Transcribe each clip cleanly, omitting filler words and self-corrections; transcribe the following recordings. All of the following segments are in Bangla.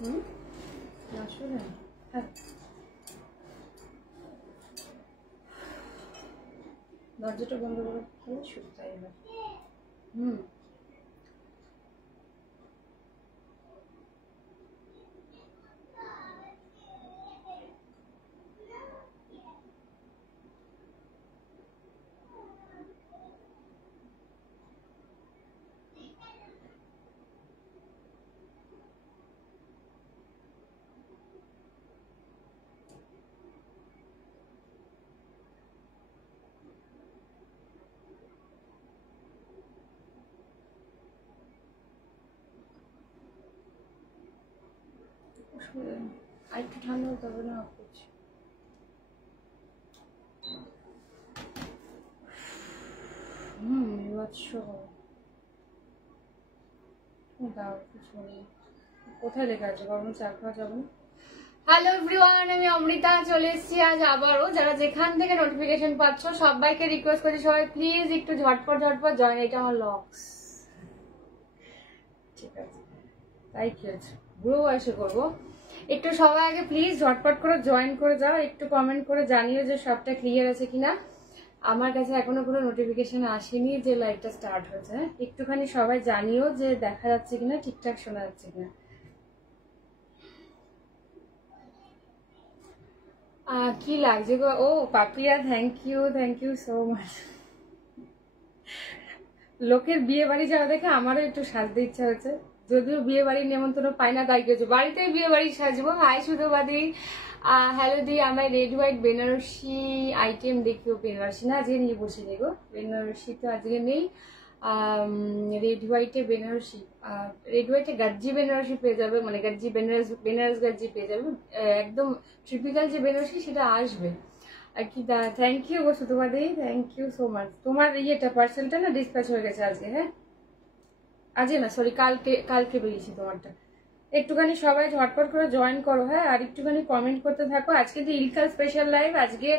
হুম, আসলে হ্যাঁ, দরজাটা বন্ধ করে খেলে শুনতে হবে। হুম, আর একটু ঠান্ডা হতে হবে না করছি। দাও কিছু নেই। কোথায় লেখা আছে গরম চা খাওয়া যাবে না? হ্যালো এভরিওয়ান, আমি অমৃতা চলে এসেছি আজ আবারও। যারা যেখান থেকে নোটিফিকেশন পাচ্ছ সবাইকে রিকোয়েস্ট করছি, সবাই প্লিজ একটু ঝটপট ঝটপট জয়েন। এটা আমার লক্স, ঠিক আছে? তাই কি আছে, বুড়ো বয়সে করবো। একটু সবাই আগে প্লিজ ঝটপট করে জয়েন করে যাও, একটু কমেন্ট করে জানিও যে সবটা ক্লিয়ার আছে কিনা। আমার কাছে এখনো কোনো নোটিফিকেশন আসেনি যে লাইভটা স্টার্ট হয়েছে। একটুখানি সবাই জানিও যে দেখা যাচ্ছে কিনা, ঠিকঠাক শোনা যাচ্ছে কিনা। কি লাগছে গো? ও Papiya, thank you so much. লোকের বিয়ে বাড়ি যাওয়া দেখে আমারও একটু সাজতে ইচ্ছা হচ্ছে, যদিও বিয়ে বাড়ির নেমন্তন্ন পাই না, তাই কিছু বাড়িতে বিয়ে বাড়ি সাজবো। হাই সুধোবাদি, হ্যালো দি। আমার রেড হোয়াইট বেনারসি আইটেম দেখিও। বেনারসি না আজকে নিয়ে বসে নেবো, বেনারসি তো আজকে নেই। রেড হোয়াইটে বেনারসি, রেড হোয়াইটে গাজ্জি বেনারসি পেয়ে যাবে, মানে গাজ্জি বেনারস গাজ্জি পেয়ে যাবে। একদম ট্রিপিক্যাল যে বেনারসি সেটা আসবে আর কি। থ্যাংক ইউ গো সুতোবাদি, থ্যাংক ইউ সো মাচ। তোমার ইয়েটা পার্সেলটা না ডিসপ্যাচ হয়ে গেছে আজকে। হ্যাঁ, আজকে না, সরি কালকে বেরিয়েছি তোমারটা। একটুখানি সবাই ঝটপট করে জয়েন করো, হ্যাঁ, আর একটুখানি কমেন্ট করতে থাকো। আজকে তো ইলকাল স্পেশাল লাইভ। আজকে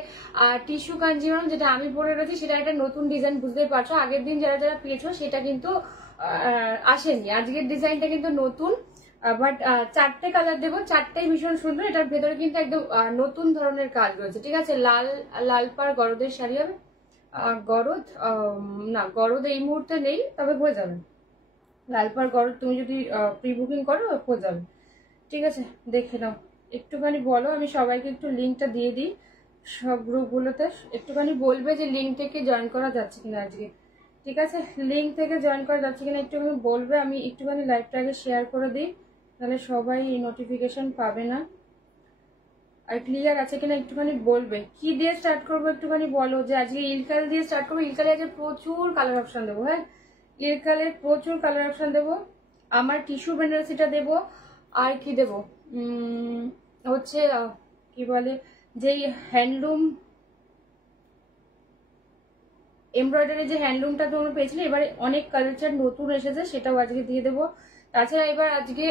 টিস্যু কাঞ্জিভারম যেটা আমি পরে রয়েছি সেটা একটা নতুন ডিজাইন, বুঝতেই পারছো। আগের দিন যারা যারা পেয়েছো সেটা কিন্তু আসেনি। আজকের ডিজাইনটা কিন্তু নতুন, বাট চারটে কালার দেবো, চারটেই ভীষণ সুন্দর। এটার ভেতরে কিন্তু একদম নতুন ধরনের কাজ রয়েছে, ঠিক আছে? লাল পাড় গরদের শাড়ি হবে। গরদ না, গরদ এই মুহূর্তে নেই, তবে হয়ে যাবে। লালপাড় গরদ তুমি যদি প্রি বুকিং করো হয়ে যাবে, ঠিক আছে? দেখে নাও, একটুখানি বলো, আমি সবাইকে একটু লিঙ্কটা দিয়ে দিই সব গ্রুপগুলোতে। একটুখানি বলবে যে লিঙ্ক থেকে জয়েন করা যাচ্ছে কিনা আজকে, ঠিক আছে? লিঙ্ক থেকে জয়েন করা যাচ্ছে কিনা একটুখানি বলবে। আমি একটুখানি লাইভটা আগে শেয়ার করে দিই, তাহলে সবাই নোটিফিকেশন পাবে না। আর ক্লিয়ার আছে কিনা একটুখানি বলবে। কি দিয়ে স্টার্ট করবো একটুখানি বলো, যে আজকে ইলকাল দিয়ে স্টার্ট করবো। ইলকালে আজকে প্রচুর কালার অপশন দেবো, হ্যাঁ, ইলকালের প্রচুর কালার অপশন দেবো। আমার টিস্যু বেনারসিটা দেবো, আর কি দেবো হচ্ছে কি বলে, যেই হ্যান্ডলুম এমব্রয়ডারি যে হ্যান্ডলুমটা তোমরা পেয়েছিলে, এবারে অনেক কালচার নতুন এসেছে, সেটাও আজকে দিয়ে দেবো। তাছাড়া এবার আজকে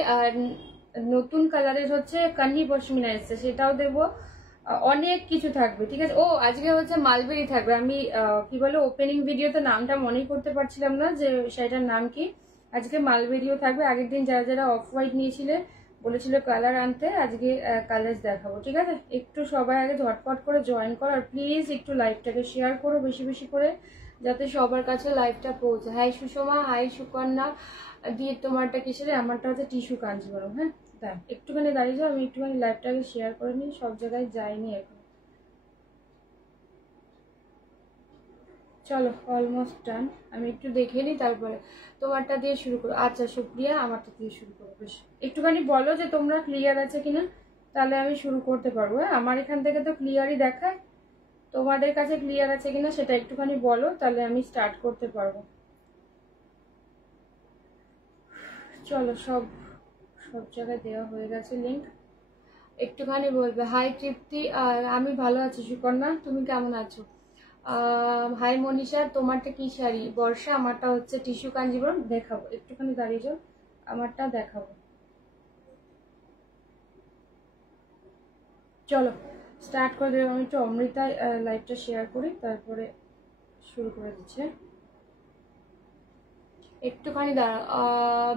নতুন কালারের হচ্ছে কান্নি পশমিনা এসছে, সেটাও দেবো। অনেক কিছু থাকবে, ঠিক আছে? ও আজকে হচ্ছে মালবেরি থাকবে। আমি কি বলে ওপেনিং ভিডিওতে নামটা মনেই করতে পারছিলাম না যে সেটার নাম কি। আজকে মালবেরিও থাকবে। আগের দিন যারা যারা অফ হোয়াইট নিয়েছিলে বলেছিল কালার আনতে, আজকে কালার দেখাবো, ঠিক আছে? একটু সবাই আগে ঝটপট করে জয়েন করো, আর প্লিজ একটু লাইভটাকে শেয়ার করো বেশি বেশি করে, যাতে সবার কাছে লাইভটা পৌঁছে। হাই সুষমা, হাই সুকন্যা দিয়ে। তোমারটা কিসের? আমারটা হচ্ছে টিস্যু কাঞ্জিভারম। হ্যাঁ, তাই একটুখানি দাঁড়িয়ে যাও, আমি একটুখানি লাইভটাকে শেয়ার করে নিই, সব জায়গায় যাইনি এখন। চলো, অলমোস্ট ডান। আমি একটু দেখে নিই, তারপরে তোমারটা দিয়ে শুরু করো। আচ্ছা সুপ্রিয়া, আমারটা দিয়ে শুরু করো। বেশ, একটুখানি বলো যে তোমরা ক্লিয়ার আছে কিনা, তাহলে আমি শুরু করতে পারবো। হ্যাঁ, আমার এখান থেকে তো ক্লিয়ারই দেখায়, তোমাদের কাছে ক্লিয়ার আছে কিনা সেটা একটুখানি বলো, তাহলে আমি স্টার্ট করতে পারবো। চলো, সব জায়গায় দেওয়া হয়ে গেছে লিঙ্ক। একটুখানি বলবে। হাই তৃপ্তি, আমি ভালো আছি সুকন্যা, তুমি কেমন আছো? হাই মনীষা, তোমারটা কি শাড়ি? বর্ষা, আমারটা হচ্ছে টিস্যু কাঞ্জিবরম। দেখাবো, একটুখানি দাঁড়িয়ে যাও, আমারটা দেখাবো। চলো স্টার্ট করে দেবো। আমি একটু অমৃতায় লাইভটা শেয়ার করি, তারপরে শুরু করে দিচ্ছে। একটুখানি দাঁড়া।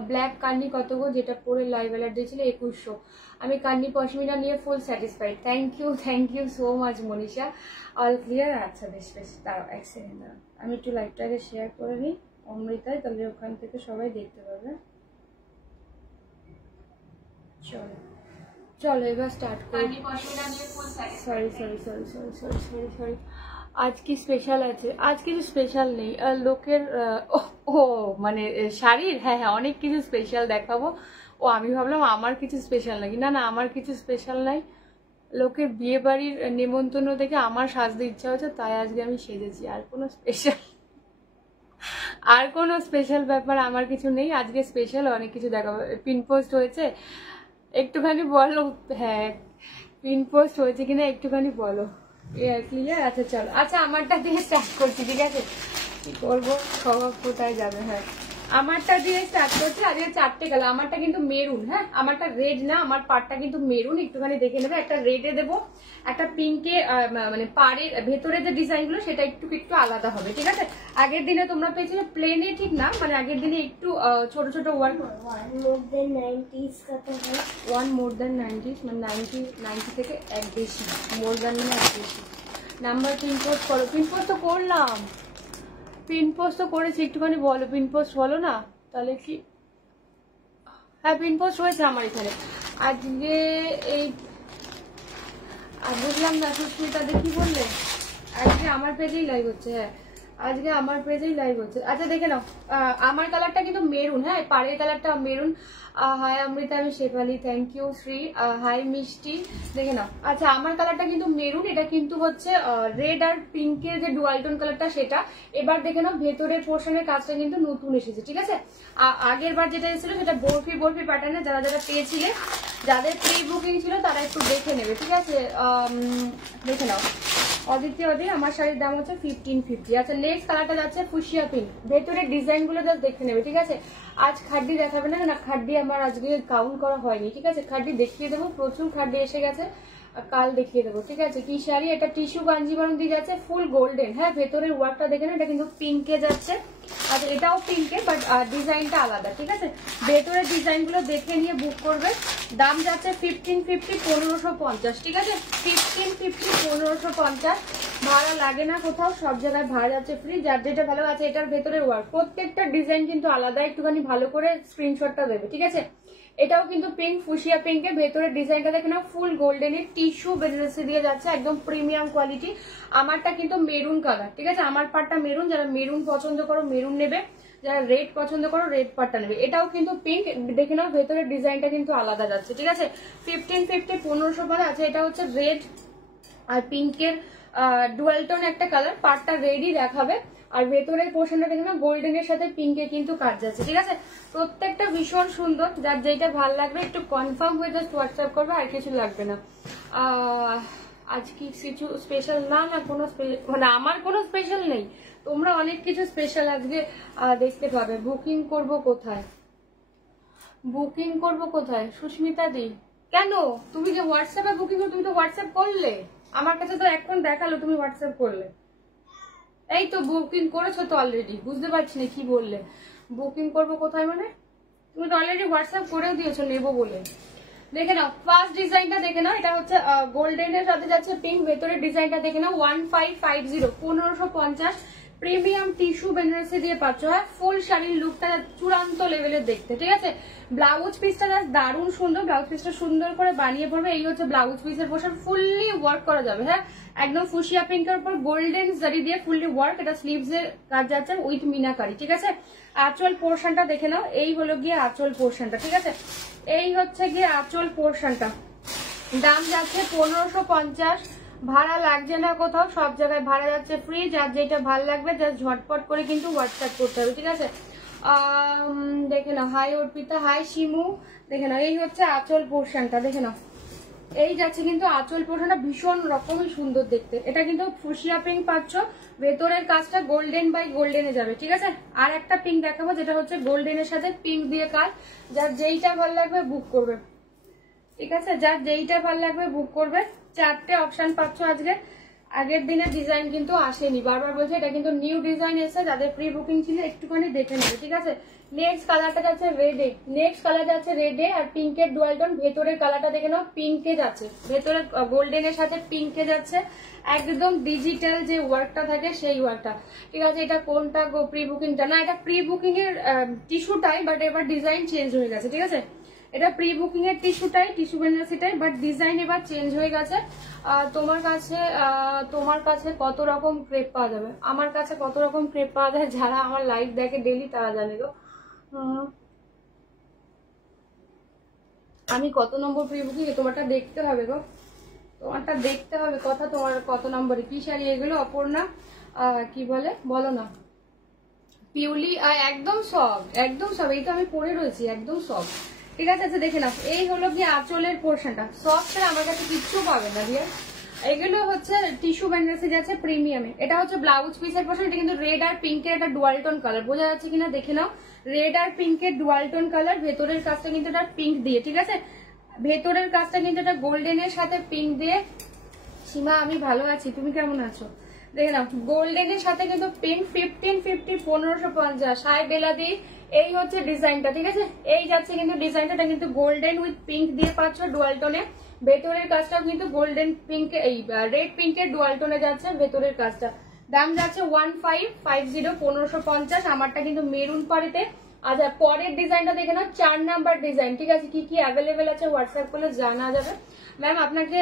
ব্ল্যাক কান্নি কত গো, যেটা পরে লাইভ অ্যালার্ট দিয়েছিল 2100। আমি কান্নি পশমিনা নিয়ে full satisfied. Thank you so much Manisha. All clear? আচ্ছা বেশ বেশ, দাঁড়াও এক সেকেন্ড দাঁড়াও, আমি একটু লাইভটাকে শেয়ার করে নিই অমৃতায়, তাহলে ওখান থেকে সবাই দেখতে পাবে। চলো চলো এবার স্টার্ট করি। সরি আজ কি স্পেশাল আছে? আজ কিছু স্পেশাল নেই, লোকের ও মানে শাড়ির, হ্যাঁ অনেক কিছু স্পেশাল দেখাবো। ও আমি ভাবলাম আমার কিছু স্পেশাল নাকি, না আমার কিছু স্পেশাল নাই। লোকের বিয়ে বাড়ির নেমন্তন্ন দেখে আমার সাজতে ইচ্ছা হচ্ছে, তাই আজকে আমি সেজেছি। আর কোনো স্পেশাল ব্যাপার আমার কিছু নেই। আজকে স্পেশাল অনেক কিছু দেখাবো। পিন পোস্ট হয়েছে একটুখানি বলো। হ্যাঁ পিন পোস্ট হয়েছে কিনা একটুখানি বলো। ক্লিয়ার? আচ্ছা চলো, আচ্ছা আমারটা দিয়ে স্টার্ট করছি, ঠিক আছে? কি করবো, স্বভাব কোথায় যাবে। হ্যাঁ আমারটা দিয়ে স্টার্ট করছি। আজকে 4টে কালার। আমারটা কিন্তু মেরুন, হ্যাঁ আমারটা রেড না, আমার পাড়টা কিন্তু মেরুন। একটুখানি দেখে নেবে, একটা রেডে দেবো, একটা পিঙ্কে, মানে পাড়ের ভেতরে যে ডিজাইন গুলো সেটা একটু একটু আলাদা হবে, ঠিক আছে? আগের দিনে তোমরা পেয়েছিলে প্লেনে, ঠিক না, মানে আগের দিনে একটু ছোট ছোট ওয়ার্ক। ওয়ান মোর দেন 90s, মানে 90 থেকে এক বেশি, মোর দেন মানে এক বেশি। নাম্বার পিন পোস্ট করো। পিন পোস্ট তো করলাম, পিন পোস্ট তো করেছি। একটুখানি বলো, পিন পোস্ট বলো না তাহলে কি। হ্যাঁ পিন পোস্ট হয়েছে আমার এখানে আজকে। এই বুঝলাম না সুস্মিতা, দেখি বললে আজকে আমার পেজেই লাইভ হচ্ছে। হ্যাঁ আজকে আমার পেজেই লাইভ হচ্ছে। আচ্ছা দেখে নাও, আমার কালারটা কিন্তু মেরুন, হ্যাঁ পাড়ের কালারটা মেরুন। হাই অমৃতা, আমি Shefali, thank you Shri, hi Mishti, দেখে নাও। আচ্ছা আমার কালারটা কিন্তু মেরুন, এটা কিন্তু হচ্ছে রেড আর পিঙ্কের যে ডুয়ালটোন কালারটা সেটা। এবার দেখে নাও ভেতরের পোর্শনের কাজটা কিন্তু নতুন এসেছে, ঠিক আছে? আগের বার যেটা এসেছিল সেটা বরফি প্যাটার্নে। যারা যারা পেয়েছিলে, যাদের প্রি বুকিং ছিল তারা একটু দেখে নেবে, ঠিক আছে? দেখে নাও। অদিতি আমার শাড়ির দাম হচ্ছে 1550। আচ্ছা নেক্সট কালারটা যাচ্ছে ফুশিয়া পিঙ্ক। ভেতরের ডিজাইন গুলো জাস্ট দেখে নেবে, ঠিক আছে? আজ খাড্ডি দেখাবে না, না খাড্ডি আমার আজকে কাউন্ট করা হয়নি, ঠিক আছে? খাড্ডি দেখিয়ে দেবো, প্রচুর খাড্ডি এসে গেছে, কাল দেখিয়ে দেবো, ঠিক আছে? কি শাড়ি এটা? টিস্যু কাঞ্জিবরম দিয়ে যাচ্ছে, ফুল গোল্ডেন। হ্যাঁ ভেতরের ওয়ার্কটা দেখে না, এটা কিন্তু পিঙ্কে যাচ্ছে। আচ্ছা এটাও পিঙ্কে, বাট ডিজাইনটা আলাদা, ঠিক আছে? ভেতরের ডিজাইন গুলো দেখে নিয়ে বুক করবে। দাম যাচ্ছে 1550, 1550, ঠিক আছে? 1550, 1550। ভাড়া লাগে না কোথাও, সব জায়গায় ভাড়া যাচ্ছে ফ্রি। যার যেটা ভালো আছে। এটার ভেতরের ওয়ার্ক প্রত্যেকটা ডিজাইন কিন্তু আলাদা, একটুখানি ভালো করে স্ক্রিনশটটা দেবে, ঠিক আছে? এটাও কিন্তু পিঙ্ক, ফুশিয়া পিঙ্কের ভেতরের ডিজাইনটা দেখে নাও, ফুল গোল্ডেনের টিস্যু বেনারসি দিয়ে যাচ্ছে, একদম প্রিমিয়াম কোয়ালিটি। আমারটা কিন্তু মেরুন কালার, ঠিক আছে? আমার পাটটা মেরুন, যারা মেরুন পছন্দ করো মেরুন নেবে, যারা রেড পছন্দ করো রেড পাটটা নেবে। এটাও কিন্তু পিঙ্ক, দেখে নাও ভেতরের ডিজাইনটা কিন্তু আলাদা যাচ্ছে, ঠিক আছে? 1550, 1500 পরে আছে। এটা হচ্ছে রেড আর পিঙ্কের ডুয়ালটোন একটা কালার, পাটটা রেডই দেখাবে। আর ভেতরের পোর্শনটা দেখে না গোল্ডেনের সাথে পিঙ্কে কিন্তু কাজ যাচ্ছে, ঠিক আছে? প্রত্যেকটা ভীষণ সুন্দর। যার যেটা ভালো লাগবে একটু কনফার্ম হয়ে জাস্ট হোয়াটসঅ্যাপ করবে, আর কিছু লাগবে না। আজ কি কিছু স্পেশাল? না কোনো মানে আমার কোনো স্পেশাল নেই। তোমরা অনেক কিছু স্পেশাল আজকে দেখতে পাবে। বুকিং করব কোথায়? সুস্মিতা দি, কেন তুমি যে হোয়াটসঅ্যাপে বুকিং করো, তুমি তো হোয়াটসঅ্যাপ করলে আমার কাছে, তো এখন দেখালো তুমি হোয়াটসঅ্যাপ করলে। এই তো বুকিং করেছো তো অলরেডি, বুঝতে পারছি না কি বললে। বুকিং করবো কোথায় মানে? তুমি তো অলরেডি হোয়াটসঅ্যাপ করেও দিয়েছো নেবো বলে। দেখে নাও ফার্স্ট ডিজাইনটা দেখে নাও, এটা হচ্ছে গোল্ডেনের সাথে যাচ্ছে পিঙ্ক। ভেতরের ডিজাইনটা দেখে নাও, 1550, 1550 প্রিমিয়াম টিস্যু বেনারসি দিয়ে পাচ্ছ। হ্যাঁ ফুল শাড়ির লুকটা চূড়ান্ত লেভেলের দেখতে, ঠিক আছে? ব্লাউজ পিসটা জাস্ট দারুণ সুন্দর, ব্লাউজ পিসটা সুন্দর করে বানিয়ে পড়বে। এই হচ্ছে ব্লাউজ পিসের পোর্শন, ফুললি ওয়ার্ক করা যাবে। হ্যাঁ একদম ফুশিয়া পিঙ্কের উপর গোল্ডেন জারি দিয়ে ফুললি ওয়ার্ক। এটা স্লিভস এর কাজ যাচ্ছে উইথ মিনাকারি, ঠিক আছে? আঁচল পোর্শনটা দেখে নাও, এই হলো গিয়ে আঁচল পোর্শনটা, ঠিক আছে? এই হচ্ছে গিয়ে আঁচল পোর্শনটা। দাম যাচ্ছে 1550, ভাড়া লাগছে না কোথাও, সব জায়গায় ভাড়া যাচ্ছে ফ্রি। যার যেটা ভালো লাগবে জাস্ট ঝটপট করে কিন্তু হোয়াটসঅ্যাপ করতে হবে, ঠিক আছে? দেখে নাও, হাই অর্পিতা, হাই শিমু, দেখে নাও এই হচ্ছে আঁচল পোর্শনটা, দেখে নাও এই যাচ্ছে কিন্তু আঁচল পোর্শনটা ভীষণ রকমই সুন্দর দেখতে। এটা কিন্তু ফুশিয়া পিঙ্ক পাচ্ছ, ভেতরের কাজটা গোল্ডেন বাই গোল্ডেনে যাবে, ঠিক আছে? আর একটা পিঙ্ক দেখাবো যেটা হচ্ছে গোল্ডেনের সাথে পিঙ্ক দিয়ে কাজ। যার যেইটা ভালো লাগবে বুক করবে, ঠিক আছে? যার যেইটা ভালো লাগবে বুক করবে। 4টে অপশন পাচ্ছ আজকে। আগের দিনের ডিজাইন কিন্তু আসেনি, বারবার বলছে এটা কিন্তু নিউ ডিজাইন এসে, যাদের প্রি বুকিং ছিল একটুখানি দেখে নেবে, ঠিক আছে। নেক্সট কালারটা যাচ্ছে রেডে, নেক্সট কালার যাচ্ছে রেডে আর পিঙ্কের ডুয়াল টোন। ভেতরের কালারটা দেখে নাও, পিঙ্কে যাচ্ছে, ভেতরে গোল্ডেনের সাথে পিঙ্কে যাচ্ছে, একদম ডিজিটাল যে ওয়ার্কটা থাকে সেই ওয়ার্কটা, ঠিক আছে। এটা কোনটা গো, প্রি বুকিংটা না, এটা প্রি বুকিং এর টিস্যুটাই, বাট এবার ডিজাইন চেঞ্জ হয়ে গেছে, ঠিক আছে। এটা প্রি বুকিং এর টিস্যুটাই, টিস্যু বেনারসিটাই, বাট ডিজাইন এবার চেঞ্জ হয়ে গেছে। তোমার কাছে কত রকম ক্রেপ পাওয়া যাবে, আমার কাছে কত রকম ক্রেপ পাওয়া যায় যারা আমার লাইভ দেখে ডেলি তারা জানে গো। আমি কত নম্বর প্রি বুকিং, তোমারটা দেখতে হবে গো, তোমারটা দেখতে হবে। কথা তোমার কত নম্বরে, কি শাড়ি এগুলো অপর্ণা, কি বলে বলো না। পিউলি একদম সব, একদম সব, এই তো আমি পরে রয়েছি, একদম সব, ঠিক আছে। আচ্ছা দেখে নাও, এই হলো কি আঁচলের পোর্শনটা, সফট আমার কাছে কিচ্ছু পাবে না দিয়ে। এগুলো হচ্ছে টিস্যু বেনারসি যাচ্ছে প্রিমিয়ামে। এটা হচ্ছে ব্লাউজ পিসের পোর্শন, এটা কিন্তু রেড আর পিঙ্কের একটা ডুয়াল টোন কালার, বোঝা যাচ্ছে কিনা দেখে নাও। রেড আর পিঙ্কের ডুয়াল টোন কালার, ভেতরের কাজটা কিন্তু এটা পিঙ্ক দিয়ে, ঠিক আছে। ভেতরের কাজটা কিন্তু এটা গোল্ডেনের সাথে পিঙ্ক দিয়ে। সীমা আমি ভালো আছি, তুমি কেমন আছো? দেখে নাও, গোল্ডেনের সাথে কিন্তু পিঙ্ক, 1550, 1550, সাই বেলাদি। এই হচ্ছে ডিজাইনটা, ঠিক আছে। এই যাচ্ছে কিন্তু ডিজাইনটা কিন্তু গোল্ডেন উইথ পিঙ্ক দিয়ে পাচ্ছ ডুয়াল টোনে। ভেতরের কাজটাও কিন্তু গোল্ডেন পিঙ্ক, এই রেড পিঙ্কের ডুয়াল টোনে যাচ্ছে ভেতরের কাজটা। দাম যাচ্ছে 1550, 1550। আমারটা কিন্তু মেরুন পাড়িতে। আচ্ছা পরের ডিজাইনটা দেখে নাও, 4 নাম্বার ডিজাইন, ঠিক আছে। কি কি অ্যাভেলেবেল আছে হোয়াটসঅ্যাপ করলে জানা যাবে। ম্যাম আপনাকে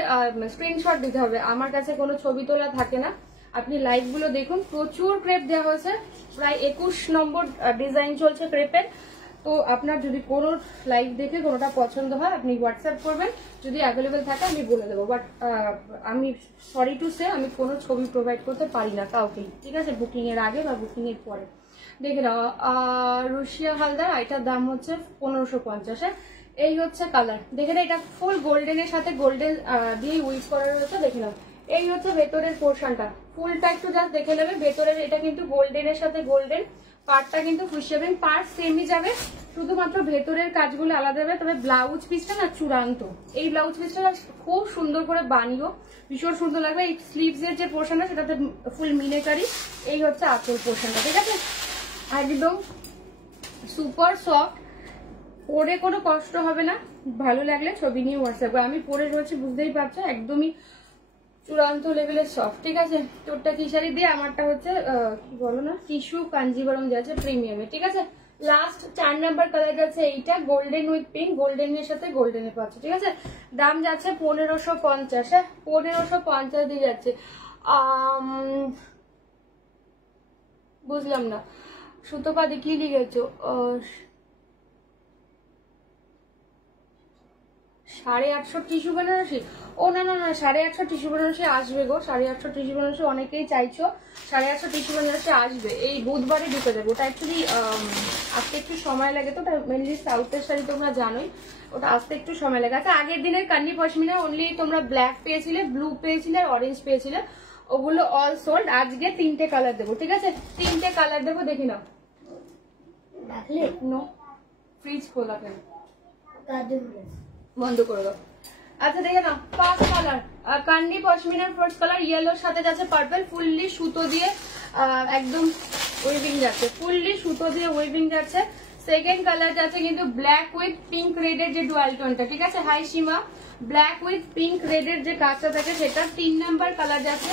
স্ক্রিনশট দিতে হবে, আমার কাছে কোনো ছবি তোলা থাকে না। আপনি লাইভ গুলো দেখুন, প্রচুর ক্রেপ দেওয়া হয়েছে, প্রায় 21 নম্বর ডিজাইন চলছে ক্রেপের। তো আপনার যদি কোনো লাইভ দেখে কোনোটা পছন্দ হয় আপনি হোয়াটসঅ্যাপ করবেন, যদি অ্যাভেলেবেল থাকে আমি বলে দেবো। বাট আমি সরি টু সে, আমি কোনো ছবি প্রোভাইড করতে পারি না কাউকেই, ঠিক আছে, বুকিং এর আগে বা বুকিং এর পরে। দেখে নাও, রুশিয়া হালদার, এটার দাম হচ্ছে 1550। এই হচ্ছে কালার, দেখে নাও, এটা ফুল গোল্ডেনের সাথে গোল্ডেন দিয়ে উইভ করার হচ্ছে, দেখে নাও। এই হচ্ছে ভেতরের পোর্শনটা, ফুলটা একটু জাস্ট দেখে নেবে। ভেতরের এটা কিন্তু গোল্ডেনের সাথে গোল্ডেন, পার্টটা কিন্তু খুশিবেন, পার্ট সেমই যাবে, শুধুমাত্র ভেতরের কাজগুলো আলাদা যাবে। তবে ব্লাউজ পিসটা না চূড়ান্ত, এই ব্লাউজ পিসটা খুব সুন্দর করে বানিও, ভীষণ সুন্দর লাগবে। এই স্লিভস এর যে পোর্শনটা সেটাতে ফুল মিনেকারি। এই হচ্ছে আঁচল পোর্শনটা, ঠিক আছে, একদম সুপার সফট, পরে কোনো কষ্ট হবে না। ভালো লাগলে ছবি নিয়ে হোয়াটসঅ্যাপ, আমি পরে রয়েছি বুঝতেই পারছো, একদমই চূড়ান্ত লেভেলের সফট, ঠিক আছে। তোরটা কি শাড়ি দিয়ে, আমারটা হচ্ছে কি বলো না, টিস্যু কাঞ্জিবরম যাচ্ছে প্রিমিয়ামে, ঠিক আছে। লাস্ট 4 নাম্বার কালার যাচ্ছে এইটা, গোল্ডেন উইথ পিঙ্ক, গোল্ডেনের সাথে গোল্ডেনের পাচ্ছ, ঠিক আছে। দাম যাচ্ছে 1550, হ্যাঁ 1550 দিয়ে যাচ্ছে। বুঝলাম না সুতোপাদি কি লিখেছো, 850 টিস্যু বেনারসি? ও না না না, 850 টিস্যু বেনারসি আসবে গো, 850 টিস্যু বেনারসি অনেকেই চাইছো, 850 টিস্যু বেনারসি আসবে, এই বুধবারে ঢুকে যাবে। ওটা অ্যাকচুয়ালি আসতে একটু সময় লাগে, তো ওটা মেনলি সাউথের শাড়ি তোমরা জানোই, ওটা আসতে একটু সময় লাগে। আচ্ছা আগের দিনের কান্নি পশমিনা অনলি তোমরা ব্ল্যাক পেয়েছিলে, ব্লু পেয়েছিলে আর অরেঞ্জ পেয়েছিলে, ওগুলো অল সোল্ড। আজকে 3টে কালার দেবো, ঠিক আছে, 3টে কালার দেবো, দেখি নাও। নো ফ্রিজ খোলা কেন, বন্ধ করে দাও। আচ্ছা দেখে নাও, first colour candy পশমিনার, first colour ইয়েলোর সাথে যাচ্ছে পার্পল, ফুললি সুতো দিয়ে একদম ওয়েভিং যাচ্ছে, ফুললি সুতো দিয়ে ওয়েভিং যাচ্ছে। সেকেন্ড কালার যাচ্ছে কিন্তু ব্ল্যাক উইথ পিঙ্ক রেডের যে ডুয়াল টোনটা, ঠিক আছে। Hi Seema, black with pink রেডের যে কাজটা থাকে সেটা। 3 নাম্বার কালার যাচ্ছে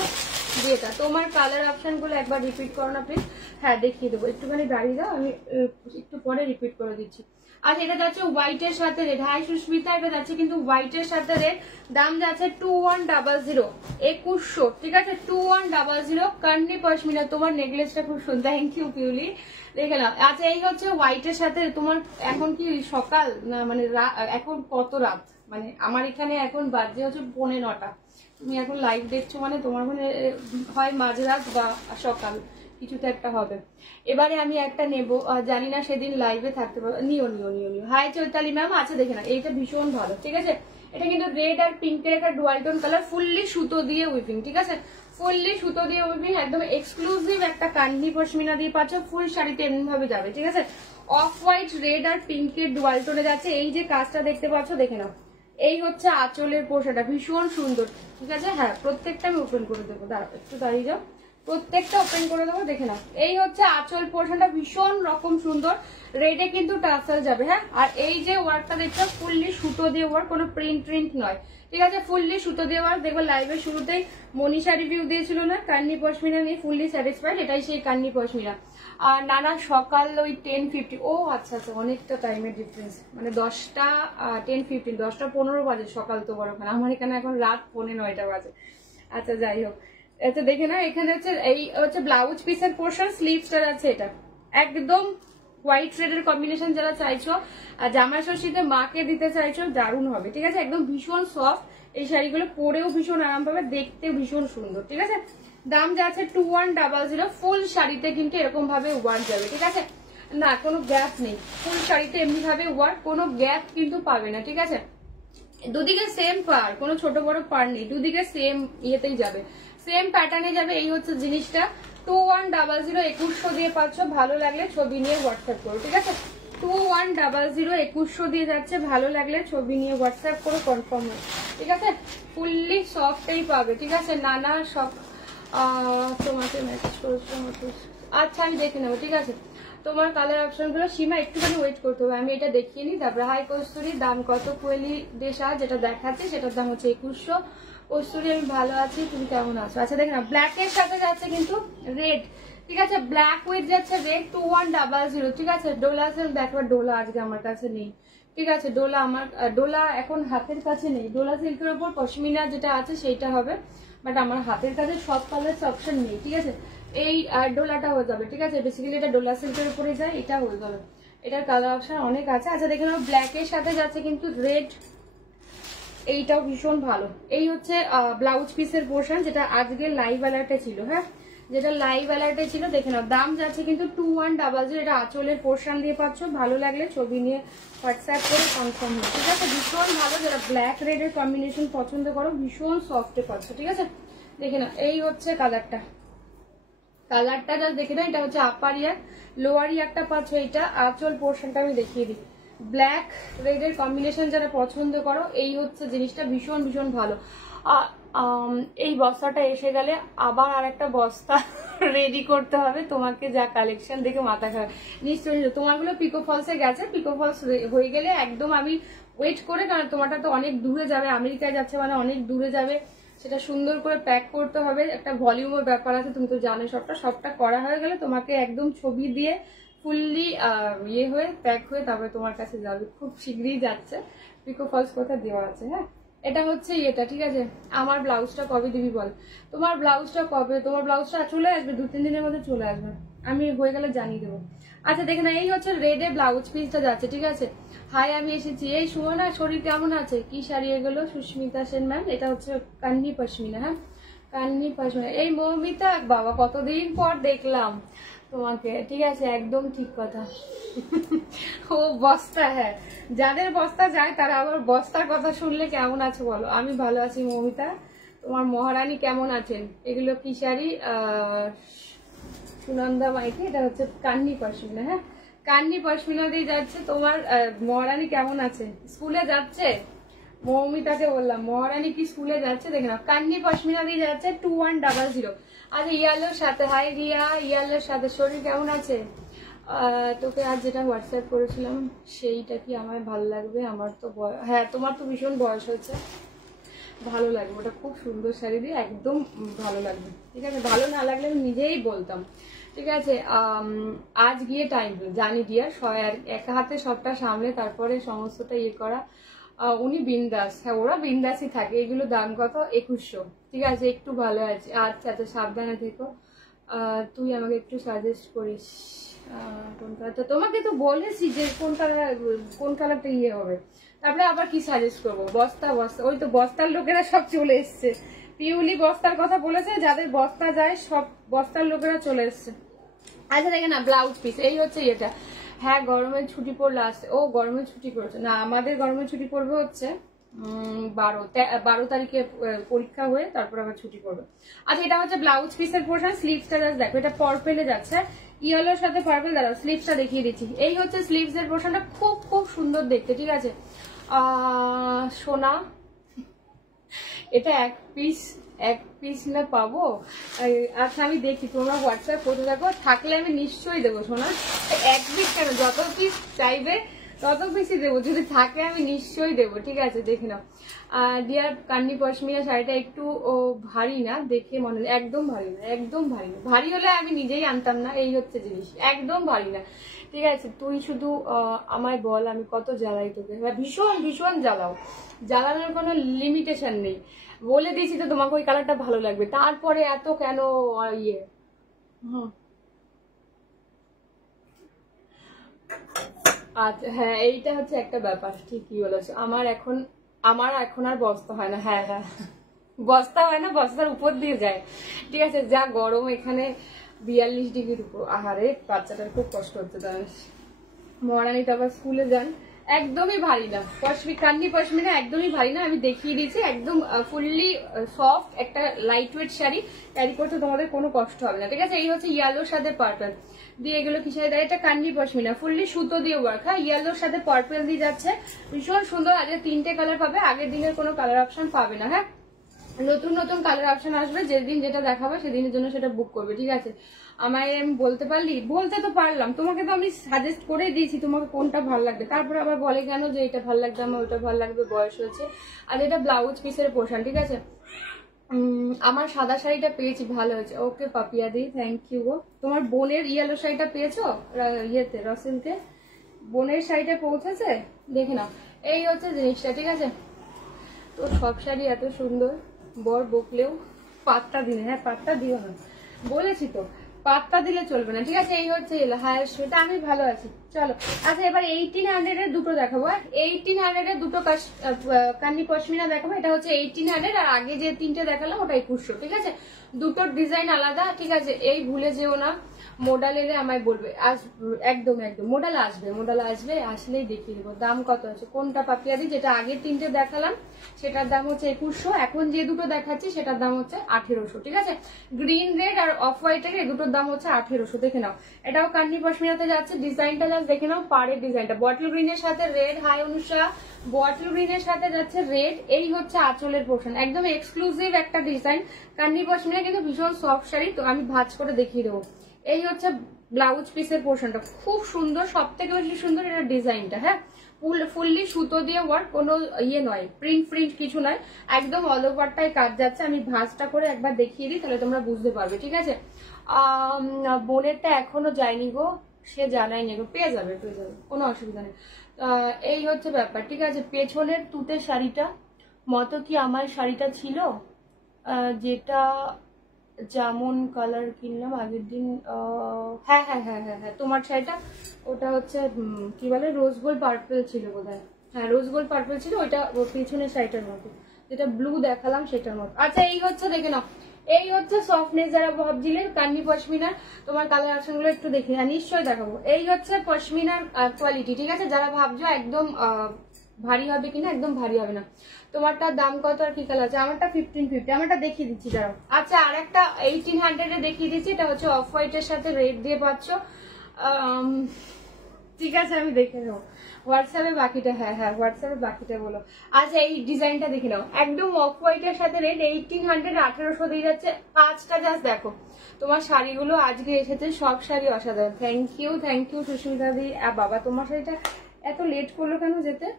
যেটা। তোমার কালার অপশন গুলো একবার রিপিট করো না প্লিজ। হ্যাঁ দেখিয়ে দেবো, একটুখানি দাঁড়িয়ে দাও, আমি একটু পরে রিপিট করে দিচ্ছি। আর এটা যাচ্ছে হোয়াইটের সাথে রেড। হাই সুস্মিতা, এটা যাচ্ছে কিন্তু হোয়াইটের সাথে রেড। দাম যাচ্ছে 2100, 2100, ঠিক আছে, 2100। কান্নি পশমিনা, তোমার নেকলেসটা খুব সুন্দর, থ্যাংক ইউ পিউলি, দেখে নাও। আচ্ছা এই হচ্ছে হোয়াইটের সাথে, তোমার এখন কি সকাল না মানে এখন কত রাত, মানে আমার এখানে এখন বাজে হচ্ছে 9:15, তুমি এখন লাইভ দেখছো মানে তোমার মানে হয় মাঝরাত বা সকাল, কিছুতে একটা হবে। এবারে আমি একটা নেব, জানি না সেদিন লাইভে থাকতে পারবো, নিও নিও নিও নিও। হাই চৈতালি ম্যাম, আচ্ছা দেখে না, এইটা ভীষণ ভালো, ঠিক আছে। এটা কিন্তু রেড আর পিঙ্কের একটা ডুয়াল টোন কালার, ফুললি সুতো দিয়ে উইপিং, ঠিক আছে, ফুললি সুতো দিয়ে উইপিং, একদম এক্সক্লুসিভ একটা কান্ডি পশমিনা দিয়ে পাচ্ছ। ফুল শাড়িতে এমন ভাবে যাবে, ঠিক আছে। অফ হোয়াইট রেড আর পিঙ্কের ডুয়াল টোনে যাচ্ছে। এই যে কাজটা দেখতে পাচ্ছ দেখে নাও, এই হচ্ছে আঁচলের পোশাকটা, ভীষণ সুন্দর। ঠিক আছে, হ্যাঁ প্রত্যেকটা আমি ওপেন করে দেবো, দাঁড়াও একটু দাঁড়িয়ে যাও, প্রত্যেকটা ওপেন করে দেবো, দেখে নাও। এই হচ্ছে আঁচল পোর্শনটা, ভীষণ রকম সুন্দর, রেডে কিন্তু টাসাল যাবে। হ্যাঁ, আর এই যে ওয়ার্কটা দেখছো ফুললি সুতো দিয়ে ওয়ার্ক, কোনো প্রিন্ট নয়। ঠিক আছে, ফুললি সুতো দিয়ে ওয়ার্ক। দেখো লাইভের শুরুতেই মনীষা রিভিউ দিয়েছিল না কান্নি পশমিনা নিয়ে, ফুললি স্যাটিসফাইড, এটাই সেই কান্নি পশমিনা। আর নানা সকাল ওই 10:50, ও আচ্ছা আচ্ছা, অনেকটা টাইমের ডিফারেন্স, মানে 10টা 10:15, 10টা 15 বাজে সকাল তো বড় ওখানে, আমার এখানে এখন রাত 9:45 বাজে। আচ্ছা যাই হোক, এটা দেখে না, এখানে হচ্ছে এই হচ্ছে ব্লাউজ পিসের পোর্শন, স্লিভসটা আছে, এটা একদম হোয়াইট রেডের কম্বিনেশন যারা চাইছো আর জামাই ষষ্ঠীতে মাকে দিতে চাইছো, দারুণ হবে। ঠিক আছে, একদম ভীষণ সফট, এই শাড়িগুলো পরেও ভীষণ আরাম পাবে, দেখতেও ভীষণ সুন্দর। ঠিক আছে, দাম যাচ্ছে 2100। ফুল শাড়িতে কিন্তু এরকম ভাবে ওয়ার্ক যাবে। ঠিক আছে, না কোনো গ্যাপ নেই, ফুল শাড়িতে এমনি ভাবে ওয়ার্ক, কোনো গ্যাপ কিন্তু পাবে না। ঠিক আছে, দুদিকে সেম পার, কোনো ছোট বড় পার নেই, দুদিকে সেম ইয়েতেই যাবে, সেম প্যাটার্নে যাবে। এই হচ্ছে জিনিসটা, 2100 2100 দিয়ে পাচ্ছ। ভালো লাগলে ছবি নিয়ে হোয়াটসঅ্যাপ করো। ঠিক আছে, 2100 2100 দিয়ে যাচ্ছে, ভালো লাগলে ছবি নিয়ে হোয়াটসঅ্যাপ করো, কনফার্ম হয়। ঠিক আছে, ফুললি সফটই পাবে। ঠিক আছে, নানা সব তোমাকে মেসেজ করেছিলাম, আচ্ছা আমি দেখে নেবো। ঠিক আছে, তোমার কালার অপশন গুলো, সীমা একটুখানি ওয়েট করতে হবে, আমি এটা দেখিয়ে নিই। তারপরে হাই কস্তুরি, দাম কত? কোয়েলি দেশা যেটা দেখাচ্ছে সেটার দাম হচ্ছে 2100। কস্তুরি আমি ভালো আছি, তুমি কেমন আছো? আচ্ছা দেখে না, ব্ল্যাক এর সাথে যাচ্ছে কিন্তু রেড। ঠিক আছে, ব্ল্যাক উইথ যাচ্ছে রেড, 2100। ঠিক আছে, ডোলা সিল্ক দেখো, ডোলা আজকে আমার কাছে নেই। ঠিক আছে, ডোলা আমার ডোলা এখন হাতের কাছে নেই, ডোলা সিল্কের উপর পশমিনা যেটা আছে সেইটা হবে, বাট আমার হাতের কাছে সব কালার অপশন নেই। ঠিক আছে, এই ডোলাটা হয়ে যাবে। ঠিক আছে, বেসিক্যালি এটা ডোলা সিল্কের উপরে যায়, এটা হয়ে যাবে, এটার কালার অপশন অনেক আছে। আচ্ছা দেখে নাও, ব্ল্যাক এর সাথে যাচ্ছে কিন্তু রেড, এইটাও ভীষণ ভালো। এই হচ্ছে ব্লাউজ পিসের পোর্শন, যেটা আজকে লাইভ অ্যালার্টে ছিল। হ্যাঁ, যেটা লাইভ অ্যালার্টে ছিল, দেখে নাও, দাম যাচ্ছে কিন্তু 2100। এটা আঁচলের পোর্শন দিয়ে পাচ্ছ, ভালো লাগলে ছবি নিয়ে হোয়াটসঅ্যাপ করে কনফার্ম হয়। ঠিক আছে, ভীষণ ভালো, যারা ব্ল্যাক রেড এর কম্বিনেশন পছন্দ করো, ভীষণ সফটে পাচ্ছ। ঠিক আছে, দেখে নাও, এই হচ্ছে কালারটা, কালারটা জাস্ট দেখে নাও, এটা হচ্ছে আপার ইয়ার, লোয়ার ইয়ারটা পাচ্ছ। এইটা আঁচল পোর্শনটা আমি দেখিয়ে দিই, ব্ল্যাক রেড এর কম্বিনেশন যারা পছন্দ করো, এই হচ্ছে জিনিসটা, ভীষণ ভীষণ ভালো। এই বস্তাটা এসে গেলে আবার আরেকটা বস্তা রেডি করতে হবে তোমাকে, যা কালেকশন দেখে মাথা খারাপ। নিশ্চয়ই তোমারগুলো পিকো ফলসে গেছে, পিকো ফলস হয়ে গেলে একদম আমি ওয়েট করে, কারণ তোমারটা তো অনেক দূরে যাবে, আমেরিকায় যাচ্ছে মানে অনেক দূরে যাবে, সেটা সুন্দর করে প্যাক করতে হবে, একটা ভলিউমের ব্যাপার আছে, তুমি তো জানো সবটা করা হয়ে গেলে তোমাকে একদম ছবি দিয়ে ফুললি ইয়ে হয়ে প্যাক হয়ে তারপরে তোমার কাছে যাবে, খুব শীঘ্রই যাচ্ছে। পিকো ফলস কোথায় দেওয়া আছে। হ্যাঁ, এটা হচ্ছে এটা। ঠিক আছে, আমার ব্লাউজটা কবে দিবি বল, তোমার ব্লাউজটা কবে, তোমার ব্লাউজটা চলে আসবে 2-3 দিনের মধ্যে চলে আসবে, আমি হয়ে গেলে জানিয়ে দেবো। আচ্ছা দেখে না, এই হচ্ছে রেডে ব্লাউজ পিসটা যাচ্ছে। ঠিক আছে, হাই আমি এসেছি, এই সুমনা শরীর কেমন আছে? কি শাড়ি এগুলো? সুস্মিতা সেন ম্যাম, এটা হচ্ছে কান্নি পশমিনা। হ্যাঁ, কান্নি পশমিনা। এই মৌমিতা, বাবা কতদিন পর দেখলাম তোমাকে। ঠিক আছে, একদম ঠিক কথা। ও বস্তা, হ্যাঁ যাদের বস্তা যায় তারা আবার বস্তার কথা শুনলে কেমন আছে বলো। আমি ভালো আছি মৌমিতা, তোমার মহারানী কেমন আছেন? এগুলো কি শাড়ি? সুনন্দা মাইতি, এটা হচ্ছে কান্নি পশমিনা। হ্যাঁ, কান্নি পশমিনা দিয়ে যাচ্ছে। তোমার মহারানী কেমন আছে? স্কুলে যাচ্ছে? মৌমিতাকে বললাম মহারানী কি স্কুলে যাচ্ছে? দেখে নাও, কান্নি পশমিনা দিয়ে যাচ্ছে 2100। আচ্ছা ইয়ালোর সাথে, হাই রিয়া, ইয়ালোর সাথে শরীর কেমন আছে? তোকে আজ যেটা হোয়াটসঅ্যাপ করেছিলাম সেইটা কি আমার ভালো লাগবে? আমার তো হ্যাঁ, তোমার তো ভীষণ বয়স হয়েছে, ভালো লাগবে, ওটা খুব সুন্দর শাড়ি দিয়ে একদম ভালো লাগবে। ঠিক আছে, ভালো না লাগলে আমি নিজেই বলতাম। ঠিক আছে, আজ গিয়ে টাইম জানি ডিয়ার, একা হাতে সবটা সামলে তারপরে সমস্তটা ইয়ে করা। উনি বিন্দাস, হ্যাঁ ওরা বিন্দাসই থাকে। এগুলো দাম কত? 2100। ঠিক আছে, একটু ভালো আছে। আচ্ছা আচ্ছা, সাবধানে থেকো। তুই আমাকে একটু সাজেস্ট করিস কোন কালারটা, তোমাকে তো বলেছি যে কোন কালারটা ইয়ে হবে, তারপরে আবার কি সাজেস্ট করবো? বস্তা বস্তা, ওই তো বস্তার লোকেরা সব চলে এসছে, পিউলি বস্তার কথা বলেছে, যাদের বস্তা যায় সব বস্তার লোকেরা চলে এসছে। আচ্ছা দেখে না, ব্লাউজ পিস, এই হচ্ছে এটা। হ্যাঁ, গরমের ছুটি পড়লে আসছে। ও গরমের ছুটি পড়ছে না, আমাদের গরমের ছুটি পড়বে হচ্ছে 12 তারিখে পরীক্ষা হয়ে তারপর আবার ছুটি পড়বে। আচ্ছা, এটা হচ্ছে ব্লাউজ পিসের পোর্শন, স্লিভসটা জাস্ট দেখো, এটা পার্পেলে যাচ্ছে, ইয়েলোর সাথে পার্পেল। দাঁড়াও স্লিভসটা দেখিয়ে দিচ্ছি। এই হচ্ছে স্লিভস এর পোর্শনটা, খুব খুব সুন্দর দেখতে। ঠিক আছে, সোনা, এটা এক পিস না পাবো? আচ্ছা আমি দেখি, তোমরা হোয়াটসঅ্যাপ করতে থাকো, থাকলে আমি নিশ্চয়ই দেবো সোনা। এক পিস কেন, যত পিস চাইবে তত পিসই দেবো, যদি থাকে আমি নিশ্চয়ই দেবো, ঠিক আছে? দেখে নাও। ডিয়ার কান্নি পশমিনা শাড়িটা একটু ভারী না, দেখে মনে হয় একদম ভারী না, একদম ভারী না। ভারী হলে আমি নিজেই আনতাম না, এই হচ্ছে জিনিস, একদম ভারী না, ঠিক আছে? তুই শুধু আমায় বল আমি কত জ্বালাই তোকে। ভীষণ ভীষণ জ্বালাও, জ্বালানোর কোনো লিমিটেশন নেই। বলে দিয়েছি তো তোমাকে ওই কালারটা ভালো লাগবে, তারপরে এত কেন ইয়ে। আচ্ছা হ্যাঁ, এইটা হচ্ছে একটা ব্যাপার, ঠিকই বলেছো। আমার এখন আর বস্তা হয় না। হ্যাঁ হ্যাঁ, বস্তা হয় না, বস্তার উপর দিয়ে যায়, ঠিক আছে? যা গরম এখানে, 42 ডিগ্রির উপর। আহারে বাচ্চাটার খুব কষ্ট হচ্ছে। তাহলে মহারানী তো আবার স্কুলে যান। একদমই ভারী না, কান্নি পশমিনা একদমই ভারী না, আমি দেখিয়ে দিয়েছি। একদম ফুললি সফট একটা লাইট ওয়েট শাড়ি, ক্যারি করতে তোমাদের কোনো কষ্ট হবে না, ঠিক আছে? এই হচ্ছে ইয়েলোর সাথে পার্পল দিয়ে, এগুলো কি শাড়ি দেয়? এটা কান্নি পশমিনা, ফুললি সুতো দিয়ে ওয়ার্ক। হ্যাঁ, ইয়েলোর সাথে পার্পল দিয়ে যাচ্ছে, ভীষণ সুন্দর। আজকে 3টে কালার পাবে, আগের দিনের কোনো কালার অপশন পাবে না। হ্যাঁ, নতুন নতুন কালার অপশন আসবে, যেদিন যেটা দেখাবে সেদিনের জন্য সেটা বুক করবে, ঠিক আছে? আমায় আমি বলতে পারলি, বলতে তো পারলাম, তোমাকে তো আমি সাজেস্ট করে দিয়েছি তোমাকে কোনটা ভালো লাগবে। তারপরে আবার বলে কেন যে এটা ভালো লাগবে, আমার ওইটা ভালো লাগবে, বয়স হয়েছে। আর এটা ব্লাউজ পিসের পোর্শন, ঠিক আছে? আমার সাদা শাড়িটা পেয়েছি, ভালো হয়েছে। ওকে পাপিয়া দি, থ্যাংক ইউ গো। তোমার বোনের ইয়েলো শাড়িটা পেয়েছো ইয়েতে, রসিলকে? বোনের শাড়িটা পৌঁছেছে, দেখে নাও। এই হচ্ছে জিনিসটা, ঠিক আছে? তো সব শাড়ি এত সুন্দর, বর বকলেও পাত্তা দিলে, হ্যাঁ পাত্তা দিও না, বলেছি তো, পাত্তা দিলে চলবে না, ঠিক আছে? এই হচ্ছে হ্যাঁ সেটা আমি ভালো আছি। চলো আচ্ছা, এবার 1800 এর দুটো দেখাবো। 1800 এর দুটো কান্নি পশমিনা দেখাবো। এটা হচ্ছে 1800, আর আগে যে 3টে দেখালাম ওটা 2100, ঠিক আছে? দুটোর ডিজাইন আলাদা, ঠিক আছে? এই ভুলে যেও না, মোডাল এলে আমায় বলবে। একদম একদম মোডাল আসবে, আসলেই দেখিয়ে দেবো। দাম কত আছে কোনটা পাপিয়াদি? যেটা আগের 3টে দেখালাম সেটার দাম হচ্ছে 2100, এখন যে দুটো দেখাচ্ছি সেটার দাম হচ্ছে 1800, ঠিক আছে? গ্রিন রেড আর অফ হোয়াইটের এই দুটোর দাম হচ্ছে 1800, দেখে নাও। এটাও কান্নি পশমিনাতে যাচ্ছে, ডিজাইনটা জাস্ট দেখে নাও, পাড়ের ডিজাইনটা বটল গ্রিনের সাথে রেড। হাই অনুষা, বটল গ্রিনের সাথে যাচ্ছে রেড। এই হচ্ছে আঁচলের পোর্শন, একদম এক্সক্লুসিভ একটা ডিজাইন। কান্নি পশমিনা কিন্তু ভীষণ সফট শাড়ি, তো আমি ভাঁজ করে দেখিয়ে দেবো। এই হচ্ছে ব্লাউজ পিসের পোর্শনটা, খুব সুন্দর, সব থেকে বেশি সুন্দর এটা ডিজাইনটা। হ্যাঁ, ফুললি সুতো দিয়ে ওয়ার্ক, কোনো ইয়ে নয়, প্রিন্ট কিছু নয়, একদম অল ওভারটাই কাজ যাচ্ছে। আমি ভাঁজটা করে একবার দেখিয়ে দিই, তাহলে তোমরা বুঝতে পারবে, ঠিক আছে? বোনেরটা এখনো যায়নি গো, সে জানায়নি গো, পেয়ে যাবে কোনো অসুবিধা নেই। এই হচ্ছে ব্যাপার, ঠিক আছে? পেছনের তুতের শাড়িটা মতো কি আমার শাড়িটা ছিল, যেটা যেমন কালার কিনলাম আগের দিন? হ্যাঁ হ্যাঁ হ্যাঁ হ্যাঁ হ্যাঁ, তোমার শাড়িটা ওটা হচ্ছে কি বলে, রোজ গোল্ড পার্পল ছিল বোধহয়। হ্যাঁ, রোজ গোল্ড পার্পল ছিল, ওইটা পিছনের শাড়িটার মতো, যেটা ব্লু দেখালাম সেটার মতো। আচ্ছা এই হচ্ছে, দেখে নাও, এই হচ্ছে সফটনেস। যারা ভাবছিলে কান্নি পশমিনার, তোমার কালার অপশন গুলো একটু দেখে, হ্যাঁ নিশ্চয়ই দেখাবো। এই হচ্ছে পশমিনার কোয়ালিটি, ঠিক আছে? যারা ভাবছো একদম ভারী হবে কিনা, একদম ভারী হবে না। তোমারটার দাম কত আর কি কালার আছে? আমারটা 1550, আমারটা দেখিয়ে দিচ্ছি দাঁড়াও। আচ্ছা আর একটা 1800 এ দেখিয়ে দিচ্ছি, এটা হচ্ছে অফ হোয়াইটের সাথে রেড দিয়ে পাচ্ছ, ঠিক আছে? আমি দেখে নেবো হোয়াটসঅ্যাপে বাকিটা। হ্যাঁ হ্যাঁ, হোয়াটসঅ্যাপে বাকিটা বলো। আচ্ছা এই ডিজাইনটা দেখে নাও, একদম অফ হোয়াইটের সাথে রেড, 1800, 1800 দিয়ে যাচ্ছে। কাজটা জাস্ট দেখো, তোমার শাড়িগুলো আজকে এসেছে, সব শাড়ি অসাধারণ। থ্যাংক ইউ সুস্মিতা দি। বাবা তোমার শাড়িটা এত লেট করলো কেন যেতে?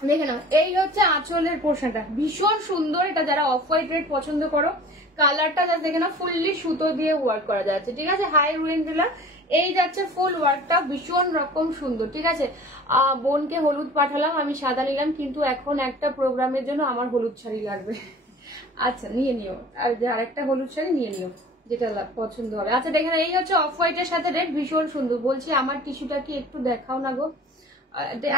দেখে নাও, এই হচ্ছে আঁচলের পোর্শনটা, ভীষণ সুন্দর। এটা যারা অফ হোয়াইট রেড পছন্দ করো, কালারটা জাস্ট দেখে নাও, ফুললি সুতো দিয়ে ওয়ার্ক করা যাচ্ছে, ঠিক আছে? হাই রুয়েন্ডেলা, এই যাচ্ছে ফুল ওয়ার্কটা, ভীষণ রকম সুন্দর, ঠিক আছে? বোনকে হলুদ পাঠালাম, আমি সাদা নিলাম, কিন্তু এখন একটা প্রোগ্রামের জন্য আমার হলুদ শাড়ি লাগবে। আচ্ছা নিয়ে নিও, আর আরেকটা হলুদ শাড়ি নিয়ে নিও, যেটা পছন্দ হবে। আচ্ছা দেখে নাও, এই হচ্ছে অফ হোয়াইটের সাথে রেড, ভীষণ সুন্দর। বলছি আমার টিস্যুটা কি একটু দেখাও না গো,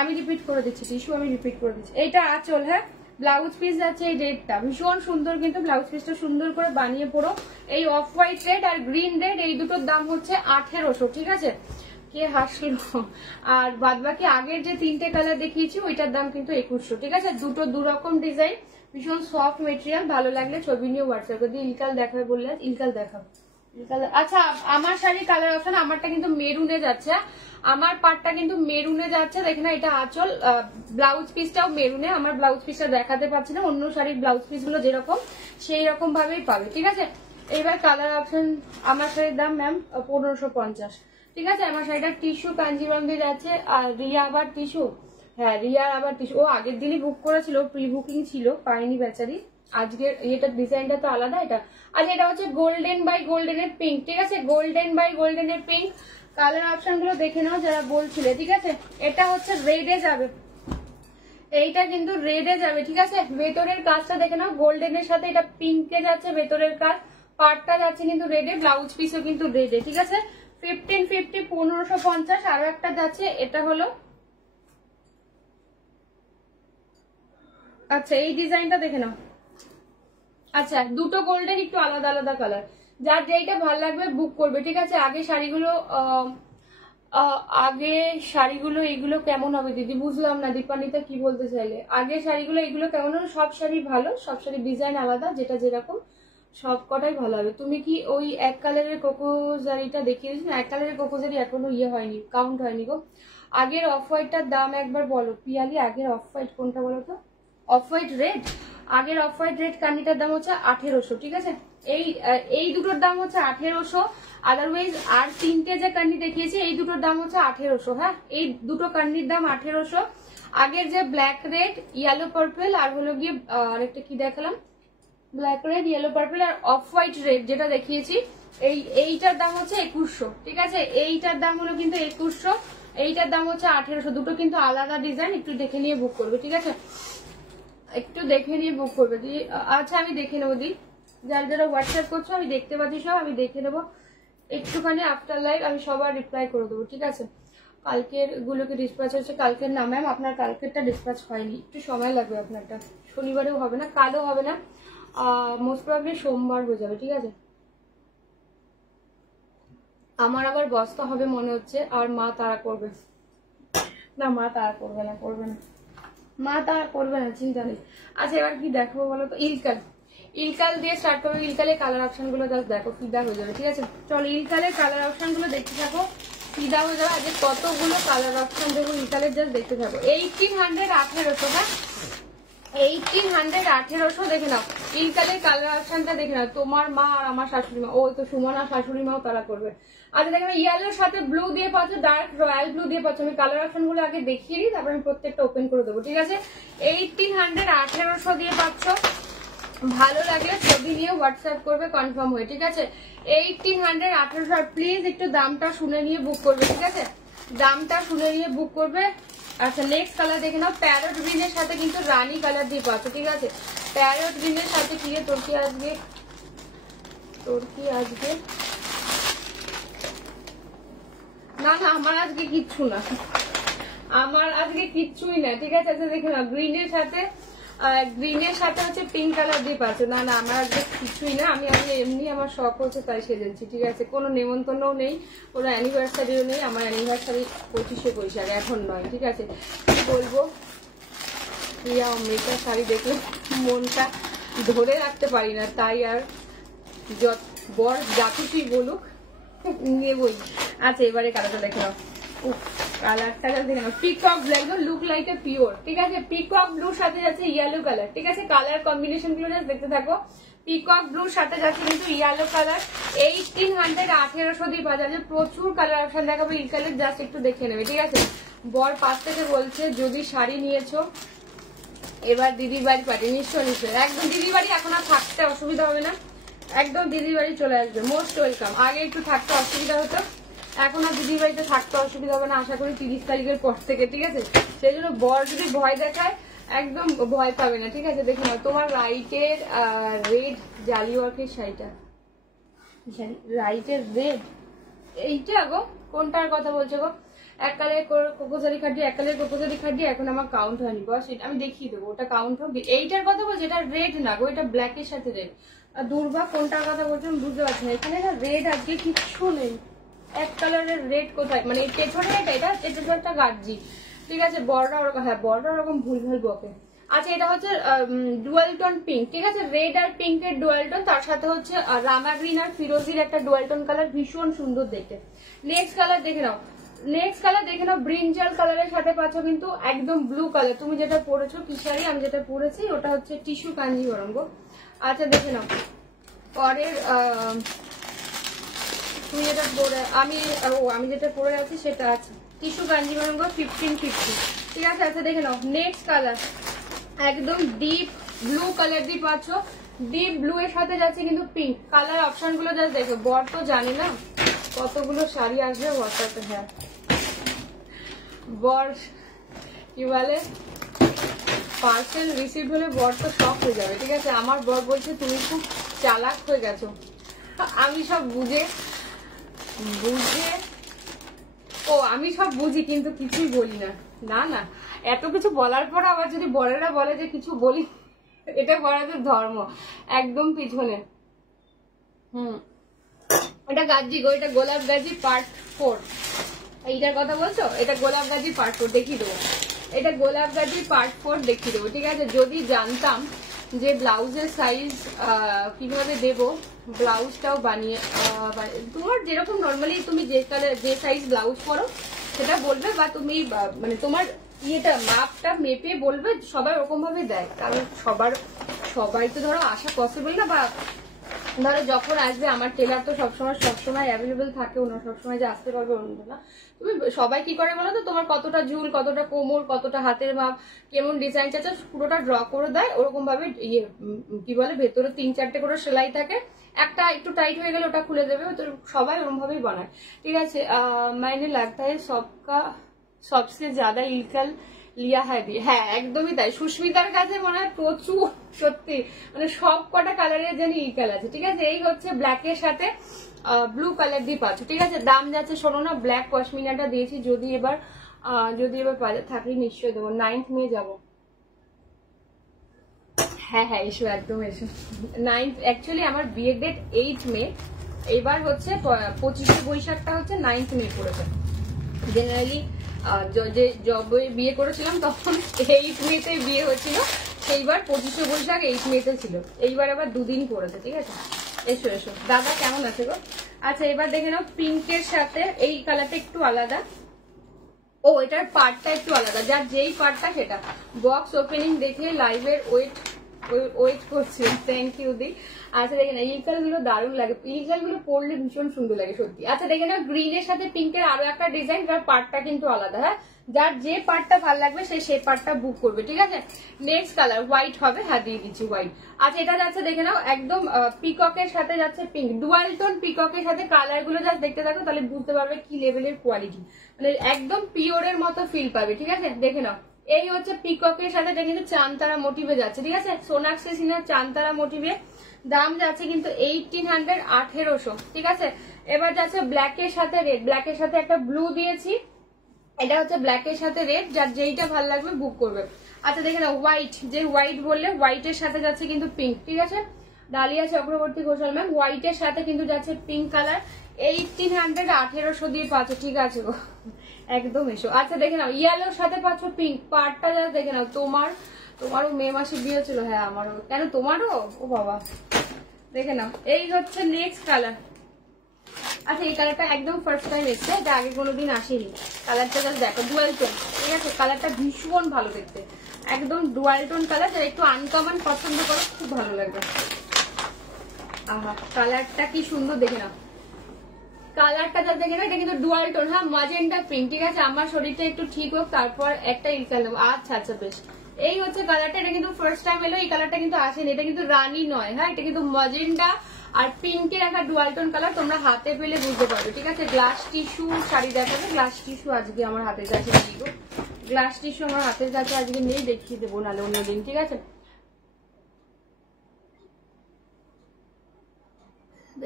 আমি রিপিট করে দিচ্ছি, টিস্যু আমি রিপিট করে দিচ্ছি। এইটা আঁচল, হ্যাঁ ব্লাউজ পিস যাচ্ছে এই রেডটা, ভীষণ সুন্দর, কিন্তু ব্লাউজ পিসটা সুন্দর করে বানিয়ে পড়ো। এই অফ হোয়াইট রেড আর গ্রিন রেড, এই দুটোর দাম হচ্ছে 1800, ঠিক আছে? কে হাসলো? আর বাদ বাকি আগের যে 3টে কালার দেখিয়েছি ওইটার দাম কিন্তু 2100, ঠিক আছে? দুটো দুরকম ডিজাইন, ভীষণ সফট মেটেরিয়াল। ভালো লাগলে ছবি নিয়ে হোয়াটসঅ্যাপে দিয়ে। ইলকাল দেখাবে বললে, ইলকাল দেখাবো। আচ্ছা আমার শাড়ির কালার অপশন, আমারটা কিন্তু মেরুনে যাচ্ছে, আমার পাটটা কিন্তু মেরুনে যাচ্ছে। দেখেন এটা আঁচল, ব্লাউজ পিসটাও মেরুনে। আমার ব্লাউজ পিসটা দেখাতে পাচ্ছি না, অন্য শাড়ির ব্লাউজ পিস গুলো যেরকম সেই রকম ভাবেই পাবে, ঠিক আছে। এবার কালার অপশন, আমার শাড়ির দাম ম্যাম 1550, ঠিক আছে। আমার শাড়িটা টিস্যু কাঞ্জিবরম দিয়ে যাচ্ছে, আর রিয়া আবার টিস্যু, হ্যাঁ রিয়া আবার টিস্যু, ও আগের দিনই বুক করেছিল, প্রি বুকিং ছিল, পাইনি বেচারি। আজকের এটার ডিজাইনটা তো আলাদা এটা। আচ্ছা এটা হচ্ছে গোল্ডেন বাই গোল্ডেনের পিঙ্ক, ঠিক আছে, গোল্ডেন বাই গোল্ডেনের পিঙ্ক। কালার অপশন গুলো দেখে নাও যারা বলছিলে, ঠিক আছে। এটা হচ্ছে রেডে যাবে, এইটা কিন্তু রেডে যাবে, ঠিক আছে। ভেতরের কাজটা দেখে নাও, গোল্ডেনের সাথে এটা পিঙ্কে যাচ্ছে ভেতরের কাজ, পাটটা যাচ্ছে কিন্তু রেডে, ব্লাউজ পিসও কিন্তু রেডে, ঠিক আছে। 1550, 1550। আরো একটা যাচ্ছে, এটা হলো, আচ্ছা এই ডিজাইনটা দেখে নাও। আচ্ছা দুটো গোল্ডেন, একটু আলাদা আলাদা কালার, যার যেইটা ভালো লাগবে বুক করবে, ঠিক আছে। আগে শাড়িগুলো এইগুলো কেমন হবে দিদি, বুঝলাম না দীপান্বিতা কি বলতে চাইলে। আগে শাড়িগুলো এগুলো কেমন হবে? সব শাড়ি ভালো, সব শাড়ি ডিজাইন আলাদা, যেটা যেরকম সব কটাই ভালো হবে। তুমি কি ওই এক কালারের কোকোজারিটা দেখিয়েছি না? এক কালারের কোকোজারি এখনো ইয়ে হয়নি, কাউন্ট হয়নি গো। আগের অফ হোয়াইটটার দাম একবার বলো পিয়ালি, আগের অফ হোয়াইট কোনটা বলো তো? অফ হোয়াইট রেড, আগের অফ হোয়াইট রেড কান্ডিটার দাম হচ্ছে 1800, ঠিক আছে। এই দুটোর দাম হচ্ছে 1800। আদারওয়াইজ আর তিনটে যে কান্ডি দেখিয়েছি এই দুটোর দাম হচ্ছে 1800, হ্যাঁ এই দুটো কান্ডির দাম 1800। আগের যে ব্ল্যাক রেড ইয়েলো পার্পল আর হলো গিয়ে আরেকটা কি দেখালাম, ব্ল্যাক রেড ইয়েলো পার্পল আর অফ হোয়াইট রেড যেটা দেখিয়েছি, এইটার দাম হচ্ছে 2100, ঠিক আছে। এইটার দাম হলো কিন্তু 2100, এইটার দাম হচ্ছে 1800। দুটো কিন্তু আলাদা ডিজাইন, একটু দেখে নিয়ে বুক করবে, ঠিক আছে, একটু দেখে নিয়ে বুক করবে দি। আচ্ছা আমি দেখে নেবো দি, যারা যারা হোয়াটসঅ্যাপ করছো আমি দেখতে পাচ্ছি সব, আমি দেখে নেবো একটুখানি আফটার লাইভ, আমি সবার রিপ্লাই করে দেবো, ঠিক আছে। কালকের গুলোকে ডিসপ্যাচ হচ্ছে, কালকের না ম্যাম আপনার কালকেরটা ডিসপ্যাচ হয়নি, একটু সময় লাগবে আপনারটা, শনিবারেও হবে না, কালও হবে না, মোস্ট প্রবাবলি সোমবার হয়ে যাবে, ঠিক আছে। আমার আবার বস্তা হবে মনে হচ্ছে, আর মা তারা করবে না, মা তারা করবে না, করবে না, মা তারা করবে না, চিন্তা নেই। আচ্ছা এবার কি দেখো বলো তো, ইলকাল, ইলকাল দিয়ে স্টার্ট করবে। ইলকালের কালার অপশন গুলো জাস্ট দেখো, ফিদা হয়ে যাবে, ঠিক আছে। চলো ইলকালের কালার অপশন গুলো দেখতে থাকো, ফিদা হয়ে যাবে। আজকে কতগুলো কালার অপশন দেখো ইলকালের, জাস্ট দেখতে থাকো। 1800, 1800, হ্যাঁ 1800, 1800 দেখে নাও। ইলকালের কালার অপশনটা দেখে নাও, তোমার মা আর আমার শাশুড়ি মা, ও তো সুমনা শাশুড়ি মাও তারা করবে। আচ্ছা দেখো ইয়েলোর সাথে ব্লু দিয়ে পাচ্ছ, ডার্ক রয়্যাল ব্লু দিয়ে পাচ্ছ। আমি কালার অপশন গুলো আগে দেখিয়ে দিই, তারপর আমি প্রত্যেকটা ওপেন করে দেবো, ঠিক আছে। 1800, 1800 দিয়ে পাচ্ছ। ভালো লাগলে ছবি নিয়ে হোয়াটসঅ্যাপ করবে কনফার্ম হয়ে, ঠিক আছে। 1800, 1800, আর প্লিজ একটু দামটা শুনে নিয়ে বুক করবে, ঠিক আছে, দামটা শুনে নিয়ে বুক করবে। আচ্ছা নেক্সট কালার দেখে নাও, প্যারট গ্রিনের সাথে কিন্তু রানী কালার দিয়ে পাচ্ছ, ঠিক আছে। প্যারট গ্রিনের সাথে কি তোর কি আজকে, না না আমার আজকে কিচ্ছু না, আমার আজকে কিচ্ছুই না, ঠিক আছে। আচ্ছা দেখে নাও গ্রিনের সাথে হচ্ছে পিঙ্ক কালার দিয়ে পাচ্ছে, না না আমার আজকে কিছুই না, আমি এমনি আমার শখ হচ্ছে তাই সেজেছি, ঠিক আছে। কোনো নেমন্তন্নও নেই, কোনো অ্যানিভার্সারিও নেই, আমার অ্যানিভার্সারি 25শে বৈশাখ, এখন নয়, ঠিক আছে। কি বলবো প্রিয়া অমৃতার শাড়ি দেখলে মনটা ধরে রাখতে পারি না, তাই আর বর যা কিছুই বলুক নেবই। আচ্ছা এবারে কালারটা দেখে নাও, কালারটা দেখে নাও, পিকক ব্লু, একদম লুক লাইক এ পিওর, ঠিক আছে। পিকক ব্লুর সাথে যাচ্ছে ইয়েলো কালার, ঠিক আছে। কালার কম্বিনেশন গুলো জাস্ট দেখতে থাকো। পিকক ব্লুর সাথে যাচ্ছে কিন্তু ইয়েলো কালার। 1800, 1800 দিয়ে পাওয়া যাচ্ছে। প্রচুর কালার অপশন দেখাবো ইলকালের, জাস্ট একটু দেখে নেবে, ঠিক আছে। বর পাশ থেকে বলছে যদি শাড়ি নিয়েছো এবার দিদির বাড়ি পাঠিয়ে, নিশ্চয় নিশ্চয়, একদম দিদির বাড়ি এখন আর থাকতে অসুবিধা হবে না, একদম দিদির বাড়ি চলে আসবে, মোস্ট ওয়েলকাম। আগে একটু থাকতে অসুবিধা হতো, এখন আর দিদির বাড়িতে থাকতে অসুবিধা হবে না আশা করি 30 তারিখের পর থেকে, ঠিক আছে। সেই জন্য বর যদি ভয় দেখায় একদম ভয় পাবে না, ঠিক আছে। দেখে নাও তোমার রাইটের রেড জালি ওয়ার্কের শাড়িটা, রাইটের রেড এইটা গো, কোনটার কথা বলছো গো? এক কালের কোকোজারি খাড্ডি, এক কালের কোকোজারি খাড্ডি, এখন আমার কাউন্ট হয়নি বস, আমি দেখিয়ে দেবো, ওটা কাউন্ট হোক। এইটার কথা বলছি, এটা রেড না গো, এটা ব্ল্যাকের সাথে রেড। আর দুর্বা কোনটার কথা বলছো আমি বুঝতে পারছি না, এখানে না রেড আজকে কিচ্ছু নেই, এক কালারের রেড কোথায়, মানে টেছনের এটা টেছনটা গার্জি, ঠিক আছে। বড়রা ওরকম, হ্যাঁ বড়রা ওরকম ভুল ভাল বকে। আচ্ছা এটা হচ্ছে ডুয়াল টোন পিঙ্ক, ঠিক আছে, রেড আর পিঙ্কের ডুয়াল টোন, তার সাথে হচ্ছে রামা গ্রিন আর ফিরোজির একটা ডুয়াল টোন কালার, ভীষণ সুন্দর দেখতে। নেক্সট কালার দেখে নাও, নেক্সট কালার দেখে নাও, ব্রিঞ্জাল কালারের সাথে পাচ্ছ কিন্তু একদম ব্লু কালার। তুমি যেটা পরেছো কি শাড়ি, আমি যেটা পরেছি ওটা হচ্ছে টিস্যু কাঞ্জিভরম গো। আচ্ছা দেখে নাও পরের, তুমি যেটা পরে আমি যেটা পরে আছি সেটা আছে টিস্যু কাঞ্জিভরম গো 1550, ঠিক আছে। আচ্ছা দেখে নাও নেক্সট কালার একদম ডিপ ব্লু কালার দিয়ে পাচ্ছ, ডিপ ব্লু এর সাথে যাচ্ছে কিন্তু পিঙ্ক কালার। অপশন গুলো জাস্ট দেখো, বর তো জানি না কতগুলো শাড়ি আসবে হোয়াটসঅ্যাপে। হ্যাঁ বর কি বলে, পার্সেল রিসিভ হলে বর তো শক হয়ে যাবে, ঠিক আছে। আমার বর বলছে তুমি খুব চালাক হয়ে গেছো। আমি সব বুঝে আমি সব বুঝি কিন্তু কিছুই বলি না। না না, এত কিছু বলার পর আবার যদি বড়রা বলে যে কিছু বলি, এটা বড়দের ধর্ম একদম পিছনে। এটা গাজি গো, এটা গোলাপ গাজি পার্ট 4, এইটার কথা বলছো, এটা গোলাপ গাজি পার্ট 4 দেখিয়ে দেবো, এটা গোলাপ গাজি পার্ট 4 দেখিয়ে দেবো, ঠিক আছে। যদি জানতাম যে ব্লাউজের সাইজ কিভাবে দেব, ব্লাউজটাও বানিয়ে তোমার যেরকম নর্মালি তুমি যে সাইজ ব্লাউজ পরো সেটা বলবে, বা তুমি মানে তোমার ইয়েটা মাপটা মেপে বলবে, সবাই ওরকম ভাবে দেয়। কারণ সবাই তো ধরো আসা পসিবল না, বা ধরো যখন আসবে আমার টেলার তো সবসময় অ্যাভেলেবেল থাকে, ওনার সবসময় যে আসতে পারবে ওরকম না। তুমি সবাই কি করে বলো তো, তোমার কতটা ঝুল, কতটা কোমর, কতটা হাতের মাপ, কেমন ডিজাইন চাচ্ছে পুরোটা ড্র করে দেয়। ওরকম ভাবে ইয়ে কি বলে, ভেতরে 3-4টে করে সেলাই থাকে, একটা একটু টাইট হয়ে গেলে ওটা খুলে দেবে, তো সবাই ওরকম ভাবেই বানায়, ঠিক আছে। মাইনে লাগতা है সবসে ज्यादा ইলকাল লিয়া হ্যাঁ দি, হ্যাঁ একদমই তাই। সুস্মিতার কাছে মনে হয় প্রচুর, সত্যি মানে সব কটা কালারের জানি ইলকাল আছে, ঠিক আছে। এই হচ্ছে ব্ল্যাকের সাথে ব্লু কালার দিয়ে পাচ্ছ, ঠিক আছে। দাম যাচ্ছে শোনো না, ব্ল্যাক পশমিনাটা দিয়েছি, যদি এবার বাজার থাকলে নিশ্চয়ই দেবো। 9th মে যাবো। হ্যাঁ হ্যাঁ এসো, একদম এসো। 9th অ্যাকচুয়ালি আমার বিয়ের ডেট 8 মে, এবার হচ্ছে 25শে বৈশাখটা হচ্ছে 9th মে পড়েছে। জেনারেলি যবে বিয়ে করেছিলাম তখন 8 মেতে বিয়ে হচ্ছিল, সেইবার 25শে বৈশাখ 8 মেতে ছিল, এইবার আবার দুদিন পড়েছে, ঠিক আছে। এসো এসো। দাদা কেমন আছে গো? আচ্ছা এবার দেখে নাও পিঙ্কের সাথে এই কালারটা একটু আলাদা, ও এটার পার্টটা একটু আলাদা, যার যেই পার্টটা সেটা। বক্স ওপেনিং দেখে লাইভের ওয়েট করছি, থ্যাংক ইউ দি। আচ্ছা দেখে না ইলকাল গুলো দারুণ লাগে, ইলকাল গুলো পরলে ভীষণ সুন্দর লাগে সত্যি। আচ্ছা দেখে না গ্রিনের সাথে পিঙ্কের আরো একটা ডিজাইন, যার পার্টটা কিন্তু আলাদা। হ্যাঁ যার যে পার্টটা ভালো লাগবে সেই পার্টটা বুক করবে, ঠিক আছে। নেক্সট কালার হোয়াইট হবে, হ্যাঁ দিয়ে দিচ্ছি হোয়াইট। আচ্ছা এটা যাচ্ছে দেখে নাও একদম পিককের সাথে যাচ্ছে পিঙ্ক, ডুয়াল টোন পিককের সাথে কালার গুলো জাস্ট দেখতে থাকো, তাহলে বুঝতে পারবে কি লেভেলের কোয়ালিটি, মানে একদম পিওরের মতো ফিল পাবে, ঠিক আছে। দেখে নাও এই হচ্ছে পিককের সাথে, এটা কিন্তু চানতারা মোটিভে যাচ্ছে, ঠিক আছে। সোনাক্ষী সিনহার চানতারা মোটিভে, দাম যাচ্ছে কিন্তু 1800, 1800, ঠিক আছে। এবার যাচ্ছে ব্ল্যাকের সাথে রেড, ব্ল্যাকের সাথে একটা ব্লু দিয়েছি, এটা হচ্ছে ব্ল্যাকের সাথে রেড, যার যেইটা ভালো লাগবে বুক করবে। আচ্ছা দেখে নাও হোয়াইট, যে হোয়াইট বললে হোয়াইটের সাথে যাচ্ছে কিন্তু পিঙ্ক, ঠিক আছে। ডালিয়া চক্রবর্তী ঘোষাল ম্যাম, হোয়াইটের সাথে কিন্তু যাচ্ছে পিঙ্ক কালার, 1800, 1800 দিয়ে পাচ্ছ, ঠিক আছে গো একদম এসো। আচ্ছা দেখে নাও ইয়েলোর সাথে পাচ্ছ পিঙ্ক, পার্টটা যা দেখে নাও। তোমারও মে মাসে বিয়ে ছিল, হ্যাঁ আমারও, কেন তোমারও, ও বাবা দেখে নাও। এই হচ্ছে নেক্সট কালার। আচ্ছা এই কালারটা একদম ফার্স্ট টাইম এসছে, এটা আগে কোনোদিন আসেনি। কালারটা জাস্ট দেখো ডুয়াল টোন, ঠিক আছে। কালারটা ভীষণ ভালো দেখতে, একদম ডুয়াল টোন কালার, যারা একটু আনকমন পছন্দ করো খুব ভালো লাগবে। আহা কালারটা কি সুন্দর দেখে নাও, কালারটা যা দেখে না, এটা কিন্তু ডুয়াল টোন, হ্যাঁ ম্যাজেন্টা পিঙ্ক, ঠিক আছে। আমার শরীরটা একটু ঠিক হোক তারপর একটা ইলকাল নেবো। আচ্ছা আচ্ছা বেশ, এই হচ্ছে কালারটা, এটা কিন্তু ফার্স্ট টাইম এলো, এই কালারটা কিন্তু আসেনি, এটা কিন্তু রানী নয়, হ্যাঁ এটা কিন্তু ম্যাজেন্টা আর পিঙ্কের একটা ডুয়াল টোন কালার, তোমরা হাতে পেলে বুঝতে পারবে, ঠিক আছে। গ্লাস টিস্যু শাড়ি দেখাবে, গ্লাস টিস্যু আজকে আমার হাতের কাছে নেই গো, গ্লাস টিস্যু আমার হাতের কাছে আজকে নেই, দেখিয়ে দেবো নাহলে অন্যদিন, ঠিক আছে।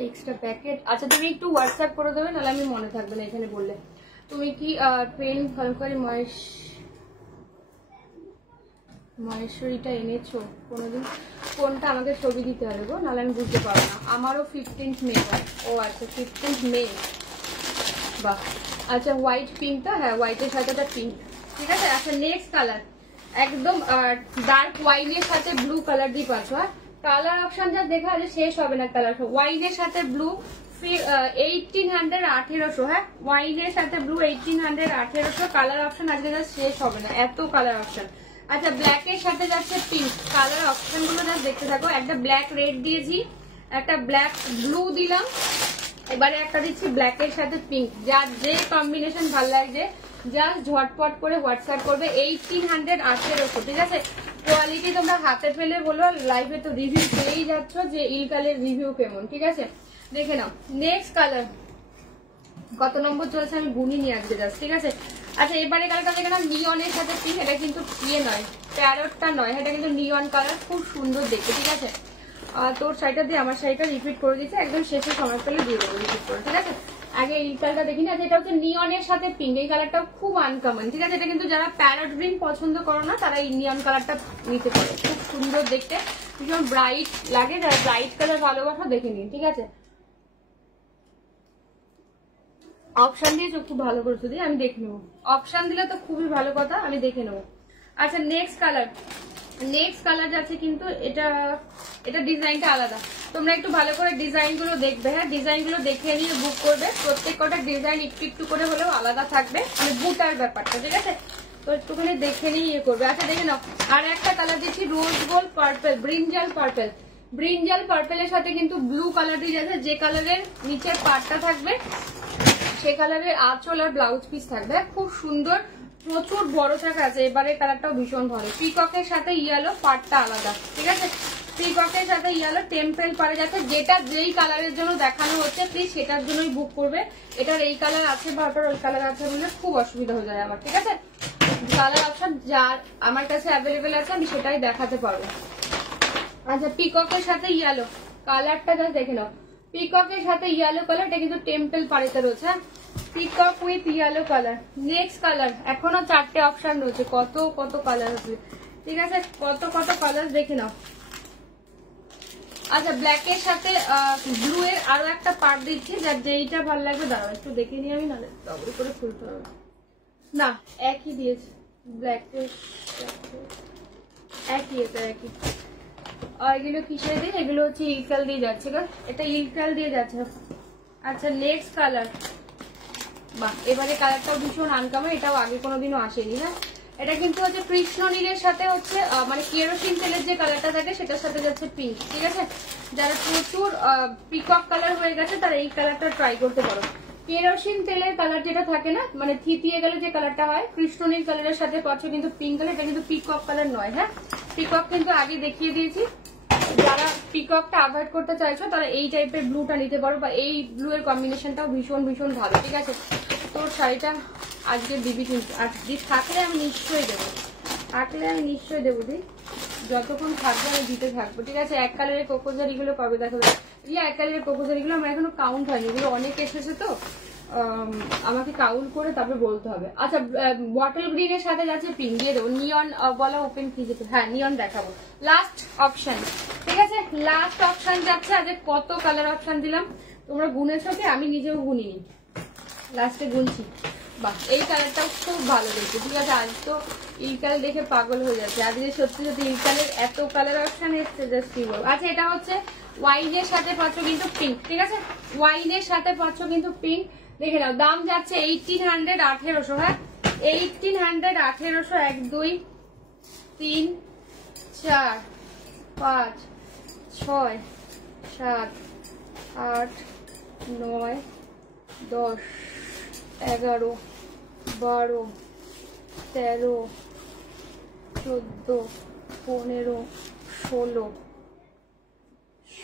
এক্সট্রা প্যাকেট, আচ্ছা তুমি একটু হোয়াটসঅ্যাপ করে দেবে, নাহলে আমি মনে থাকবে না এখানে বললে। তুমি কি ট্রেন ফলকারি মহেশ্বরীটা এনেছো কোনোদিন? কোনটা আমাকে ছবি দিতে হবে গো, নাহলে আমি বুঝতে পারবো না। আমারও 15th মে হয়। ও আচ্ছা 15th মে, বাহ। আচ্ছা হোয়াইট পিঙ্কটা, হ্যাঁ হোয়াইটের সাথে পিঙ্ক, ঠিক আছে। আচ্ছা নেক্সট কালার একদম ডার্ক ওয়াইনের সাথে ব্লু কালার দিয়ে পাচ্ছ। হ্যাঁ, কালার অপশন যা দেখা আছে শেষ হবে না। কালার ওয়াইনের সাথে ব্লু 1800 1800। হ্যাঁ, ওয়াইনের সাথে ব্লু 1800 1800। কালার অপশন আজকে যা শেষ হবে না, এত কালার অপশন। আচ্ছা, ব্ল্যাকের সাথে যাচ্ছে পিঙ্ক। কালার অপশন গুলো যা দেখতে থাকো। একটা ব্ল্যাক রেড দিয়েছি, একটা ব্ল্যাক ব্লু দিলাম, এবারে একটা দিচ্ছি ব্ল্যাকের সাথে পিঙ্ক। যার যে কম্বিনেশন ভালো লাগছে জাস্ট ঝটপট করে হোয়াটসঅ্যাপ করবে। 1800 1800। ঠিক আছে, কোয়ালিটি তোমরা হাতে পেলে বলো, লাইভে তো রিভিউ পেয়েই যাচ্ছ যে ইলকালের রিভিউ কেমন। ঠিক আছে, দেখে নাও। নেক্সট কালার কত নম্বর চলছে আমি গুনিনি আজকে জাস্ট। ঠিক আছে, আচ্ছা এবারে কালারটা দেখে নাও, নিয়নের সাথে পিঙ্ক। এটা কিন্তু ইয়ে নয়, প্যারটটা নয়, এটা কিন্তু নিয়ন কালার, খুব সুন্দর দেখতে। ঠিক আছে, তোর শাড়িটা দিয়ে আমার শাড়িটা রিপিট করে দিচ্ছে, একদম শেষে সময় পেলে দিয়ে দেবো রিপিট করে। ঠিক আছে, আগে এই কালারটা দেখি না। এটা হচ্ছে নিয়নের সাথে পিঙ্ক। এই কালারটাও খুব আনকমন। ঠিক আছে, এটা কিন্তু যারা প্যারট গ্রিন পছন্দ করো না তারা এই নিয়ন কালারটা নিতে পারে, খুব সুন্দর দেখতে, ভীষণ ব্রাইট লাগে। যারা ব্রাইট কালার ভালোবাসো দেখে নিন। ঠিক আছে, অপশন দিয়েছো খুব ভালো করেছো, দিয়ে আমি দেখে নেবো। অপশন দিলে তো খুবই ভালো কথা, আমি দেখে নেবো। আচ্ছা, নেক্সট কালার যাচ্ছে কিন্তু এটা ডিজাইনটা আলাদা। তোমরা একটু ভালো করে ডিজাইন গুলো দেখবে। হ্যাঁ, ডিজাইন গুলো দেখে নিয়ে বুক করবে। প্রত্যেক কটা ডিজাইন একটু একটু করে হলেও আলাদা থাকবে, মানে বুটার ব্যাপারটা। ঠিক আছে, তো একটুখানি দেখে নিয়ে ইয়ে করবে। আচ্ছা দেখে নাও, আর একটা কালার দিচ্ছি rose gold purple, brinjal purple. Brinjal পার্পেলের সাথে কিন্তু ব্লু কালার দিয়ে যাচ্ছে। যে কালারের নিচের পাটটা থাকবে সে কালারের আঁচল আর ব্লাউজ পিস থাকবে, খুব সুন্দর, প্রচুর বড় থাকা আছে। এবারে কালারটাও ভীষণ ভালো। পিককের সাথে ইয়েলো, পাটটা আলাদা। ঠিক আছে, পিককের সাথে ইয়েলো টেম্পেল পারে যাচ্ছে। যেটা যেই কালারের জন্য দেখানো হচ্ছে প্লিজ সেটার জন্যই বুক করবে। এটার এই কালার আছে, ভারপর ওই কালার আছে বলে খুব অসুবিধা হয়ে যায় আমার। ঠিক আছে, কালার অপশন যার আমার কাছে অ্যাভেলেবেল আছে আমি সেটাই দেখাতে পারবো। আচ্ছা, পিককের সাথে ইয়েলো কালারটা যা দেখে নাও। পিককের সাথে ইয়েলো কালার, এটা কিন্তু টেম্পল পাড়িতে রয়েছে। Peacock with yellow colour. Next colour, এখনো 4টে অপশন রয়েছে, কত কত কালার আছে। ঠিক আছে, কত কত কালার দেখে নাও। আচ্ছা, ব্ল্যাকের সাথে ব্লু এর আরো একটা পার্ট দিচ্ছি, যার যেইটা ভালো লাগবে। দাঁড়াও একটু দেখে নিই আমি, নাহলে ডবল করে খুলতে হবে না। একই দিয়েছে, ব্ল্যাকের একই, এটা একই। আর এগুলো কিসের দিয়ে? এগুলো হচ্ছে ইলকাল দিয়ে যাচ্ছে। এটা ইলকাল দিয়ে যাচ্ছে। আচ্ছা, নেক্সট কালার। বাহ, এবারে কালারটাও ভীষণ আনকমন, এটাও আগে কোনোদিনও আসেনি। হ্যাঁ, এটা কিন্তু হচ্ছে কৃষ্ণ নীলের সাথে হচ্ছে মানে কেরোসিন তেলের যে কালারটা থাকে সেটার সাথে যাচ্ছে পিঙ্ক। ঠিক আছে, যারা প্রচুর পিকক কালার হয়ে গেছে তারা এই কালারটা ট্রাই করতে পারো। কেরোসিন তেলের কালার যেটা থাকে না, মানে থিতিয়ে গেলে যে কালারটা হয়, কৃষ্ণনীল কালারের সাথে পাচ্ছ কিন্তু পিঙ্ক কালার। এটা কিন্তু পিকক কালার নয়। হ্যাঁ, পিকক কিন্তু আগে দেখিয়ে দিয়েছি। যারা পিককটা অ্যাভয়েড করতে চাইছো তারা এই টাইপের ব্লুটা নিতে পারো, বা এই ব্লু এর কম্বিনেশনটাও ভীষণ ভীষণ ভালো। ঠিক আছে, তোর শাড়িটা আজকে দিবি কিন্তু, আর দিদি থাকলে আমি নিশ্চয়ই দেবো, দি যতক্ষণ থাকবে আমি দিতে থাকবো। ঠিক আছে, এক কালারের কোকোজারিগুলো কবে দেখাবে? এক কালারের কোকোজারিগুলো আমার এখনো কাউন্ট হয়নি, এগুলো অনেক এসেছে তো আমাকে কাউন্ট করে তারপরে বলতে হবে। আচ্ছা, বটল গ্রিনের সাথে যাচ্ছে পিঙ্ক, দিয়ে দেবো। নিয়ন বলা ওপেন কি যেতে, হ্যাঁ নিয়ন দেখাবো। Last option. ঠিক আছে, লাস্ট অপশন যাচ্ছে। আজ কত কালার অপশন দিলাম তোমরা গুনেছো কি? আমি নিজেও গুনিনি, লাস্টে গুনছি। বাহ, এই কালারটাও খুব ভালো দেখছে। ঠিক আছে, আজ তো ইলকাল দেখে পাগল হয়ে যাচ্ছে। আজকে সত্যি সত্যি ইলকালের এত কালার অপশন এসছে, জাস্ট কি বলবো। আচ্ছা, এটা হচ্ছে ওয়াইনের সাথে পাচ্ছ কিন্তু পিঙ্ক। ঠিক আছে, ওয়াইনের সাথে পাচ্ছ কিন্তু পিঙ্ক। দেখে নাও, দাম যাচ্ছে 1800 1800। হ্যাঁ, 1800 1800। 1 2 3 4 5 6 7 8 9 10 11 12 13 14 15 16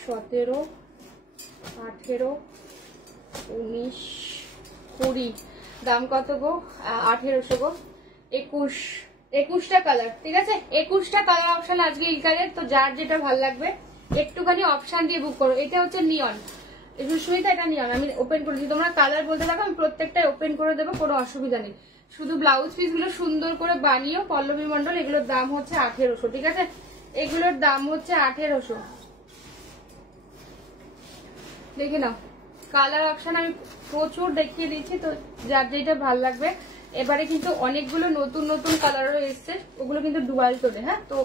17 18 19 20। দাম কত গো? 1800 গো। 21টা কালার। ঠিক আছে, 21টা কালার অপশন আজকে ইলকালের। তো যার যেটা ভালো লাগবে একটুখানি অপশন দিয়ে বুক করো। এটা হচ্ছে নিয়ন, সুইতা, এটা নিয়ন। আমি ওপেন করেছি, তোমরা কালার বলতে থাকো, আমি প্রত্যেকটাই ওপেন করে দেবো, কোনো অসুবিধা নেই। শুধু ব্লাউজ পিস গুলো সুন্দর করে বানিয়ে পল্লবী মন্ডল, এগুলোর দাম হচ্ছে 1800। ঠিক আছে, এগুলোর দাম হচ্ছে 1800। দেখে নাও, কালার অপশন আমি প্রচুর দেখিয়ে দিচ্ছি, তো যার যেটা ভালো লাগবে। এবারে কিন্তু অনেকগুলো নতুন নতুন কালারও এসছে, ওগুলো কিন্তু ডুয়াল টোনে। হ্যাঁ, তো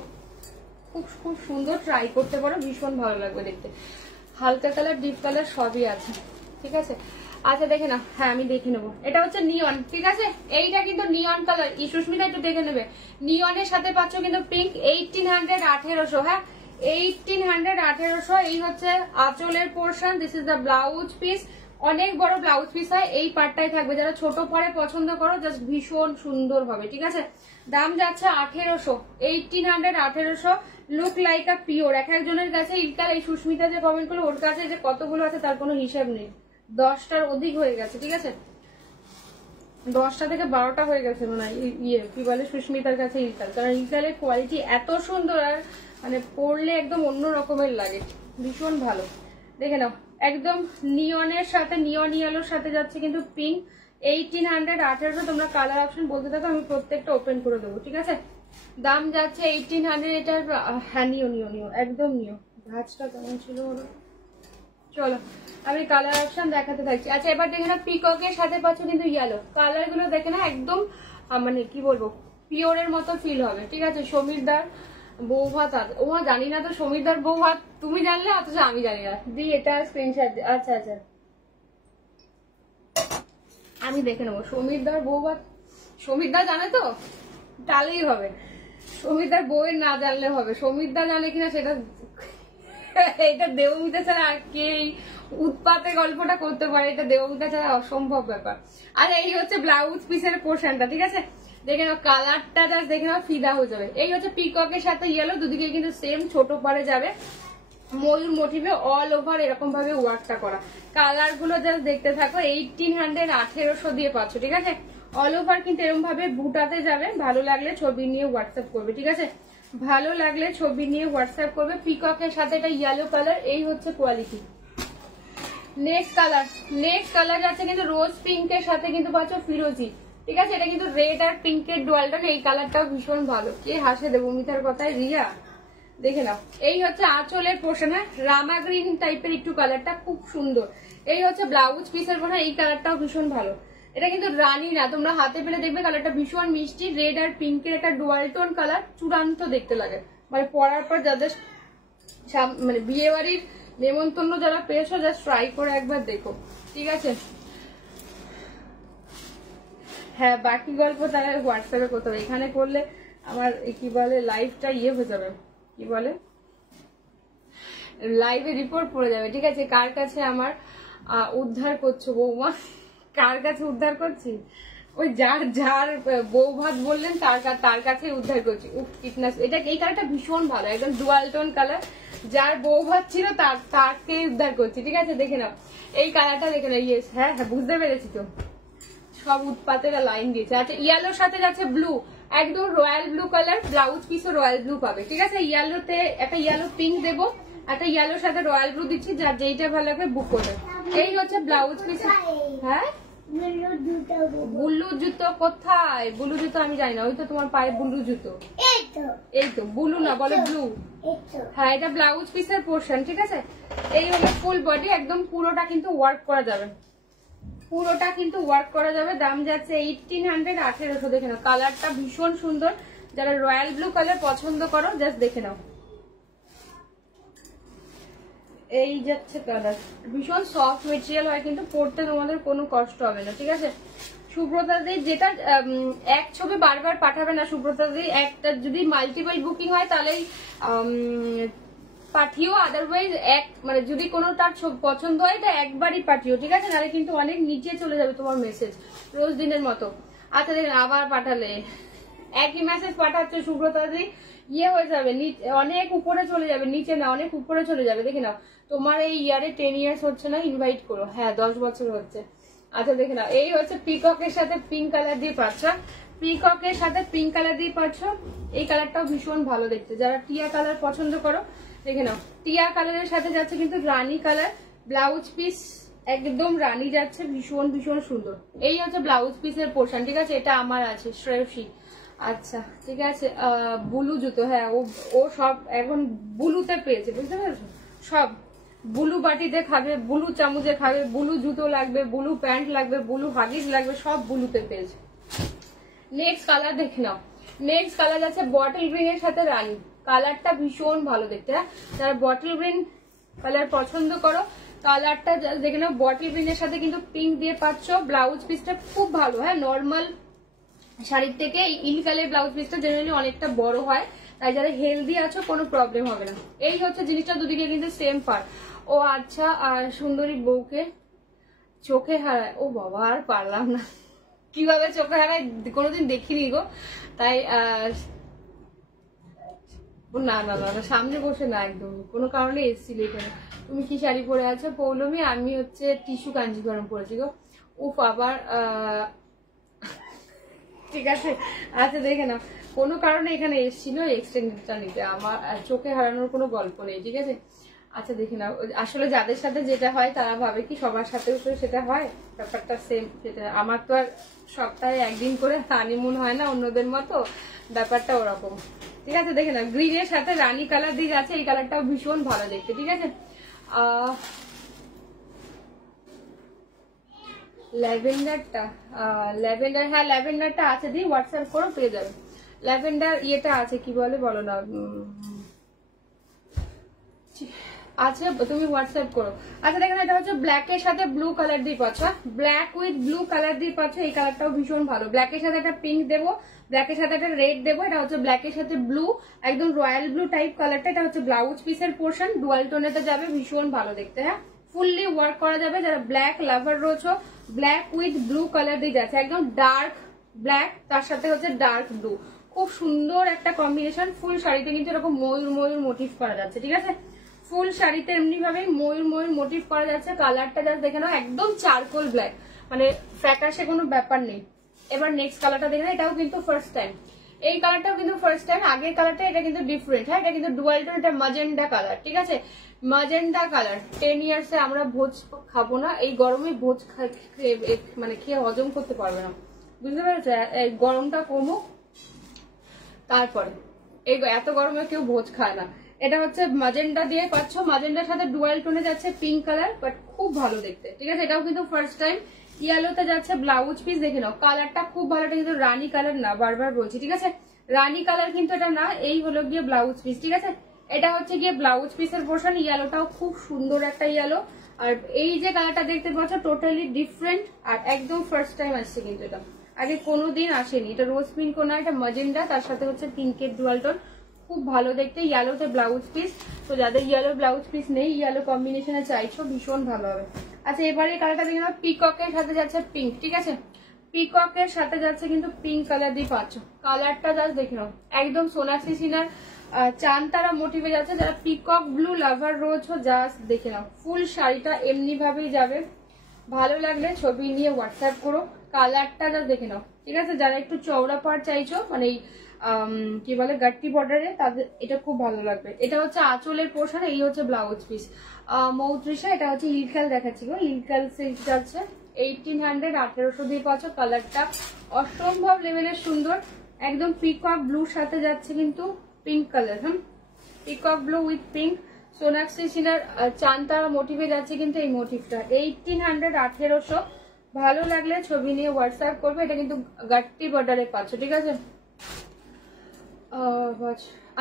খুব খুব সুন্দর, ট্রাই করতে পারো, ভীষণ ভালো লাগবে দেখতে। হালকা কালার, ডিপ কালার সবই আছে, ঠিক আছে। আচ্ছা দেখে নাও, হ্যাঁ আমি দেখে নেবো। এটা হচ্ছে নিয়ন, ঠিক আছে, এইটা কিন্তু নিয়ন কালার। সুস্মিতা একটু দেখে নেবে। নিয়নের সাথে পাচ্ছ কিন্তু পিঙ্ক। 1800 1800, হ্যাঁ 1800 1800। এই হচ্ছে আঁচলের portion, this is the blouse piece. অনেক বড় ব্লাউজ পিস হয়, এই পার্টটাই থাকবে। যারা ছোট পরে পছন্দ করো, জাস্ট ভীষণ সুন্দর হবে, ঠিক আছে। দাম যাচ্ছে 1800, 1800 1800। Look like a pure. এক একজনের কাছে ইলকাল, এই সুস্মিতা যে কমেন্ট করলো ওর কাছে যে কতগুলো আছে তার কোনো হিসাব নেই, 10টার অধিক হয়ে গেছে, ঠিক আছে। 10টা থেকে 12টা হয়ে গেছে মনে হয়। ইয়ে কি বলে, সুস্মিতার কাছে ইলকাল, কারণ ইলকালের কোয়ালিটি এত সুন্দর, আর মানে পরলে একদম অন্য রকমের লাগে, ভীষণ ভালো। দেখে নাও, একদম নিয়নের সাথে, নিয়ন ইয়েলোর সাথে যাচ্ছে কিন্তু পিঙ্ক। 1800 1800। তোমরা কালার অপশন বলতে থাকো, আমি প্রত্যেকটা ওপেন করে দেবো, ঠিক আছে। দাম যাচ্ছে 1800। এটার হ্যাঁ নিও নিও নিও, একদম নিও। ভাঁজটা কেমন ছিল ওরা, চলো আমি কালার অপশন দেখাতে থাকছি। আচ্ছা এবার দেখে না, পিককের সাথে পাচ্ছ কিন্তু ইয়েলো। কালার গুলো দেখে না, একদম মানে কি বলবো, পিওরের মতো ফিল হবে, ঠিক আছে। সমীরদার বউ ভাত, ও জানি না তো সমীরদার বউ ভাত তুমি জানলে, অথচ আমি জানি না। দি এটা স্ক্রিনশট। আচ্ছা আচ্ছা, আমি দেখে নেবো। সমীরদার বউ ভাত, সমীরদা জানে তো, তাহলেই হবে। সমীরদার বউয়ের না জানলে হবে, সমীরদা জানে কিনা সেটা। এটা দেবমিতা ছাড়া আর কে উৎপাতে গল্পটা করতে পারে, এটা দেবমিতা ছাড়া অসম্ভব ব্যাপার। আর এই হচ্ছে ব্লাউজ পিসের পোর্শনটা, ঠিক আছে। দেখে নাও কালারটা, জাস্ট দেখে নাও, ফিদা হয়ে যাবে। এই হচ্ছে পিককের সাথে ইয়েলো, দুদিকে কিন্তু সেম ছোট পরে যাবে, ময়ূর মোটিভে অল ওভার এরকম ভাবে ওয়ার্কটা করা। কালার গুলো জাস্ট দেখতে থাকো। 1800 1800 দিয়ে পাচ্ছ, ঠিক আছে। অল ওভার কিন্তু এরকম ভাবে বুটাতে যাবে। ভালো লাগলে ছবি নিয়ে হোয়াটসঅ্যাপ করবে, ঠিক আছে। ভালো লাগলে ছবি নিয়ে হোয়াটসঅ্যাপ করবে। পিককের সাথে এটা ইয়েলো কালার, এই হচ্ছে কোয়ালিটি। নেক্সট কালার যাচ্ছে কিন্তু রোজ পিঙ্কের সাথে কিন্তু পাচ্ছ ফিরোজি, ঠিক আছে। এটা কিন্তু রেড আর পিঙ্কের ডুয়ালটা, এই কালারটাও ভীষণ ভালো। কে হাসে দেবমিতার কথায়, রিয়া। দেখে নাও, এই হচ্ছে আঁচলের পোর্শন, হ্যাঁ রামা গ্রিন টাইপের একটু কালারটা, খুব সুন্দর। এই হচ্ছে ব্লাউজ পিসের পোর্শন, এই কালারটাও ভীষণ ভালো। এটা কিন্তু রানী না, তোমরা হাতে পেলে দেখবে কালারটা ভীষণ মিষ্টি। রেড আর পিঙ্কের একটা ডুয়াল টোন কালার, চূড়ান্ত দেখতে লাগে। মানে পরার পর যাদের মানে বিয়ে বাড়ির নেমন্তন্ন যারা পেয়েছো, জাস্ট ট্রাই করে একবার দেখো, ঠিক আছে। হ্যাঁ বাকি গল্প তারা হোয়াটসঅ্যাপে করতে হবে, এখানে করলে আমার কি বলে লাইভটা ইয়ে হয়ে যাবে, কি বলে লাইভে রিপোর্ট পড়ে যাবে, ঠিক আছে। কার কাছে আমার উদ্ধার করছো বৌমা, কার কাছে উদ্ধার করছি, ওই যার যার বউ ভাত বললেন তার কাছে উদ্ধার করছি। কীটনাশক, এটা এই কালারটা ভীষণ ভালো, একদম ডুয়াল টোন কালার। যার বউ ভাত ছিল তাকে উদ্ধার করছি, ঠিক আছে। দেখে নাও এই কালারটা, দেখে নাও। ইয়েস, হ্যাঁ হ্যাঁ বুঝতে পেরেছি তো, সব উৎপাতের লাইন দিয়েছে। আচ্ছা ইয়েলোর সাথে যাচ্ছে ব্লু, একদম রয়্যাল ব্লু কালার। ব্লাউজ পিসও রয়্যাল ব্লু পাবে, ঠিক আছে। ইয়েলোতে একটা ইয়েলো পিঙ্ক দেবো, একটা ইয়েলোর সাথে রয়্যাল ব্লু দিচ্ছি, যার যেইটা ভালো লাগবে বুক করবে। এই হচ্ছে ব্লাউজ পিস। হ্যাঁ বুলু জুতো কোথায়, বুলু জুতো আমি জানি না, ওই তো তোমার পায়ে বুলু জুতো, এই তো বুলু না বলে ব্লু। হ্যাঁ এটা ব্লাউজ পিসের পোর্শন, ঠিক আছে। এই হলো ফুল বডি, একদম পুরোটা কিন্তু ওয়ার্ক করা যাবে, পুরোটা কিন্তু ওয়ার্ক করা যাবে। দাম যাচ্ছে 1800 1800। দেখে নাও কালারটা ভীষণ সুন্দর, যারা রয়্যাল ব্লু কালার পছন্দ করো জাস্ট দেখে নাও। এই যাচ্ছে কালার, ভীষণ সফট মেটেরিয়াল হয়, কিন্তু পরতে তোমাদের কোনো কষ্ট হবে না, ঠিক আছে। সুব্রতা দি যেটা এক ছবি বারবার পাঠাবে না সুব্রতা দি, একটা যদি মাল্টিপল বুকিং হয় তাহলেই পাঠিও, আদারওয়াইজ এক মানে যদি কোনো তার পছন্দ হয় তা একবারই পাঠিও, ঠিক আছে। নাহলে কিন্তু অনেক নিচে চলে যাবে তোমার মেসেজ, রোজ দিনের মতো। আচ্ছা দেখেন আবার পাঠালে একই মেসেজ পাঠাচ্ছ সুব্রতা দি, ইয়ে হয়ে যাবে, অনেক উপরে চলে যাবে, নিচে না অনেক উপরে চলে যাবে। দেখে নাও তোমার এই ইয়ারে 10 ইয়ার্স হচ্ছে না, ইনভাইট করো। হ্যাঁ 10 বছর হচ্ছে। আচ্ছা দেখে নাও, এই হচ্ছে পিককের সাথে পিঙ্ক কালার দিয়ে পাচ্ছ, পিককের সাথে পিঙ্ক কালার দিয়ে পাচ্ছ। এই কালারটাও ভীষণ ভালো দেখতে, যারা টিয়া কালার পছন্দ করো দেখে নাও। টিয়া কালারের সাথে যাচ্ছে কিন্তু রানী কালার, ব্লাউজ পিস একদম রানী যাচ্ছে, ভীষণ ভীষণ সুন্দর। এই হচ্ছে ব্লাউজ পিসের পোর্শন, ঠিক আছে। এটা আমার আছে শ্রেয়সী। আচ্ছা ঠিক আছে, বুলু জুতো, হ্যাঁ ও সব এখন বুলুতে পেয়েছে, বুঝতে পারছো সব। ব্লু বাটিতে খাবে, ব্লু চামচে খাবে, ব্লু জুতো লাগবে, ব্লু প্যান্ট লাগবে, ব্লু হাগিস লাগবে, সব ব্লুতে পেয়েছে। নেক্সট কালার দেখে নাও। নেক্সট কালার আছে বটল গ্রিন এর সাথে রানী। কালারটা ভীষণ ভালো দেখতে। হ্যাঁ, যারা বটল গ্রিন কালার পছন্দ করো কালারটা দেখে নাও। বটল গ্রিন এর সাথে কিন্তু পিঙ্ক দিয়ে পাচ্ছ। ব্লাউজ পিসটা খুব ভালো। হ্যাঁ, নর্মাল শাড়ির থেকে ইল কালার ব্লাউজ পিসটা জেনারেলি অনেকটা বড় হয়, তাই যারা হেলদি আছো কোনো প্রবলেম হবে না। এই হচ্ছে জিনিসটা, দুদিকে কিন্তু সেম পার। ও আচ্ছা, আর সুন্দরী বউকে চোখে হারায়, ও বাবা আর পারলাম না, কিভাবে চোখে হারায় কোনোদিন দেখিনি গো, তাই না না না সামনে বসে না, একদম কোনো কারণে এসেছিল এখানে। তুমি কি শাড়ি পরে আছো? পৌলমী, আমি হচ্ছে টিস্যু কাঞ্জিভরম পরেছি গো। উফ, আবার ঠিক আছে। আচ্ছা দেখে নাও, কোনো কারণে এখানে এসেছিল এক্সটেন্ডেডটা নিতে, আমার চোখে হারানোর কোনো গল্প নেই, ঠিক আছে। আচ্ছা দেখে নাও, আসলে যাদের সাথে যেটা হয় তারা ভাবে কি সবার সাথে সেটা হয়, ব্যাপারটা সেম সেটা। আমার তো আর সপ্তাহে একদিন করে হানিমুন হয় না অন্যদের মতো, ব্যাপারটা ওরকম, ঠিক আছে। দেখে নাও, গ্রিনের সাথে রানী কালার দিয়ে আছে, এই কালারটাও ভীষণ ভালো দেখতে, ঠিক আছে। ল্যাভেন্ডারটা, ল্যাভেন্ডার, হ্যাঁ ল্যাভেন্ডারটা আছে, দিয়ে হোয়াটসঅ্যাপ করো পেয়ে যাবে। ল্যাভেন্ডার ইয়েটা আছে, কি বলে বলো না, আচ্ছা তুমি হোয়াটসঅ্যাপ করো। আচ্ছা দেখেন, এটা হচ্ছে ব্ল্যাক এর সাথে ব্লু কালার দিয়ে পাচ্ছ, ব্ল্যাক উইথ ব্লু কালার দিয়ে পাচ্ছ। এই কালারটাও ভীষণ ভালো। ব্ল্যাক এর সাথে একটা পিঙ্ক দেবো, ব্ল্যাক এর সাথে একটা রেড দেবো। এটা হচ্ছে ব্ল্যাক এর সাথে ব্লু, একদম রয়্যাল ব্লু টাইপ কালারটা। এটা হচ্ছে ব্লাউজ পিসের পোর্শন, ডুয়াল টোনেতে যাবে, ভীষণ ভালো দেখতে। হ্যাঁ, ফুললি ওয়ার্ক করা যাবে। যারা ব্ল্যাক লাভার রয়েছে, ব্ল্যাক উইথ ব্লু কালার দিয়ে যাচ্ছে, একদম ডার্ক ব্ল্যাক, তার সাথে হচ্ছে ডার্ক ব্লু, খুব সুন্দর একটা কম্বিনেশন। ফুল শাড়িতে কিন্তু এরকম ময়ূর ময়ূর মোটিভ করা যাচ্ছে, ঠিক আছে। ফুল শাড়িতে এমনি ভাবে ময়ূর ময়ূর মোটিভ করা যাচ্ছে। কালারটা জাস্ট দেখে নাও, একদম চারকোল ব্ল্যাক, মানে ফ্যাকাশে কোনো ব্যাপার নেই। এবার নেক্সট কালারটা দেখে নাও, এটাও কিন্তু ফার্স্ট টাইম। এই কালারটাও কিন্তু ফার্স্ট টাইম। আগের কালারটা এটা কিন্তু ডিফারেন্ট। হ্যাঁ, এটা কিন্তু ডুয়াল টোন, এটা ম্যাজেন্ডা কালার, ঠিক আছে। Magenta colour. 10 ইয়ার্স এ আমরা ভোজ খাবো না, এই গরমে ভোজ মানে খেয়ে হজম করতে পারবে না, বুঝতে পেরেছো। এই গরমটা কমুক, তারপরে এই এত গরমে কেউ ভোজ খায় না। এটা হচ্ছে ম্যাজেন্ডা দিয়ে পাচ্ছ, ম্যাজেন্ডার সাথে ডুয়াল টোনে যাচ্ছে পিঙ্ক কালার, বাট খুব ভালো দেখতে, ঠিক আছে। এটাও কিন্তু ফার্স্ট টাইম। ইয়েলোতে যাচ্ছে ব্লাউজ পিস, দেখে নাও কালারটা খুব ভালো। এটা কিন্তু রানী কালার না, বারবার বলছি, ঠিক আছে। রানী কালার কিন্তু এটা না, এই হলো গিয়ে ব্লাউজ পিস, ঠিক আছে। এটা হচ্ছে গিয়ে ব্লাউজ পিসের পোর্শন। ইয়েলোটাও খুব সুন্দর একটা ইয়েলো। আর এই যে কালারটা দেখতে পাচ্ছ টোটালি ডিফারেন্ট, আর একদম ফার্স্ট টাইম আসছে কিন্তু এটা, আগে কোনোদিন আসেনি। এটা রোজ পিঙ্ক না, এটা ম্যাজেন্ডা, তার সাথে হচ্ছে পিঙ্কের ডুয়াল টোন, খুব ভালো দেখতে। ইয়েলোতে ব্লাউজ পিস, তো যাদের ইয়েলো ব্লাউজ পিস নেই, ইয়েলো কম্বিনেশনে চাইছো, ভীষণ ভালো হবে। আচ্ছা এবারে কালারটা দেখে নাও, পিককের সাথে যাচ্ছে পিঙ্ক, ঠিক আছে। পিককের সাথে যাচ্ছে কিন্তু পিঙ্ক কালার দিয়ে পাচ্ছ। কালারটা জাস্ট দেখে নাও, একদম সোনাক্ষী সিনহার চান তারা মোটিভে যাচ্ছে। যারা পিকক ব্লু লাভার রয়েছে জাস্ট দেখে নাও, ফুল শাড়িটা এমনি ভাবেই যাবে। ভালো লাগলে ছবি নিয়ে হোয়াটসঅ্যাপ করো। কালারটা জাস্ট দেখে নাও, ঠিক আছে। যারা একটু চওড়া পাড় চাইছো, মানে কি বলে গাট্টি বর্ডারে, তাদের এটা খুব ভালো লাগবে। এটা হচ্ছে আঁচলের পোর্শন, এই হচ্ছে ব্লাউজ পিস। মৌত্রিশা, এটা হচ্ছে ইলকাল দেখাচ্ছি গো, ইলকাল সিল্ক যাচ্ছে 1800, 1800 দিয়ে পাচ্ছ। কালারটা অসম্ভব লেভেলের সুন্দর, একদম পিকক ব্লুর সাথে যাচ্ছে কিন্তু pink colour. Peacock blue with pink, Sonakshi সিনহার চানতারা মোটিভে যাচ্ছে কিন্তু এই মোটিভটা। 1800, 1800। ভালো লাগলে ছবি নিয়ে হোয়াটসঅ্যাপ করবে। এটা কিন্তু গাট্টি বর্ডারে পাচ্ছ, ঠিক আছে।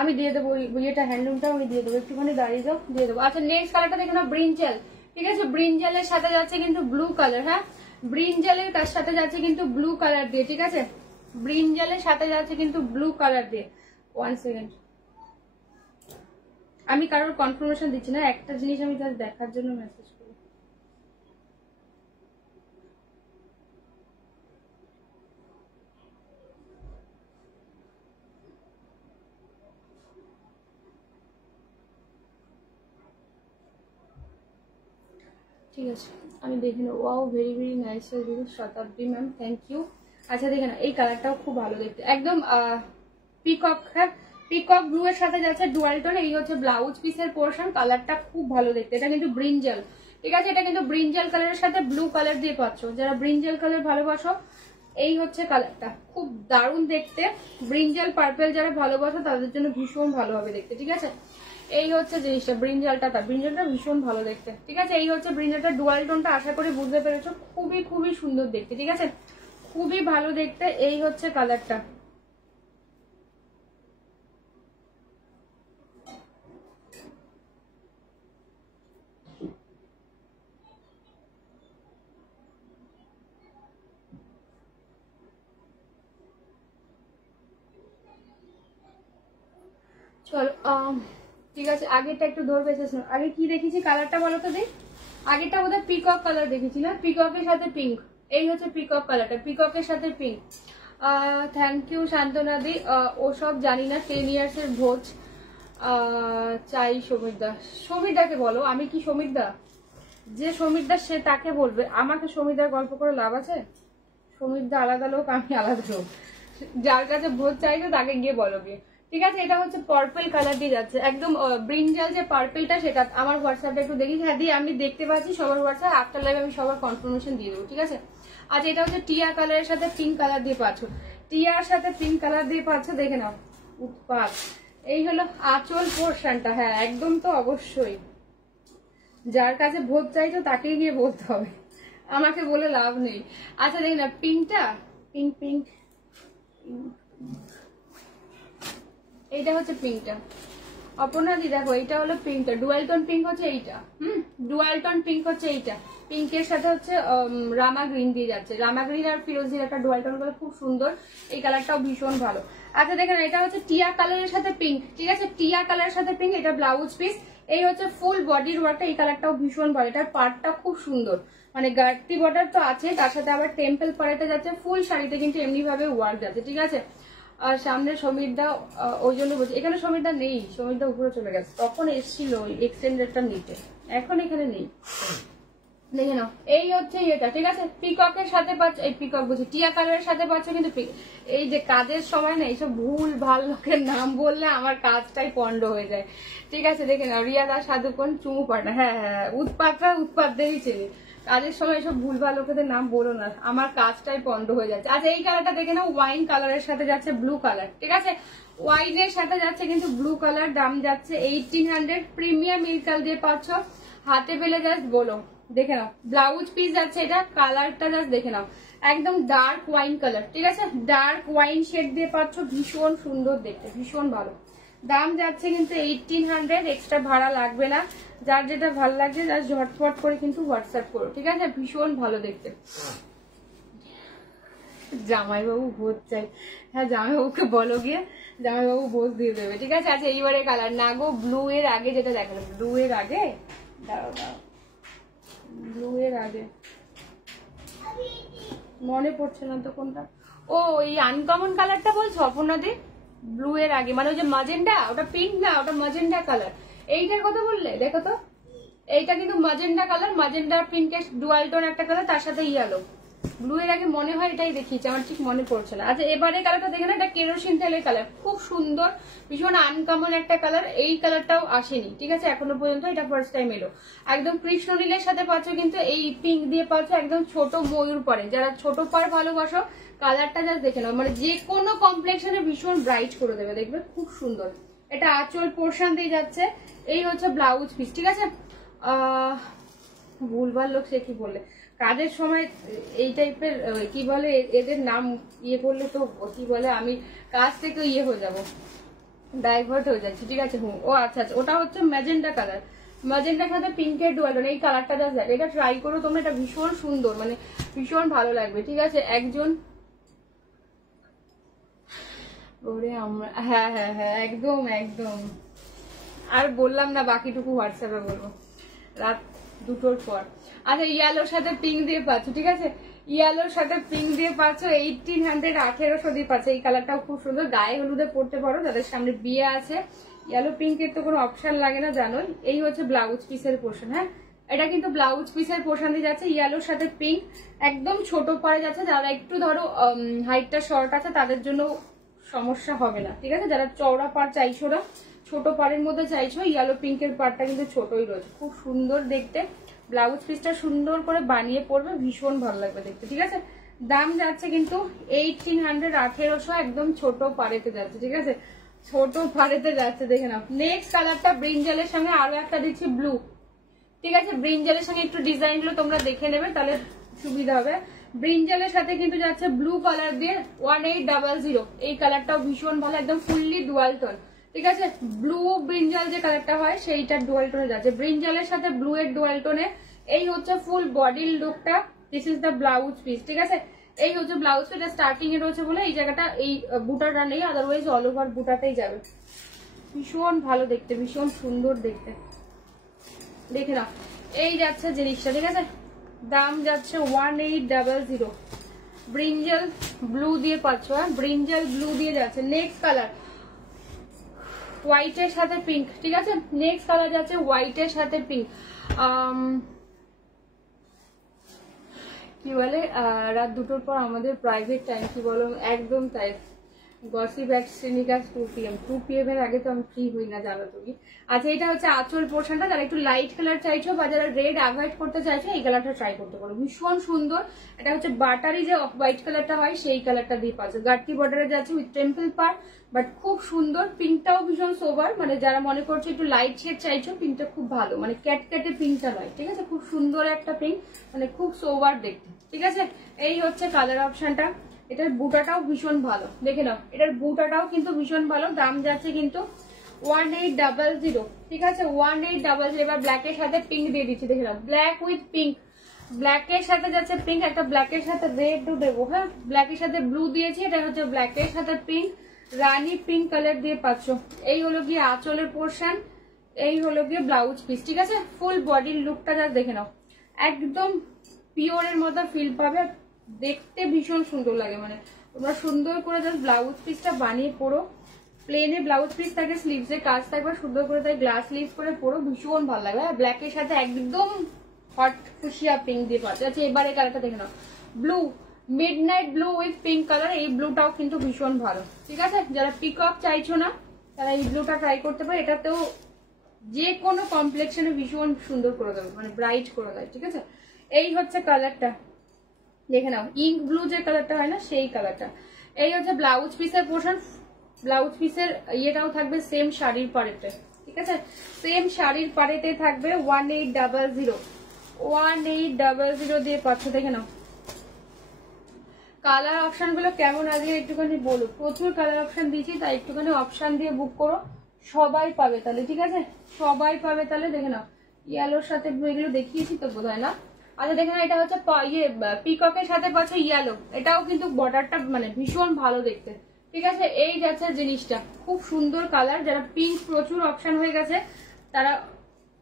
আমি দিয়ে দেবো এটা, হ্যান্ডলুমটাও আমি দিয়ে দেবো, একটুখানি দাঁড়িয়ে যাও, দিয়ে দেবো। আচ্ছা নেক্সট কালারটা দেখে নাও, ব্রিঞ্জাল, ঠিক আছে। ব্রিঞ্জালের সাথে যাচ্ছে কিন্তু ব্লু কালার। হ্যাঁ, ব্রিঞ্জালের তার সাথে যাচ্ছে কিন্তু ব্লু কালার দিয়ে, ঠিক আছে। ব্রিঞ্জালের সাথে যাচ্ছে কিন্তু ব্লু কালার দিয়ে। 1 সেকেন্ড, আমি কারোর কনফার্মেশন দিচ্ছি না, একটা জিনিস আমি জাস্ট দেখার জন্য মেসেজ করি। ঠিক আছে, আমি দেখে নেবো। Wow, very very nice Shatabdi ma'am, thank you. আচ্ছা দেখে না, এই কালারটাও খুব ভালো দেখতে, একদম পিকক। হ্যাঁ, পিকক ব্লু এর সাথে যাচ্ছে ডুয়াল টোন, এই হচ্ছে ব্লাউজ পিসের পোর্শন। কালারটা খুব ভালো দেখতে, এটা কিন্তু ব্রিঞ্জাল, ঠিক আছে। এটা কিন্তু ব্রিঞ্জাল কালারের সাথে ব্লু কালার দিয়ে পাচ্ছ। যারা ব্রিঞ্জাল কালার ভালোবাসো, এই হচ্ছে কালারটা, খুব দারুণ দেখতে। ব্রিঞ্জাল পার্পেল যারা ভালোবাসো তাদের জন্য ভীষণ ভালো হবে দেখতে, ঠিক আছে। এই হচ্ছে জিনিসটা, ব্রিঞ্জালটা ব্রিঞ্জালটা ভীষণ ভালো দেখতে, ঠিক আছে। এই হচ্ছে ব্রিঞ্জালটা, ডুয়াল টোনটা আশা করি বুঝতে পেরেছো, খুবই খুবই সুন্দর দেখতে, ঠিক আছে, খুবই ভালো দেখতে। এই হচ্ছে কালারটা, চলো ঠিক আছে। আগেরটা একটু ধরবে, আগে কি দেখেছি কালারটা বলো তো দেখ। আগেরটা বোধহয় পিকক কালার দেখেছি না, পিককের সাথে পিঙ্ক। এই হচ্ছে পিকক কালারটা, পিককের সাথে পিঙ্ক। Thank you শান্তনাদি। ওসব জানি না, 10 ইয়ার্স এর ভোজ চাই। সমীরদা, সমীরদাকে বলো, আমি কি সমীরদা? যে সমীরদা সে তাকে বলবে, আমাকে সমীরদার গল্প করে লাভ আছে? সমীরদা আলাদা লোক, আমি আলাদা লোক। যার কাছে ভোজ চাইছো তাকে গিয়ে বলো গিয়ে, ঠিক আছে। এটা হচ্ছে পার্পল কালার দিয়ে যাচ্ছে, একদম ব্রিঞ্জাল যে পার্পলটা সেটা। আমার হোয়াটসঅ্যাপে একটু দেখি, হ্যাঁ দিয়ে আমি দেখতে পাচ্ছি সবার হোয়াটসঅ্যাপ, আফটার লাইভ আমি সবার কনফার্মেশন দিয়ে দেবো, ঠিক আছে। আচ্ছা, এটা হচ্ছে টিয়া কালারের সাথে পিঙ্ক কালার দিয়ে পাচ্ছ, টিয়ার সাথে পিঙ্ক কালার দিয়ে পাচ্ছ, দেখে নাও, উৎপাত। এই হলো আঁচল পোর্শনটা, হ্যাঁ একদম, তো অবশ্যই যার কাছে ভোজ চাইছো তাকেই গিয়ে বলতে হবে, আমাকে বলে লাভ নেই। আচ্ছা দেখি না পিঙ্কটা, পিঙ্ক পিঙ্ক, এইটা হচ্ছে পিঙ্কটা। অপর্ণাদি দেখো, এইটা হলো পিঙ্কটা, ডুয়াল টোন পিঙ্ক হচ্ছে এইটা, ডুয়াল টোন পিঙ্ক হচ্ছে এইটা। পিঙ্কের সাথে হচ্ছে রামা গ্রিন দিয়ে যাচ্ছে, রামা গ্রিন আর ফিরোজির একটা ডুয়াল টোন গুলো খুব সুন্দর, এই কালারটাও ভীষণ ভালো। আচ্ছা দেখেন, এটা হচ্ছে টিয়া কালারের সাথে পিঙ্ক, ঠিক আছে, টিয়া কালারের সাথে পিঙ্ক, এটা ব্লাউজ পিস। এই হচ্ছে ফুল বডির ওয়ার্কটা, এই কালারটাও ভীষণ ভালো, এটার পার্টটা খুব সুন্দর, মানে গার্তি বর্ডার তো আছে, তার সাথে আবার টেম্পল পাড়াতে যাচ্ছে, ফুল শাড়িতে কিন্তু এমনি ভাবে ওয়ার্ক যাচ্ছে, ঠিক আছে। আর সামনে সমীরদা, ওই জন্য বলছি, এখানে সমীরদা নেই, সমীরদা উপরে চলে গেছে, তখন এসেছিল ওই এক্সটেন্ডারটা নিতে, এখন এখানে নেই। দেখে নাও, এই হচ্ছে এটা, ঠিক আছে। পিককের সাথে পাচ্ছ, এই পিকক বলছি, টিয়া কালারের সাথে পাচ্ছ কিন্তু। এই যে কাজের সময় না এইসব ভুল ভাল লোকের নাম বললে আমার কাজটাই পণ্ড হয়ে যায়, ঠিক আছে। দেখে নাও, রিয়াদা সাধুকন চুমু পাটনা, হ্যাঁ হ্যাঁ, উৎপাতরা উৎপাত দেখেই চেনে, কাজের সময় এসব ভুলভাল লোকেদের নাম বলো না, আমার কাজটাই পণ্ড হয়ে যাচ্ছে। আচ্ছা এই কালারটা দেখে নাও, ওয়াইন কালারের সাথে যাচ্ছে ব্লু কালার, ঠিক আছে, ওয়াইনের সাথে যাচ্ছে কিন্তু ব্লু কালার, দাম যাচ্ছে 1800, প্রিমিয়াম মিল্কাল দিয়ে পাচ্ছ, হাতে পেলে জাস্ট বলো। দেখে নাও, ব্লাউজ পিস যাচ্ছে এটা, কালারটা জাস্ট দেখে নাও, একদম ডার্ক ওয়াইন কালার, ঠিক আছে, ডার্ক ওয়াইন শেড দিয়ে পাচ্ছ, ভীষণ সুন্দর দেখতে, ভীষণ ভালো। দাম যাচ্ছে কিন্তু 1800, এক্সট্রা ভাড়া লাগবে না, যার যেটা ভালো লাগছে তার ঝটপট করে কিন্তু হোয়াটসঅ্যাপ করো, ঠিক আছে, ভীষণ ভালো দেখতে। জামাইবাবু ভোজ চাই, হ্যাঁ জামাইবাবুকে বলো গিয়ে, জামাইবাবু ভোজ দিয়ে দেবে, ঠিক আছে। আচ্ছা এইবারে কালার না গো, ব্লু এর আগে যেটা দেখালো, ব্লু এর আগে, দাঁড়াও দাঁড়াও, ব্লু এর আগে মনে পড়ছে না তো কোনটা, ও এই আনকমন কালারটা বলছো অপর্ণাদি, ব্লু এর আগে মানে ওই যে মাজেন্ডা, ওটা পিঙ্ক না, ওটা মাজেন্ডা কালার, এইটার কথা বললে, দেখো তো এইটা কিন্তু মাজেন্ডা কালার, মাজেন্ডা পিঙ্কের ডুয়াল টোন একটা কালার, তার সাথে ইয়েলো। ব্লু এর আগে মনে হয় এটাই দেখিয়েছে, আমার ঠিক মনে পড়ছে না। আচ্ছা এবারে কালারটা দেখে না, এটা কেরোসিন তেলের কালার, খুব সুন্দর, ভীষণ আনকমন একটা কালার, এই কালারটাও আসেনি, ঠিক আছে, এখনো পর্যন্ত, এটা ফার্স্ট টাইম এলো। একদম কৃষ্ণ নীলের সাথে পাচ্ছ কিন্তু এই পিঙ্ক দিয়ে পাচ্ছ, একদম ছোট ময়ূর পরে, যারা ছোট পার ভালোবাসো, কালারটা জাস্ট দেখে নাও, মানে যে কোনো কমপ্লেক্সনে ভীষণ ব্রাইট করে দেবে, দেখবে খুব সুন্দর। এটা আঁচল পোর্শন দিয়ে যাচ্ছে, এই হচ্ছে ব্লাউজ পিস, ঠিক আছে। ভুলভাল লোক সে কি বললে, কাজের সময় এই টাইপের কি বলে এদের নাম ইয়ে করলে তো কি বলে, আমি কাজ থেকে ইয়ে হয়ে যাব, ডাইভার্ট হয়ে যাচ্ছে, ঠিক আছে। ও আচ্ছা আচ্ছা, ওটা হচ্ছে ম্যাজেন্ডা কালার, ম্যাজেন্ডার সাথে পিঙ্কের ডুয়াল, এই কালারটা জাস্ট এটা ট্রাই করো তোমরা, এটা ভীষণ সুন্দর, মানে ভীষণ ভালো লাগবে, ঠিক আছে। একজন ওরে আমরা, হ্যাঁ হ্যাঁ হ্যাঁ একদম একদম, আর বললাম না, বাকিটুকু হোয়াটসঅ্যাপে বলবো রাত 2টোর পর। আচ্ছা ইয়েলোর সাথে পিঙ্ক দিয়ে পাচ্ছ, ঠিক আছে, ইয়েলোর সাথে পিঙ্ক দিয়ে পাচ্ছ, 1800, 1800 দিয়ে পাচ্ছ, এই কালারটাও খুব সুন্দর, গায়ে হলুদে পড়তে পারো, যাদের সামনে বিয়ে আছে। ইয়েলো পিঙ্কের তো কোনো অপশন লাগে না জানোই। এই হচ্ছে ব্লাউজ পিসের পোর্শন, হ্যাঁ এটা কিন্তু ব্লাউজ পিসের পোর্শন দিয়ে যাচ্ছে, ইয়েলোর সাথে পিঙ্ক, একদম ছোট পরে যাচ্ছে, যারা একটু ধরো হাইটটা শর্ট আছে তাদের জন্য সমস্যা হবে না, ঠিক আছে, যারা চওড়া পাড় চাইছো না, ছোট পাড়ের মধ্যে চাইছো, ইয়েলো পিঙ্কের পাড়টা কিন্তু ছোটই রয়েছে, খুব সুন্দর দেখতে, ব্লাউজ পিসটা সুন্দর করে বানিয়ে পড়বে, ভীষণ ভালো লাগবে দেখতে, ঠিক আছে। দাম যাচ্ছে কিন্তু 1800, 1800, একদম ছোট পাড়েতে যাচ্ছে, ঠিক আছে। ছোট পাড়েতে যাচ্ছে, দেখে নাও। নেক্সট কালারটা ব্রিঞ্জালের সঙ্গে আরো একটা দিচ্ছি ব্লু, ঠিক আছে। ব্রিঞ্জালের সঙ্গে একটু ডিজাইন গুলো তোমরা দেখে নেবে, তাহলে সুবিধা হবে। ব্রিঞ্জালের সাথে কিন্তু যাচ্ছে ব্লু কালার দিয়ে 1800। এই কালারটাও ভীষণ ভালো, একদম ফুললি ডুয়াল টোন, ঠিক আছে। ব্লু ব্রিঞ্জাল যে কালারটা হয় সেইটা ডুয়াল টোনে যাচ্ছে, ব্রিঞ্জালের সাথে ব্লু এর ডুয়াল টোনে। এই হচ্ছে ফুল বডির লুকটা, this is the blouse piece, ঠিক আছে। এই হচ্ছে ব্লাউজ পিস, স্টার্টিং এ রয়েছে বলে এই জায়গাটা এই বুটাটা নেই, আদারওয়াইজ অল ওভার বুটাতেই যাবে। ভীষণ ভালো দেখতে, ভীষণ সুন্দর দেখতে, দেখে নাও। এই যাচ্ছে জিনিসটা, ঠিক আছে। দাম যাচ্ছে 1800। ব্রিঞ্জাল ব্লু দিয়ে পাচ্ছ, হ্যাঁ, ব্রিঞ্জাল ব্লু দিয়ে যাচ্ছে। নেক্সট কালার হোয়াইটের সাথে পিঙ্ক, ঠিক আছে। নেক্সট কালার যাচ্ছে হোয়াইটের সাথে পিঙ্ক। কি বলে রাত 2টোর পর আমাদের প্রাইভেট টাইম, কি বলো, একদম তাই। গসিপ এট শ্রীনিকা 2 PM, 2 PM এর আগে তো আমি ফ্রি হই না, জানো তুমি। আচ্ছা, এটা হচ্ছে আঁচল পোর্শনটা। যারা একটু লাইট কালার চাইছো বা যারা রেড অ্যাভয়েড করতে চাইছো, এই কালারটা ট্রাই করতে পারো, ভীষণ সুন্দর। এটা হচ্ছে বাটারি যে হোয়াইট কালারটা হয় সেই কালারটা দিয়ে পাচ্ছ। গাট্টি বর্ডারে যাচ্ছে উইথ টেম্পল পার, বাট খুব সুন্দর। পিঙ্কটাও ভীষণ সোবার, মানে যারা মনে করছো একটু লাইট শেড চাইছো, পিঙ্কটা খুব ভালো, মানে ক্যাটক্যাটে পিঙ্কটা নয়, ঠিক আছে। খুব সুন্দর একটা পিঙ্ক, মানে খুব সোবার দেখতে, ঠিক আছে। এই হচ্ছে কালার অপশনটা। এটার বুটাটাও ভীষণ ভালো, দেখে নাও। এটার বুটাটাও কিন্তু ভীষণ ভালো। দাম যাচ্ছে কিন্তু 1800, ঠিক আছে। 1800। এবার ব্ল্যাকের সাথে পিঙ্ক দিয়ে দিচ্ছি, দেখে নাও। ব্ল্যাক উইথ পিঙ্ক, ব্ল্যাকের সাথে যাচ্ছে পিঙ্ক, একটা ব্ল্যাকের সাথে রেড দেবো, হ্যাঁ। ব্ল্যাকের সাথে ব্লু দিয়েছি, এটা হচ্ছে ব্ল্যাকের সাথে পিঙ্ক, রানী পিঙ্ক কালার দিয়ে পাচ্ছ। এই হলো গিয়ে আঁচলের পোর্শন, এই হলো গিয়ে ব্লাউজ পিস, ঠিক আছে। ফুল বডির লুকটা যা দেখে নাও, একদম পিওরের মতো ফিল পাবে, দেখতে ভীষণ সুন্দর লাগে। মানে তোমরা সুন্দর করে জাস্ট ব্লাউজ পিসটা বানিয়ে পরো, প্লেনে ব্লাউজ পিস থাকে, স্লিভস এর কাজ থাকবে সুন্দর করে, তাই গ্লাস স্লিভস করে পরো, ভীষণ ভালো লাগবে। ব্ল্যাকের সাথে একদম হট ফুসিয়া পিঙ্ক দিয়ে পাচ্ছে। আচ্ছা, এবারে কালারটা দেখে নাও, blue, midnight blue with pink colour. এই ব্লুটাও কিন্তু ভীষণ ভালো, ঠিক আছে। যারা পিকক চাইছো না তারা এই ব্লুটা ট্রাই করতে পারে। এটাতেও যে কোনো কমপ্লেক্সনে ভীষণ সুন্দর করে দেবে, মানে ব্রাইট করে দেয়, ঠিক আছে। এই হচ্ছে কালারটা, দেখে নাও। ইঙ্ক ব্লু যে কালারটা হয় না, সেই কালারটা। এই হচ্ছে ব্লাউজ পিসের পোর্শন। ব্লাউজ পিসের ইয়েটাও থাকবে সেম শাড়ির পাড়েতে, ঠিক আছে। সেম শাড়ির পাড়েতে থাকবে 1800। 1800 দিয়ে পাচ্ছ, দেখে নাও। কালার অপশন গুলো কেমন আজকে একটুখানি বলো, প্রচুর কালার অপশন দিয়েছি, তাই একটুখানি অপশন দিয়ে বুক করো, সবাই পাবে তাহলে, ঠিক আছে। সবাই পাবে তাহলে, দেখে নাও। ইয়েলোর সাথে এগুলো দেখিয়েছি তো বোধ হয় না। আচ্ছা, দেখে নাও, এটা হচ্ছে পিককের সাথে পাচ্ছ ইয়েলো, এটাও কিন্তু বর্ডারটা মানে ভীষণ ভালো দেখতে, ঠিক আছে। এই যাচ্ছে জিনিসটা, খুব সুন্দর কালার। যারা পিঙ্ক প্রচুর অপশন হয়ে গেছে তারা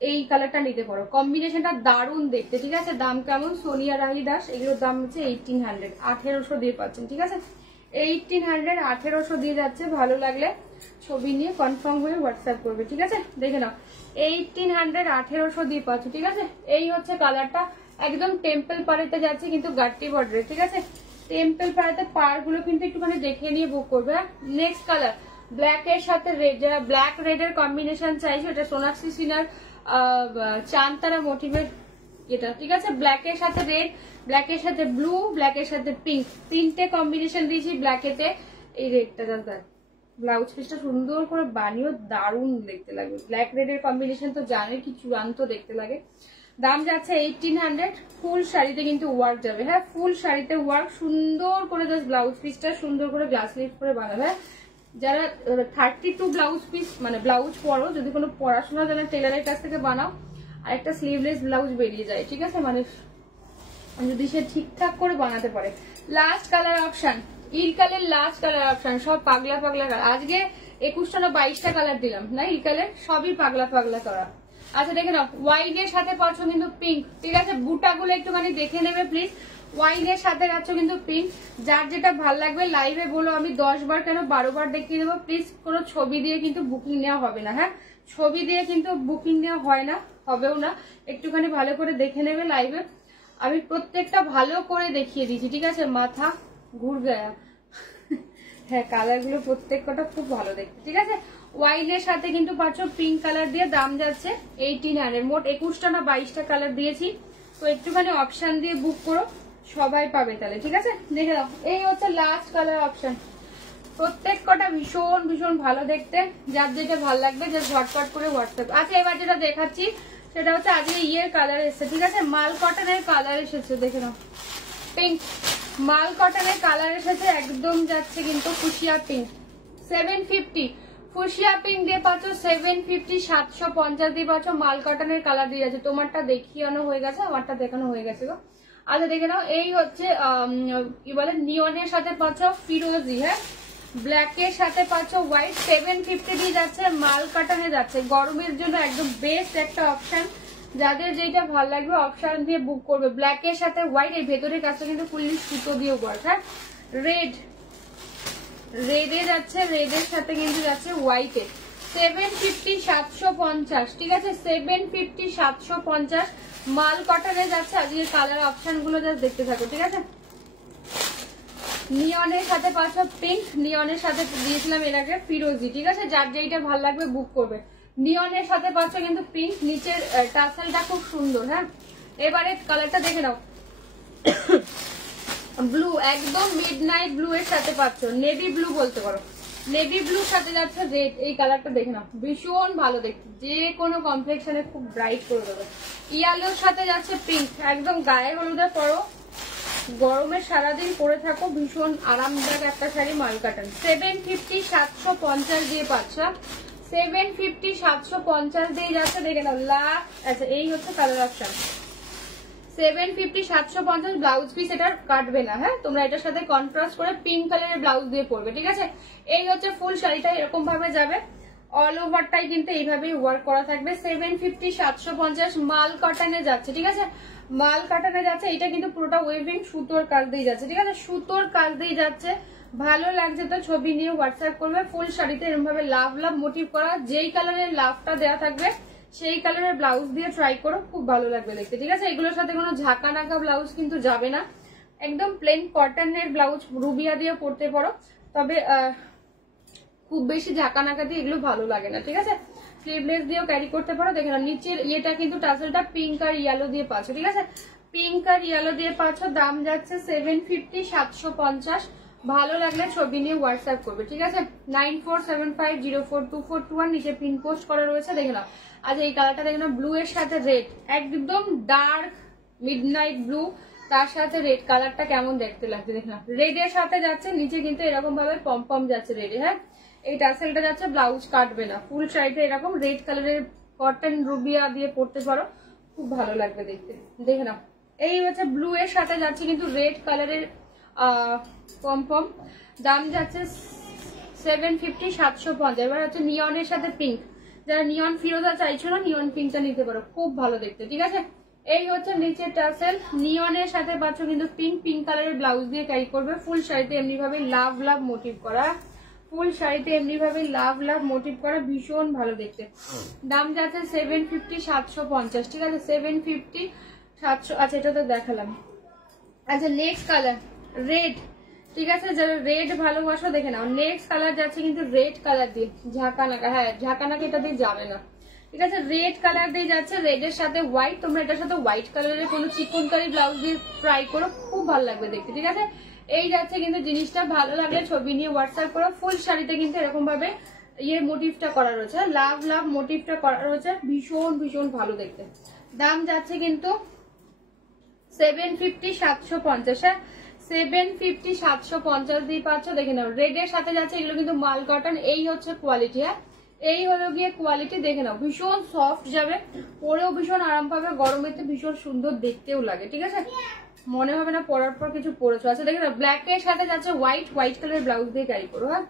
এই কালারটা নিতে পারো, কম্বিনেশনটা দারুণ দেখতে, ঠিক আছে। দাম কেমন, সোনিয়া রাহি দাস, এগুলোর দাম হচ্ছে 1800, 1800 দিয়ে পাচ্ছেন, ঠিক আছে। 1800, 1800 দিয়ে যাচ্ছে। ভালো লাগলে ছবি নিয়ে কনফার্ম হয়ে হোয়াটসঅ্যাপ করবে, ঠিক আছে। দেখে নাও, 1800, 1800 দিয়ে পাচ্ছ, ঠিক আছে। এই হচ্ছে কালারটা, একদম টেম্পল পাড়েতে যাচ্ছে কিন্তু গাট্টি বর্ডারে, ঠিক আছে। টেম্পল পাড়েতে পার গুলো কিন্তু একটুখানি দেখে নিয়ে বুক করবে। নেক্সট কালার ব্ল্যাক এর সাথে রেড, যারা ব্ল্যাক রেড এর কম্বিনেশন চাইছে, এটা সোনাক্ষী সিনহার চাঁদতারা মোটিভের এটা, ঠিক আছে। ব্ল্যাক এর সাথে রেড, ব্ল্যাক এর সাথে ব্লু, ব্ল্যাক এর সাথে পিঙ্ক, তিনটে কম্বিনেশন দিয়েছি ব্ল্যাকেতে। এই রেডটা জাস্ট ব্লাউজ পিসটা সুন্দর করে বানিয়েও দারুণ দেখতে লাগবে। ব্ল্যাক রেড এর কম্বিনেশন তো জানে কি চূড়ান্ত দেখতে লাগে। দাম যাচ্ছে 1800। ফুল শাড়িতে কিন্তু ওয়ার্ক যাবে, হ্যাঁ, ফুল শাড়িতে ওয়ার্ক, সুন্দর করে জাস্ট ব্লাউজ পিসটা সুন্দর করে গ্লাস লিফ করে বানাবে। যারা 32 ব্লাউজ পিস মানে ব্লাউজ পরো, যদি কোনো পড়াশোনা জানা টেলারের কাছ থেকে বানাও, আর একটা স্লিভলেস ব্লাউজ বেরিয়ে যায়, ঠিক আছে, মানে যদি সে ঠিকঠাক করে বানাতে পারে। লাস্ট কালার অপশন, ইরকালের লাস্ট কালার অপশন, সব পাগলা পাগলা কালার। আজকে 21টা না 22টা কালার দিলাম না, ইরকালের সবই পাগলা পাগলা করা। আচ্ছা, দেখে নাও, ওয়াইনের সাথে পাচ্ছ কিন্তু পিঙ্ক, ঠিক আছে। বুটাগুলো একটুখানি দেখে নেবে প্লিজ। ওয়াইনের সাথে যাচ্ছ কিন্তু পিঙ্ক। যার যেটা ভাল লাগবে লাইভে বলো, আমি 10 বার কেন 12 বার দেখিয়ে দেবো। প্লিজ কোনো ছবি দিয়ে কিন্তু বুকিং নেওয়া হবে না, হ্যাঁ, ছবি দিয়ে কিন্তু বুকিং নেওয়া হয় না, হবেও না। একটুখানি ভালো করে দেখে নেবে লাইভে, আমি প্রত্যেকটা ভালো করে দেখিয়ে দিচ্ছি, ঠিক আছে। মাথা ঘুর গায়া, হ্যাঁ, কালার গুলো প্রত্যেকটা খুব ভালো দেখতে, ঠিক আছে। ওয়াইনের সাথে কিন্তু পাচ্ছ পিঙ্ক কালার দিয়ে। দাম যাচ্ছে 1800। মোট 21টা না 22টা কালার দিয়েছি, তো একটুখানি অপশন দিয়ে বুক করো, সবাই পাবে তাহলে, ঠিক আছে। দেখে দাও, এই হচ্ছে লাস্ট কালার অপশন। প্রত্যেক কটা ভীষণ ভীষণ ভালো দেখতে, যার যেটা ভালো লাগবে যে ঝটপট করে হোয়াটসঅ্যাপ। আচ্ছা এবার যেটা দেখাচ্ছি সেটা হচ্ছে আজকে ইয়ের কালার এসেছে, ঠিক আছে, মাল কটনের কালার এসেছে, দেখে নাও পিঙ্ক, মাল কটনের কালার এসেছে, একদম যাচ্ছে কিন্তু ফুশিয়া পিঙ্ক 750, ফুশিয়া পিঙ্ক দিয়ে পাচ্ছ 750, 750 দিয়ে পাচ্ছ, মাল কটনের কালার দিয়ে যাচ্ছে। তোমারটা দেখিয়ানো হয়ে গেছে, আমারটা দেখানো হয়ে গেছে গো। আচ্ছা দেখে নাও, এই হচ্ছে কি বলে নিয়নের সাথে পাচ্ছ ফিরোজি, হ্যাঁ ব্ল্যাকের সাথে পাচ্ছ হোয়াইট, 750 দিয়ে যাচ্ছে, মাল কাটানে যাচ্ছে। গরমের জন্য একদম বেস্ট একটা অপশন, যাদের যেটা ভালো লাগবে অপশন দিয়ে বুক করবে। ব্ল্যাকের সাথে হোয়াইট, এই ভেতরের কাজটা কিন্তু ফুললি সুতো দিয়ে ওয়ার্ক, হ্যাঁ রেড, রেডে যাচ্ছে, রেডের সাথে কিন্তু যাচ্ছে হোয়াইটে, 750, 750, ঠিক আছে 750, 750 মাল কটনে যাচ্ছে। আজকে কালার অপশন গুলো জাস্ট দেখতে থাকো, ঠিক আছে। নিয়নের সাথে পাচ্ছ পিঙ্ক, নিয়নের সাথে দিয়েছিলাম এর আগে ফিরোজি, ঠিক আছে, যার যেইটা ভালো লাগবে বুক করবে। নিয়নের সাথে পাচ্ছ কিন্তু পিঙ্ক, নিচের টাসেলটা খুব সুন্দর, হ্যাঁ। এবারে কালারটা দেখে নাও, ব্লু, একদম মিডনাইট ব্লু এর সাথে পাচ্ছ, নেভি ব্লু বলতে পারো, নেভি ব্লুর সাথে যাচ্ছে রেড। এই কালারটা দেখে নাও, ভীষণ ভালো দেখতে, যে কোনো কমপ্লেক্সনে খুব ব্রাইট করে দেবে। ইয়েলোর সাথে যাচ্ছে পিঙ্ক, একদম গায়ে হলুদে পরো, গরমে সারাদিন পরে থাকো, ভীষণ আরামদায়ক একটা শাড়ি, মাল কাটান। 750, 750 দিয়ে পাচ্ছ, 750, 750 দিয়ে যাচ্ছে, দেখে নাও লাস্ট। আচ্ছা এই হচ্ছে কালার অপশন, 750, 750 ব্লাউজ পিস, এটা কাটবে না, হ্যাঁ তোমরা এটার সাথে কন্ট্রাস্ট করে পিঙ্ক কালারের ব্লাউজ দিয়ে পরবে, ঠিক আছে। এই হচ্ছে ফুল শাড়িটা, এরকম ভাবে যাবে, অল ওভারটাই কিন্তু এইভাবেই ওয়ার্ক করা থাকবে। 750, 750 মাল কটনে যাচ্ছে, ঠিক আছে, মাল কাটানো যাচ্ছে। এটা কিন্তু পুরোটা ওয়েভিং সুতোর কাজ দিয়ে যাচ্ছে, ঠিক আছে, সুতোর কাজ দিয়ে যাচ্ছে। ভালো লাগছে তো ছবি নিয়ে হোয়াটসঅ্যাপ করবে। ফুল শাড়িতে এরকম ভাবে লাভ লাভ মোটিভ করা, যেই কালারের লাভটা দেওয়া থাকবে সেই কালারের ব্লাউজ দিয়ে ট্রাই করো, খুব ভালো লাগবে দেখতে, ঠিক আছে। এগুলোর সাথে কোনো ঝাঁকা নাকা ব্লাউজ কিন্তু যাবে না, একদম প্লেন কটনের ব্লাউজ রুবিয়া দিয়ে পরতে পারো, তবে খুব বেশি ঝাঁকা নাকা দিয়ে এগুলো ভালো লাগে না, ঠিক আছে। স্লিভলেস দিয়েও ক্যারি করতে পারো। দেখে নাও নিচের ইয়েটা কিন্তু টাসেলটা পিঙ্ক আর ইয়েলো দিয়ে পাচ্ছ, ঠিক আছে, পিঙ্ক আর ইয়েলো দিয়ে পাচ্ছ। দাম যাচ্ছে 750, 750। ভালো লাগলে ছবি নিয়ে হোয়াটসঅ্যাপ করবে, ঠিক আছে। 9475042421 নিচে পিন পোস্ট করা রয়েছে, দেখে নাও। আচ্ছা এই কালারটা দেখে নাও, ব্লু এর সাথে রেড, একদম ডার্ক মিডনাইট ব্লু, তার সাথে রেড, কালারটা কেমন দেখতে লাগছে দেখে নাও। রেড এর সাথে যাচ্ছে, নিচে কিন্তু এরকম ভাবে পম পম যাচ্ছে রেডে, হ্যাঁ এই টাসেলটা যাচ্ছে, ব্লাউজ কাটবে না। ফুল শাড়িতে এরকম রেড কালারের কটন রুবিয়া দিয়ে পরতে পারো, খুব ভালো লাগবে দেখতে, দেখে নাও। এই হচ্ছে ব্লু এর সাথে যাচ্ছে কিন্তু রেড কালারের পম পম, দাম যাচ্ছে 750, 750। এবার হচ্ছে নিয়নের সাথে পিঙ্ক, যারা নিয়ন ফিরোজা চাইছো না নিয়ন পিঙ্কটা নিতে পারো, খুব ভালো দেখতে, ঠিক আছে। এই হচ্ছে নিচের টাসেল, নিয়নের সাথে পাচ্ছ কিন্তু পিঙ্ক, পিঙ্ক কালারের ব্লাউজ দিয়ে ক্যারি করবে। ফুল শাড়িতে এমনি ভাবে লাভ লাভ মোটিভ করা, ফুল শাড়িতে এমনি ভাবে লাভ লাভ মোটিভ করা, ভীষণ ভালো দেখতে। দাম যাচ্ছে 750, 750, ঠিক আছে 750, 700। আচ্ছা এটা তো দেখালাম। আচ্ছা নেক্সট কালার রেড, ঠিক আছে, যারা রেড ভালোবাসো দেখে নাও। নেক্সট কালার যাচ্ছে কিন্তু রেড কালার দিয়ে, ঝাঁকা নাকা, হ্যাঁ ঝাঁকা নাকা এটা দিয়ে যাবে না, ঠিক আছে, রেড কালার দিয়ে যাচ্ছে, রেড এর সাথে হোয়াইট। তোমরা এটার সাথে হোয়াইট কালারের কোনো চিকনকারি ব্লাউজ দিয়ে ট্রাই করো, খুব ভালো লাগবে দেখতে, ঠিক আছে। এই যাচ্ছে কিন্তু জিনিসটা, ভালো লাগলে ছবি নিয়ে হোয়াটসঅ্যাপ করো। ফুল শাড়িতে কিন্তু এরকম ভাবে ইয়ে মোটিভটা করা রয়েছে, লাভ লাভ মোটিভটা করা রয়েছে, ভীষণ ভীষণ ভালো দেখতে। দাম যাচ্ছে কিন্তু 750, 750, হ্যাঁ 750, 750 দিয়ে পাচ্ছ, দেখে নাও। রেড এর সাথে যাচ্ছে, এগুলো কিন্তু মাল কটন, এই হচ্ছে কোয়ালিটি, হ্যাঁ এই হলো গিয়ে কোয়ালিটি, দেখে নাও ভীষণ সফট যাবে, পরেও ভীষণ আরাম পাবে, গরমেতে ভীষণ সুন্দর দেখতেও লাগে, ঠিক আছে, মনে হবে না পরার পর কিছু পরেছো। আচ্ছা দেখে নাও, ব্ল্যাক এর সাথে যাচ্ছে হোয়াইট, হোয়াইট কালারের ব্লাউজ দিয়ে ক্যারি করো, হ্যাঁ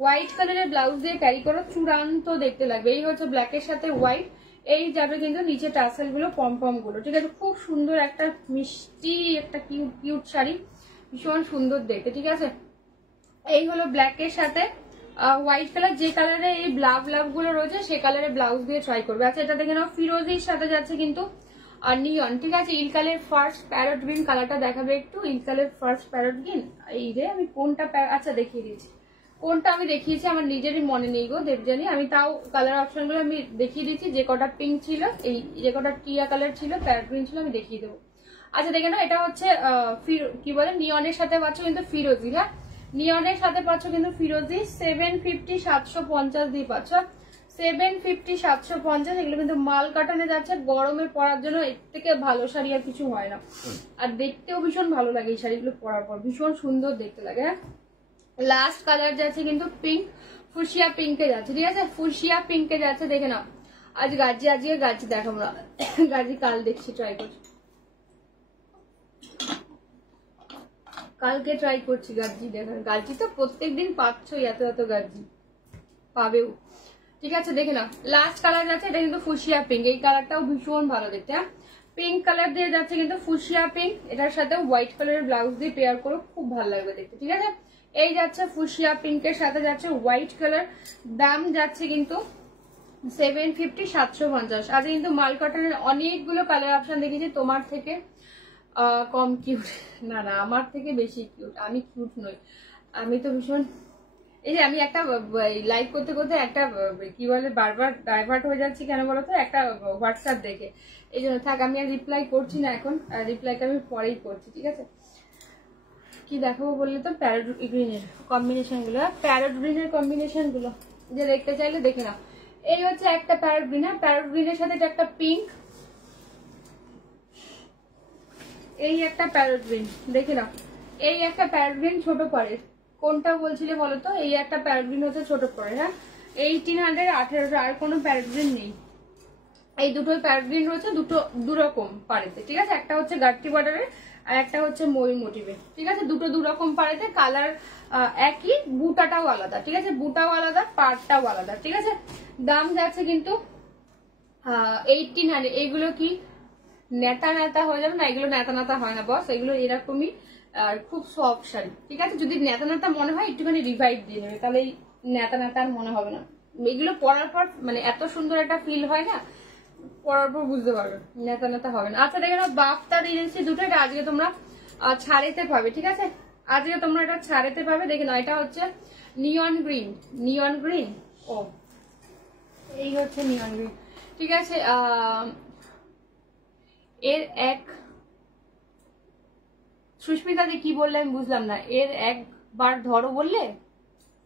হোয়াইট কালারের ব্লাউজ দিয়ে ক্যারি করো, চূড়ান্ত দেখতে লাগবে। এই হচ্ছে ব্ল্যাক এর সাথে হোয়াইট, এই যাবে কিন্তু নিচে টাসেল গুলো পম পম গুলো, ঠিক আছে, খুব সুন্দর একটা মিষ্টি একটা কিউট কিউট শাড়ি, ভীষণ সুন্দর দেখতে, ঠিক আছে। এই হলো ব্ল্যাক এর সাথে হোয়াইট কালার, যে কালারে এই লাভ লাভ গুলো রয়েছে সে কালারে ব্লাউজ দিয়ে ট্রাই করবে। আচ্ছা এটা দেখে নাও, ফিরোজির সাথে যাচ্ছে কিন্তু নিয়ন, ঠিক আছে। ইলকালের ফার্স্ট প্যারট গ্রিন কালারটা দেখাবে একটু, ইলকালের ফার্স্ট প্যারট গ্রিন, এই রে আমি কোনটা আচ্ছা দেখিয়ে দিয়েছি, কোনটা আমি দেখিয়েছি আমার নিজেরই মনে নেই গো দেবজানি, আমি তাও কালার অপশন গুলো আমি দেখিয়ে দিচ্ছি, যে কটা পিঙ্ক ছিল, এই যে কটা টিয়া কালার ছিল, প্যারট গ্রিন ছিল, আমি দেখিয়ে দেবো। আচ্ছা দেখে নাও, এটা হচ্ছে কি বলে নিয়নের সাথে পাচ্ছ কিন্তু ফিরোজি, হ্যাঁ নিয়নের সাথে পাচ্ছ কিন্তু ফিরোজি 750 750 দিয়ে পাচ্ছ, 750 750। এগুলো কিন্তু মাল কাটানে যাচ্ছে, গরমে পরার জন্য এর থেকে ভালো শাড়ি আর কিছু হয় না। আর দেখতেও ভীষণ ভালো লাগে এই শাড়িগুলো পরার পর, ভীষণ সুন্দর দেখতে লাগে। হ্যাঁ, লাস্ট কালার যাচ্ছে কিন্তু পিঙ্ক, ফুসিয়া পিঙ্কে যাচ্ছে, ঠিক আছে, ফুসিয়া পিঙ্কে যাচ্ছে। দেখে নাও, আজ গাজি, আজকে গাজি দেখাবো না, গাজি কাল দেখছি, ট্রাই করছি, কালকে ট্রাই করছি গাজি দেখার। গাজি তো প্রত্যেকদিন পাচ্ছই, এত এত গাজি পাবেও, ঠিক আছে। দেখে নাও, লাস্ট কালার যাচ্ছে, এটা কিন্তু ফুসিয়া পিঙ্ক, এই কালারটাও ভীষণ ভালো দেখতে। হ্যাঁ, পিঙ্ক কালার দিয়ে যাচ্ছে কিন্তু ফুসিয়া পিঙ্ক, এটার সাথে হোয়াইট কালারের ব্লাউজ দিয়ে পেয়ার করো, খুব ভালো লাগবে দেখতে, ঠিক আছে। এই যাচ্ছে ফুসিয়া পিঙ্কের সাথে যাচ্ছে হোয়াইট কালার, দাম যাচ্ছে কিন্তু 750 750। আজ কিন্তু মাল কটনের অনেকগুলো কালার অপশন দেখেছি, তোমার থেকে কম কিউট না, না আমার থেকে বেশি কিউট, আমি কিউট নই, আমি তো ভীষণ, এই যে আমি একটা লাইভ করতে করতে একটা কি বলে বারবার ডাইভার্ট হয়ে যাচ্ছি কেন বলতো, একটা হোয়াটসঅ্যাপ দেখে, এই জন্য থাক আমি আর রিপ্লাই করছি না এখন, রিপ্লাইটা আমি পরেই করছি, ঠিক আছে। কি দেখাবো বললে তো, প্যারট গ্রিনের কম্বিনেশন গুলো, প্যারট গ্রিনের কম্বিনেশন গুলো যে দেখতে চাইলে দেখে নাও। এই হচ্ছে একটা প্যারট গ্রিন, প্যারট গ্রিনের সাথে একটা পিঙ্ক, এই একটা প্যারট গ্রিন দেখে নাও, এই একটা প্যারট গ্রিন ছোট পরে, কোনটা বলছিলে বলো তো, এই একটা প্যারট গ্রিন হচ্ছে ছোট পরে। হ্যাঁ, 1800 1800, আর কোনো প্যারট গ্রিন নেই, এই দুটোই প্যারট গ্রিন রয়েছে, দুটো দুরকম পাড়েতে, ঠিক আছে, একটা হচ্ছে গাট্টি বর্ডারের আর একটা হচ্ছে ময়ূর মোটিভে, ঠিক আছে, দুটো দুরকম পাড়েতে, কালার একই, বুটাটাও আলাদা, ঠিক আছে, বুটাও আলাদা, পাড়টাও আলাদা, ঠিক আছে। দাম যাচ্ছে কিন্তু 1800। এইগুলো কি নেতা নেতা হয়ে যাবে না, এগুলো নেতা নেতা হয় না বস, এগুলো এরকমই আর খুব সফট শাড়ি, ঠিক আছে। যদি নেতা নেতা মনে হয় একটুখানি রিভাইভ দিয়ে নেবে, তাহলে এই নেতা নেতা আর মনে হবে না, এগুলো পরার পর মানে এত সুন্দর একটা ফিল হয় না, পরার পর বুঝতে পারবে, নেতা নেতা হবে না। আচ্ছা দেখে নাও, বাফতার এজেন্সি দুটো, এটা আজকে তোমরা ছাড়েতে পাবে, ঠিক আছে, আজকে তোমরা এটা ছাড়েতে পাবে। দেখে নাও, এটা হচ্ছে নিয়ন গ্রিন, নিয়ন গ্রিন, ও এই হচ্ছে নিয়ন গ্রিন, ঠিক আছে। এর এক, সুস্মিতা দি কি বললে আমি বুঝলাম না, এর একবার ধরো বললে,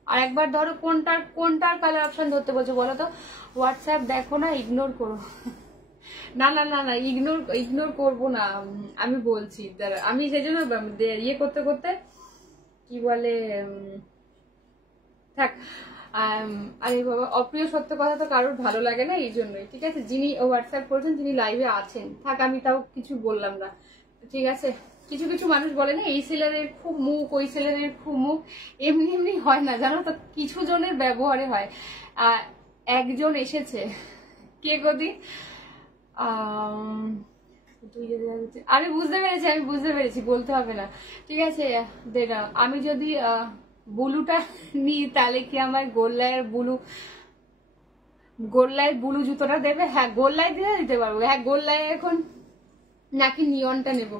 আর একবার ধরো কোনটার কোনটার কালার অপশন ধরতে বলছো বলো তো, হোয়াটসঅ্যাপ দেখো না, ইগনোর করো। না না না না, ইগনোর ইগনোর করবো না, আমি বলছি, আমি সেই জন্য ইয়ে করতে করতে কি বলে থাক। আরে বাবা, অপ্রিয় সত্য কথা তো কারোর ভালো লাগে না, এই জন্যই, ঠিক আছে। যিনি হোয়াটসঅ্যাপ করেছেন, যিনি লাইভে আছেন, থাক আমি তাও কিছু বললাম না, ঠিক আছে। কিছু কিছু মানুষ বলে না, এই সেলারের খুব মুখ, ওই সেলারের খুব মুখ, এমনি এমনি হয় না জানো তো, কিছু জনের ব্যবহারে হয়। একজন এসেছে, কে গদি, আমি বুঝতে পেরেছি, আমি বুঝতে পেরেছি, বলতে হবে না, ঠিক আছে। দেখা, আমি যদি বুলুটা নিই তাহলে কি আমার গোল্লায়ের বুলু জুতোটা দেবে? হ্যাঁ, গোল্লায় দিয়ে দিতে পারবো, হ্যাঁ গোল্লায় এখন, নাকি নিয়নটা নেব,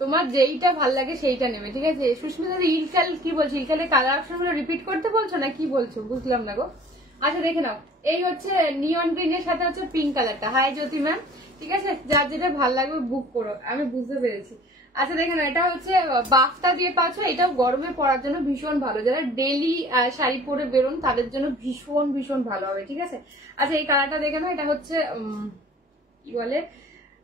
তোমার যেইটা ভাল লাগে সেইটা নেবে, ঠিক আছে। সুস্মিতা ইলকাল কি বলছো, ইলকালের কালার অপশন গুলো রিপিট করতে বলছো না কি বলছো, বুঝলাম না গো। আচ্ছা দেখে নাও, এই হচ্ছে নিয়ন গ্রিনের সাথে হচ্ছে পিঙ্ক কালারটা। হাই জ্যোতি ম্যাম, ঠিক আছে, যার যেটা ভাল লাগবে বুক করো, আমি বুঝতে পেরেছি। আচ্ছা দেখে নাও, এটা হচ্ছে বাফতা দিয়ে পাচ্ছ, এটাও গরমে পরার জন্য ভীষণ ভালো, যারা ডেইলি শাড়ি পরে বেরোন তাদের জন্য ভীষণ ভীষণ ভালো হবে, ঠিক আছে। আচ্ছা এই কালারটা দেখে নাও, এটা হচ্ছে কি বলে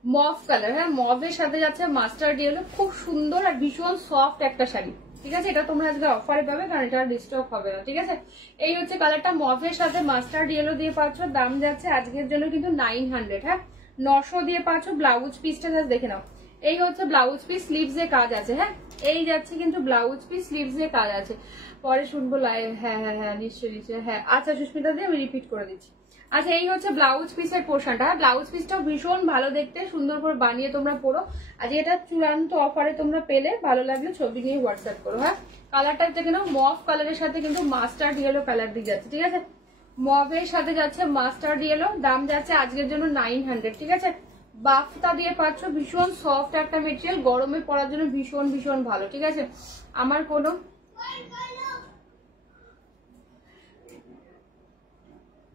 মভ কালার, হ্যাঁ মভের সাথে যাচ্ছে মাস্টার্ড ইয়েলো, খুব সুন্দর আর ভীষণ সফট একটা শাড়ি, ঠিক আছে। এটা তোমরা আজকে অফারে পাবে, কারণ এটা ডিস্টক হবে না, ঠিক আছে। এই হচ্ছে কালারটা, মভের সাথে মাস্টার্ড ইয়েলো দিয়ে পাচ্ছ, দাম যাচ্ছে আজকের জন্য কিন্তু 900, হ্যাঁ 900 দিয়ে পাচ্ছ। ব্লাউজ পিসটা দেখে নাও, এই হচ্ছে ব্লাউজ পিস, স্লিভস এ কাজ আছে, হ্যাঁ এই যাচ্ছে কিন্তু ব্লাউজ পিস, স্লিভস এ কাজ আছে, পরে শুনবো হ্যাঁ হ্যাঁ হ্যাঁ নিশ্চয়ই নিশ্চয়ই, হ্যাঁ আচ্ছা সুস্মিতা দিয়ে আমি রিপিট করে দিচ্ছি। আচ্ছা এই হচ্ছে ব্লাউজ পিসের পোর্শনটা, ব্লাউজ পিসটাও ভীষণ ভালো দেখতে, সুন্দর করে বানিয়ে তোমরা পরো। আজ এটা চূড়ান্ত অফারে তোমরা পেলে, ভালো লাগলে ছবি নিয়ে হোয়াটসঅ্যাপ করো। হ্যাঁ কালারটা দেখে নাও, মভ কালারের সাথে কিন্তু মাস্টার্ড ইয়েলো কালার দিয়ে যাচ্ছে, ঠিক আছে, মভের সাথে যাচ্ছে মাস্টার্ড ইয়েলো, দাম যাচ্ছে আজকের জন্য 900, ঠিক আছে। বাফতা দিয়ে পাচ্ছ, ভীষণ সফট একটা মেটেরিয়াল, গরমে পরার জন্য ভীষণ ভীষণ ভালো, ঠিক আছে। আমার কোনো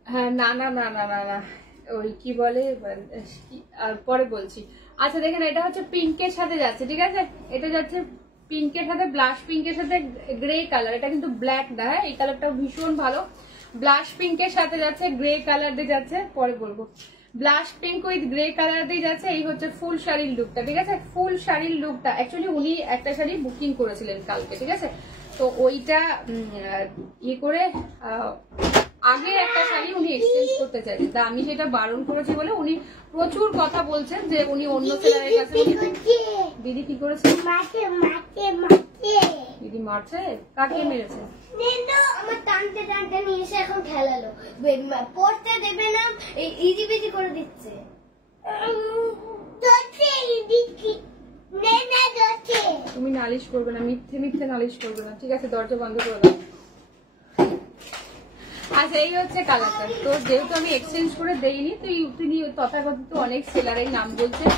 হ্যাঁ না না না না না না ওই কি বলে পরে বলছি। আচ্ছা দেখেন, এটা হচ্ছে পিঙ্কের সাথে যাচ্ছে, ঠিক আছে, এটা যাচ্ছে পিঙ্কের সাথে ব্লাশ পিঙ্কের সাথে গ্রে কালার, এটা কিন্তু ব্ল্যাক না, হ্যাঁ এই কালারটা ভীষণ ভালো। ব্লাশ পিঙ্কের সাথে যাচ্ছে গ্রে কালার দিয়ে যাচ্ছে, পরে বলবো। Blush pink with grey colour দিয়ে যাচ্ছে, এই হচ্ছে ফুল শাড়ির লুকটা, ঠিক আছে। ফুল শাড়ির লুকটা অ্যাকচুয়ালি উনি একটা শাড়ি বুকিং করেছিলেন কালকে, ঠিক আছে। তো ওইটা ইয়ে করে আগে একটা শাড়ি উনি এক্সচেঞ্জ করতে চাইছেন, তা আমি সেটা বারণ করেছি বলে উনি প্রচুর কথা বলছেন যে উনি অন্য সেলারের কাছে। দিদি কি করেছে? দিদি মারছে? কাকে মেরেছে? আমার টানতে টানতে নিয়ে এসে এখন খেলালো, পড়তে দেবে না, ইজি বিজি করে দিচ্ছে। তুমি নালিশ করবে না, মিথ্যে মিথ্যে নালিশ করবে না, ঠিক আছে। দরজা বন্ধ করে দাও। আচ্ছা এই হচ্ছে কালারটা। তো যেহেতু আমি এক্সচেঞ্জ করে দেইনি, তো তিনি তথাকথিত অনেক সেলারের নাম বলছেন,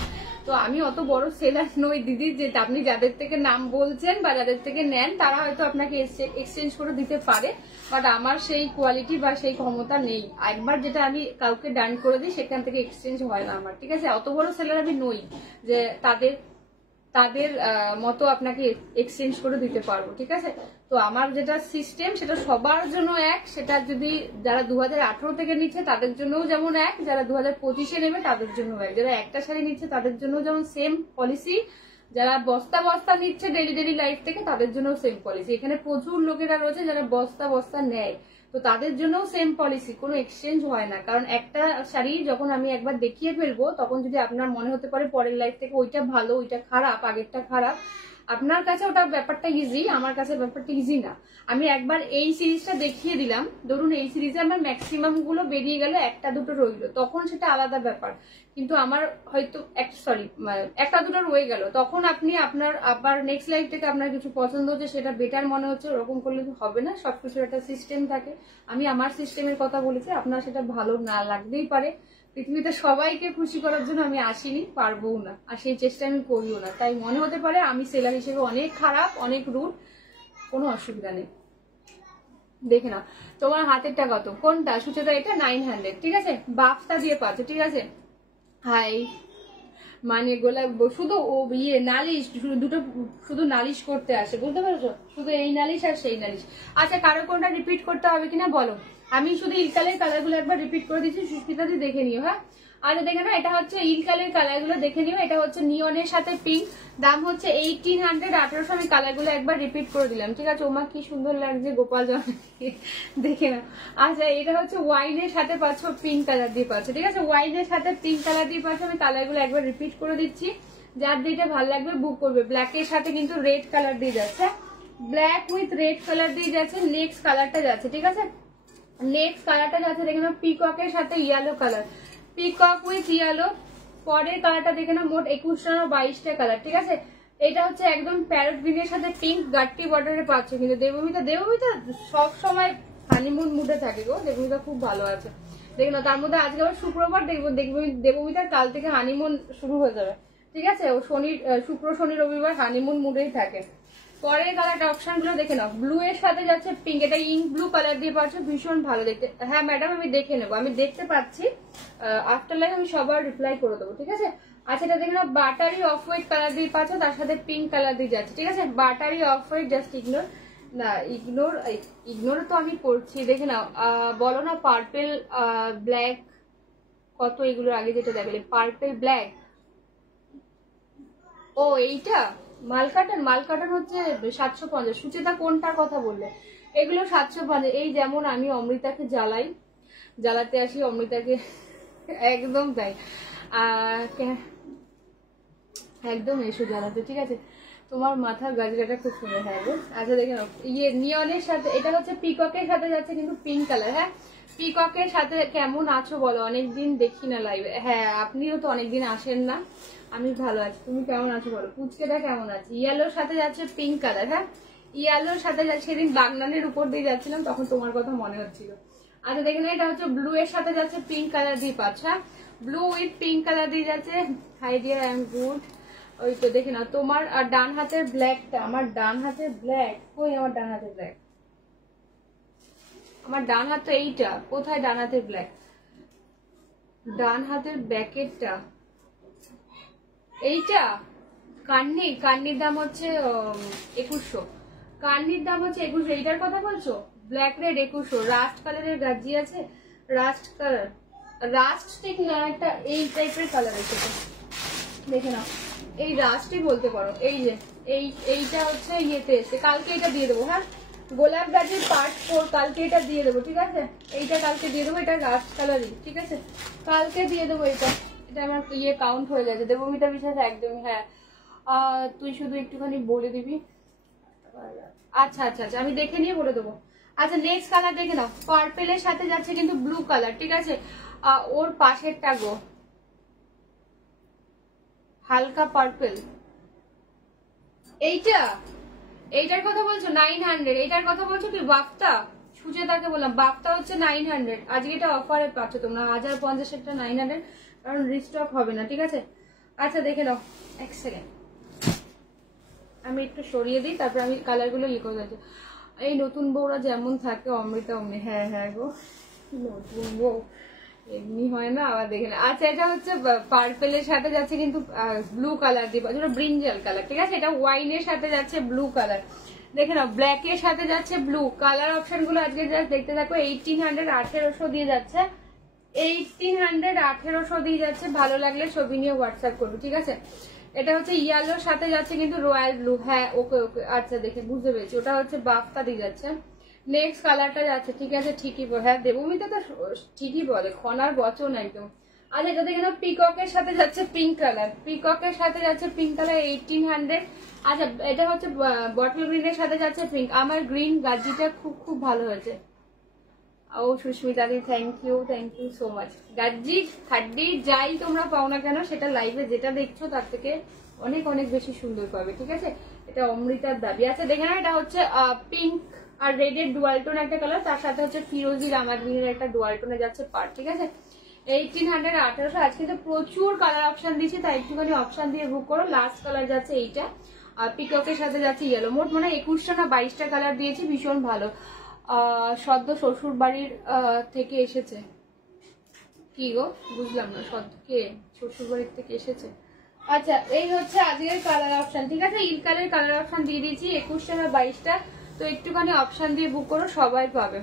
তো আমি অত বড় সেলার নই দিদি যে আপনি যাদের থেকে নাম বলছেন বা যাদের থেকে নেন তারা হয়তো আপনাকে এক্সচেঞ্জ করে দিতে পারে, বাট আমার সেই কোয়ালিটি বা সেই ক্ষমতা নেই। একবার যেটা আমি কাউকে ডান করে দিই সেখান থেকে এক্সচেঞ্জ হয় না আমার, ঠিক আছে। অত বড় সেলার আমি নই যে তাদের মতো আপনাকে এক্সচেঞ্জ করে দিতে পারবো, ঠিক আছে। তো আমার যেটা সিস্টেম সেটা সবার জন্য এক, সেটা যদি যারা 2018 থেকে নিচ্ছে তাদের জন্যও যেমন এক, যারা 2025-এ নেবে তাদের জন্য এক, যারা একটা শাড়ি নিচ্ছে তাদের জন্য যেমন সেম পলিসি, যারা বস্তা বস্তা নিচ্ছে ডেলি লাইফ থেকে তাদের জন্য সেম পলিসি। এখানে প্রচুর লোকেরা রয়েছে যারা বস্তা বস্তা নেয়, তো তাদের জন্যও সেম পলিসি, কোনো এক্সচেঞ্জ হয় না। কারণ একটা শাড়ি যখন আমি একবার দেখিয়ে ফেলবো তখন যদি আপনার মনে হতে পারে পরের লাইফ থেকে ওইটা ভালো ওইটা খারাপ আগেরটা খারাপ, আপনার কাছে ওটা ব্যাপারটা ইজি, আমার কাছে ব্যাপারটা ইজি না। আমি একবার এই সিরিজটা দেখিয়ে দিলাম, ধরুন এই সিরিজে আমার ম্যাক্সিমাম গুলো বেরিয়ে গেল, একটা দুটো রইলো, তখন সেটা আলাদা ব্যাপার। কিন্তু আমার হয়তো একটা দুটো রয়ে গেল, তখন আপনি আপনার আবার নেক্সট লাইফ থেকে আপনার কিছু পছন্দ হচ্ছে সেটা বেটার মনে হচ্ছে, ওরকম করলে হবে না। সবকিছুর একটা সিস্টেম থাকে, আমি আমার সিস্টেমের কথা বলেছি, আপনার সেটা ভালো না লাগতেই পারে। পৃথিবীতে সবাইকে খুশি করার জন্য আমি আসিনি, পারবো না, আর সেই চেষ্টা আমি করিও না। তাই মনে হতে পারে আমি সেলার হিসেবে অনেক খারাপ অনেক রুড, কোনো অসুবিধা নেই। দেখে না তোমার হাতেরটা কত, কোনটা সুচেতা? এটা 900, ঠিক আছে। বাফটা দিয়ে পাচ্ছে, ঠিক আছে। হাই মানে গোলাপ শুধু নালিশ, দুটো শুধু নালিশ করতে আসে, বুঝতে পেরেছো? শুধু এই নালিশ আর সেই নালিশ। আচ্ছা কারো কোনটা রিপিট করতে হবে কিনা বলো? আমি শুধু ইলকালের কালারগুলো একবার রিপিট করে দিচ্ছি, সুস্মিতা দি দেখে নিও। হ্যাঁ আচ্ছা দেখে না, এটা হচ্ছে ইলকালের কালারগুলো দেখে নিও। এটা হচ্ছে নিয়নের সাথে পিঙ্ক, দাম হচ্ছে 1800, 1800। আমি কালারগুলো একবার রিপিট করে দিলাম, ঠিক আছে। ওমা কি সুন্দর লাগছে গোপাল জামা, দেখে না। আচ্ছা এটা হচ্ছে ওয়াইনের সাথে পাচ্ছ, পিঙ্ক কালার দিয়ে পাচ্ছ, ঠিক আছে। ওয়াইনের সাথে পিঙ্ক কালার দিয়ে পাচ্ছ। আমি কালারগুলো একবার রিপিট করে দিচ্ছি, যার যেটা ভালো লাগবে বুক করবে। ব্ল্যাকের সাথে কিন্তু রেড কালার দিয়ে যাচ্ছে, ব্ল্যাক উইথ রেড কালার দিয়ে যাচ্ছে। নেক্সট কালারটা যাচ্ছে, ঠিক আছে। নেক্সট কালারটা যাচ্ছে দেখে নাও পিককের সাথে yellow colour, peacock with yellow. পরের কালারটা দেখে নাও, মোট 21টা না 22টা কালার, ঠিক আছে। এটা হচ্ছে একদম প্যারট গ্রিনের সাথে পিঙ্ক গাট্টি বর্ডারে পাচ্ছ। কিন্তু দেবমিতা সব সময় হানিমুন মুডে থাকে গো, দেবমিতা খুব ভালো আছে, দেখে নাও। তার মধ্যে আজকে আবার শুক্রবার, দেবমিতার কাল থেকে হানিমুন শুরু হয়ে যাবে, ঠিক আছে। ও শুক্র শনি রবিবার হানিমুন মুডেই থাকে। পরের কালার অপশন গুলো দেখে নাও, ব্লু এর সাথে যাচ্ছে পিঙ্ক, এটা ইঙ্ক ব্লু কালার দিয়ে পাচ্ছ, ভীষণ ভালো দেখতে। হ্যাঁ ম্যাডাম আমি দেখে নেবো, আমি দেখতে পাচ্ছি, আফটার লাইফ আমি সবার রিপ্লাই করে দেবো, ঠিক আছে। আচ্ছা এটা দেখে নাও, বাটারি অফ হোয়াইট কালার দিয়ে পাচ্ছ, তার সাথে পিঙ্ক কালার দিয়ে যাচ্ছে, ঠিক আছে। Buttery off white, just ignore না, ইগনোর তো আমি করছি, দেখে নাও। বলো না পার্পেল ব্ল্যাক কত, এগুলোর আগে যেটা দেখলে পার্পেল ব্ল্যাক, ও এইটা মালকাটান হচ্ছে 750। সুচেতা কোনটার কথা বললে? এগুলো 750। এই যেমন আমি অমৃতাকে জ্বালাতে আসি অমৃতাকে, একদম তাই, একদম এসো জ্বালাতে, ঠিক আছে। তোমার মাথার গাজরাটা খুব সুন্দর, হ্যাঁ গো। আচ্ছা দেখে নাও, নিয়নের সাথে এটা হচ্ছে পিককের সাথে যাচ্ছে কিন্তু পিঙ্ক কালার। হ্যাঁ পিককের সাথে কেমন আছো বলো, অনেকদিন দেখি না লাইভে। হ্যাঁ আপনিও তো অনেকদিন আসেন না, আমি ভালো আছি, তুমি কেমন আছো বলো। পুচকেটা কেমন আছে? ইয়েলোর সাথে যাচ্ছে পিঙ্ক কালার, হ্যাঁ ইয়েলোর সাথে যাচ্ছে। সেদিন বাগনানের উপর দিয়ে যাচ্ছিলাম তখন তোমার কথা মনে হচ্ছিল। আচ্ছা দেখে না, এটা হচ্ছে ব্লু এর সাথে যাচ্ছে পিঙ্ক কালার দিয়ে পাচ্ছ, হ্যাঁ ব্লু উইথ পিঙ্ক কালার দিয়ে যাচ্ছে। High deer I am good. ওই তো দেখে নাও তোমার আর ডান হাতের ব্ল্যাকটা, আমার ডান হাতের ব্ল্যাক কই, আমার ডান হাতের ব্ল্যাক, আমার ডান হাত তো এইটা, কোথায় ডান হাতের ব্ল্যাক? ডান হাতের ব্যাকেটটা এইটা, কান্নির দাম হচ্ছে 2100, কান্নির দাম হচ্ছে 2100। এইটার কথা বলছো? ব্ল্যাক রেড 2100, রাস্ট কালারের গাজি আছে, রাস্ট কালার, রাস্ট ঠিক না, একটা এই টাইপের কালার এসেছে, দেখে নাও, এই রাস্টই বলতে পারো। এই যে এইটা হচ্ছে ইয়েতে এসে, কালকে এটা দিয়ে দেবো। হ্যাঁ, গোলাপ গাছের পার্ট 4 কালকে এটা দিয়ে দেবো, ঠিক আছে? এইটা কালকে দিয়ে দেবো, এটা রাস্ট কালারই, ঠিক আছে? কালকে দিয়ে দেবো এটা। এটা আমার ইয়ে কাউন্ট হয়ে যাচ্ছে, দেবমিতা বিশ্বাস একদমই। হ্যাঁ, তুই শুধু একটুখানি বলে দিবি। আচ্ছা আচ্ছা আচ্ছা, আমি দেখে নিয়ে বলে দেবো। আচ্ছা, নেক্সট কালার দেখে নাও, পার্পেলের সাথে যাচ্ছে কিন্তু ব্লু কালার, ঠিক আছে? ওর পাশেরটা গো হালকা পার্পেল। এইটার কথা বলছো 900, এইটার কথা বলছো কি বাফতা? সুচেতাকে বললাম বাফতা হচ্ছে 900, আজকে এটা অফারে পাচ্ছ তোমরা, 1050 একটা 900, কারণ রিস্টক হবে না, ঠিক আছে? আচ্ছা দেখে নাও, এক সেকেন্ড আমি একটু সরিয়ে দিই, তারপর আমি কালার গুলো ইয়ে করে দিচ্ছি। এই নতুন বউরা যেমন থাকে অমৃতা অমনি। হ্যাঁ হ্যাঁ গো, নতুন বউ এমনি হয় না, আবার দেখে না। আচ্ছা, এটা হচ্ছে পার্পেলের সাথে যাচ্ছে কিন্তু ব্লু কালার দিবা, যেটা ব্রিঞ্জাল কালার, ঠিক আছে? এটা ওয়াইনের সাথে যাচ্ছে ব্লু কালার, দেখে নাও। ব্ল্যাক এর সাথে যাচ্ছে ব্লু কালার। অপশন গুলো আজকে জাস্ট দেখতে থাকো। 1800 1800 দিয়ে যাচ্ছে, 1800 1800 দিয়ে যাচ্ছে। ভালো লাগলে ছবি নিয়ে হোয়াটসঅ্যাপ করবে, ঠিক আছে? এটা হচ্ছে ইয়েলোর সাথে যাচ্ছে কিন্তু রয়্যাল ব্লু। হ্যাঁ ওকে ওকে, আচ্ছা দেখে বুঝতে পেরেছি, ওটা হচ্ছে বাফতা দিয়ে যাচ্ছে। নেক্সট কালারটা যাচ্ছে, ঠিক আছে? ঠিকই বল, হ্যাঁ দেবমিতা তো ঠিকই বলে, খনার বচন একদম। আর এটা দেখে নাও, পিককের সাথে যাচ্ছে পিঙ্ক কালার, পিককের সাথে যাচ্ছে পিঙ্ক কালার 1800। আচ্ছা, এটা হচ্ছে বটল গ্রিনের সাথে যাচ্ছে পিঙ্ক। আমার গ্রিন গাজিটা খুব খুব ভালো হয়েছে। ও Susmita di, thank you so much. গাজি খাড্ডি যাই তোমরা পাও না কেন, সেটা লাইভে যেটা দেখছো তার থেকে অনেক অনেক বেশি সুন্দর পাবে, ঠিক আছে? এটা অমৃতার দাবি। আচ্ছা দেখে নাও, এটা হচ্ছে পিঙ্ক আর রেড এর ডুয়ালটোন একটা কালার, তার সাথে হচ্ছে ফিরোজি রামা গ্রিনের একটা ডুয়ালটোনে যাচ্ছে পার, ঠিক আছে? 1800 1800। আজকে তো প্রচুর কালার অপশন দিচ্ছি, তাই একটুখানি অপশন দিয়ে বুক করো। লাস্ট কালার যাচ্ছে এইটা, আর পিককের সাথে যাচ্ছে ইয়েলো। মোট মানে 21টা না 22টা কালার দিয়েছি, ভীষণ ভালো। সদ্য শ্বশুর বাড়ির থেকে এসেছে। কি গো বুঝলাম না, সদ্য কে শ্বশুর বাড়ির থেকে এসেছে? আচ্ছা, এই হচ্ছে আজকের কালার অপশন, ঠিক আছে? ইলকালের কালার অপশন দিয়ে দিয়েছি 21টা না 22টা, তো একটুখানি অপশন দিয়ে বুক করো, সবাই পাবে,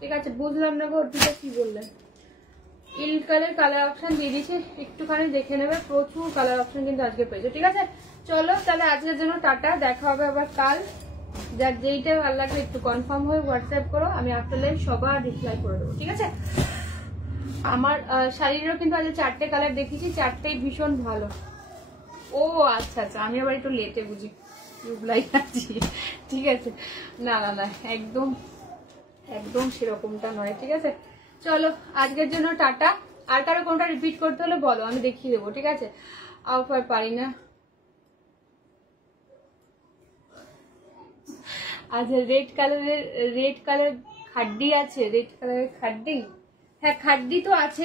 ঠিক আছে? বুঝলাম না গো ওটা কি বললেন। ইলকালের কালার অপশন দিয়ে দিয়েছি, একটুখানি দেখে নেবে, প্রচুর কালার অপশন কিন্তু আজকে পেয়েছো, ঠিক আছে? চলো তাহলে আজকের জন্য টাটা, দেখা হবে আবার কাল। যার যেইটা ভালো লাগবে একটু কনফার্ম হয়ে হোয়াটসঅ্যাপ করো, আমি আফটার লাইভ সবার রিপ্লাই করে দেবো, ঠিক আছে? আমার শাড়িরও কিন্তু আজ 4টে কালার দেখেছি, 4টেই ভীষণ ভালো। ও আচ্ছা আচ্ছা, আমি আবার একটু লেটে বুঝি রিপ্লাই আছি, ঠিক আছে? না না না, একদম একদম সেরকমটা নয়, ঠিক আছে? চলো আজকের জন্য টাটা। আর কারো কোনটা রিপিট করতে হলে বলো, আমি দেখিয়ে দেবো, ঠিক আছে? আর পারি না। আচ্ছা, রেড কালার খাড্ডি আছে, রেড কালারের খাড্ডি। হ্যাঁ খাড্ডি তো আছে,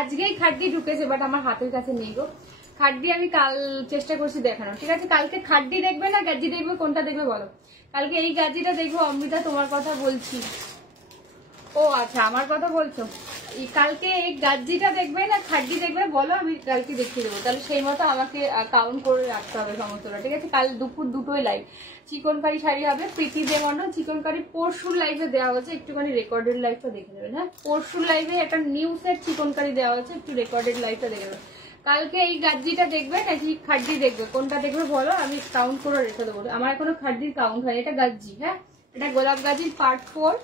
আজকেই খাড্ডি ঢুকেছে, বাট আমার হাতের কাছে নেই গো খাড্ডি। আমি কাল চেষ্টা করছি দেখানো, ঠিক আছে? কালকে খাড্ডি দেখবে না গাজি দেখবে, কোনটা দেখবে বলো? কালকে এই গাজিটা দেখবো। অমৃতা তোমার কথা বলছি। ও আচ্ছা, আমার কথা বলছো। কালকে এই গাজিটা দেখবে না খাড্ডি দেখবে বলো, আমি কালকে দেখিয়ে দেবো। তাহলে সেই মতো আমাকে কাউন্ট করে রাখতে হবে সমস্তটা, ঠিক আছে? কাল দুপুর 2টোই লাইভ চিকনকারি শাড়ি হবে। প্রীতি দেমন্ডল চিকনকারি পরশুর লাইভে দেওয়া হচ্ছে, একটুখানি রেকর্ডেড লাইভটা দেখে নেবেন। হ্যাঁ, পরশুর লাইভে একটা নিউ সেট চিকনকারি দেওয়া হচ্ছে, একটু রেকর্ডেড লাইভটা দেখে নেবেন। কালকে এই গাজিটা দেখবে নাকি খাড্ডি দেখবে, কোনটা দেখবে বলো, আমি কাউন্ট করে রেখে দেবো। আমার এখনো খাড্ডির কাউন্ট হয়, এটা গাজি। হ্যাঁ, এটা গোলাপ গাজির পার্ট 4।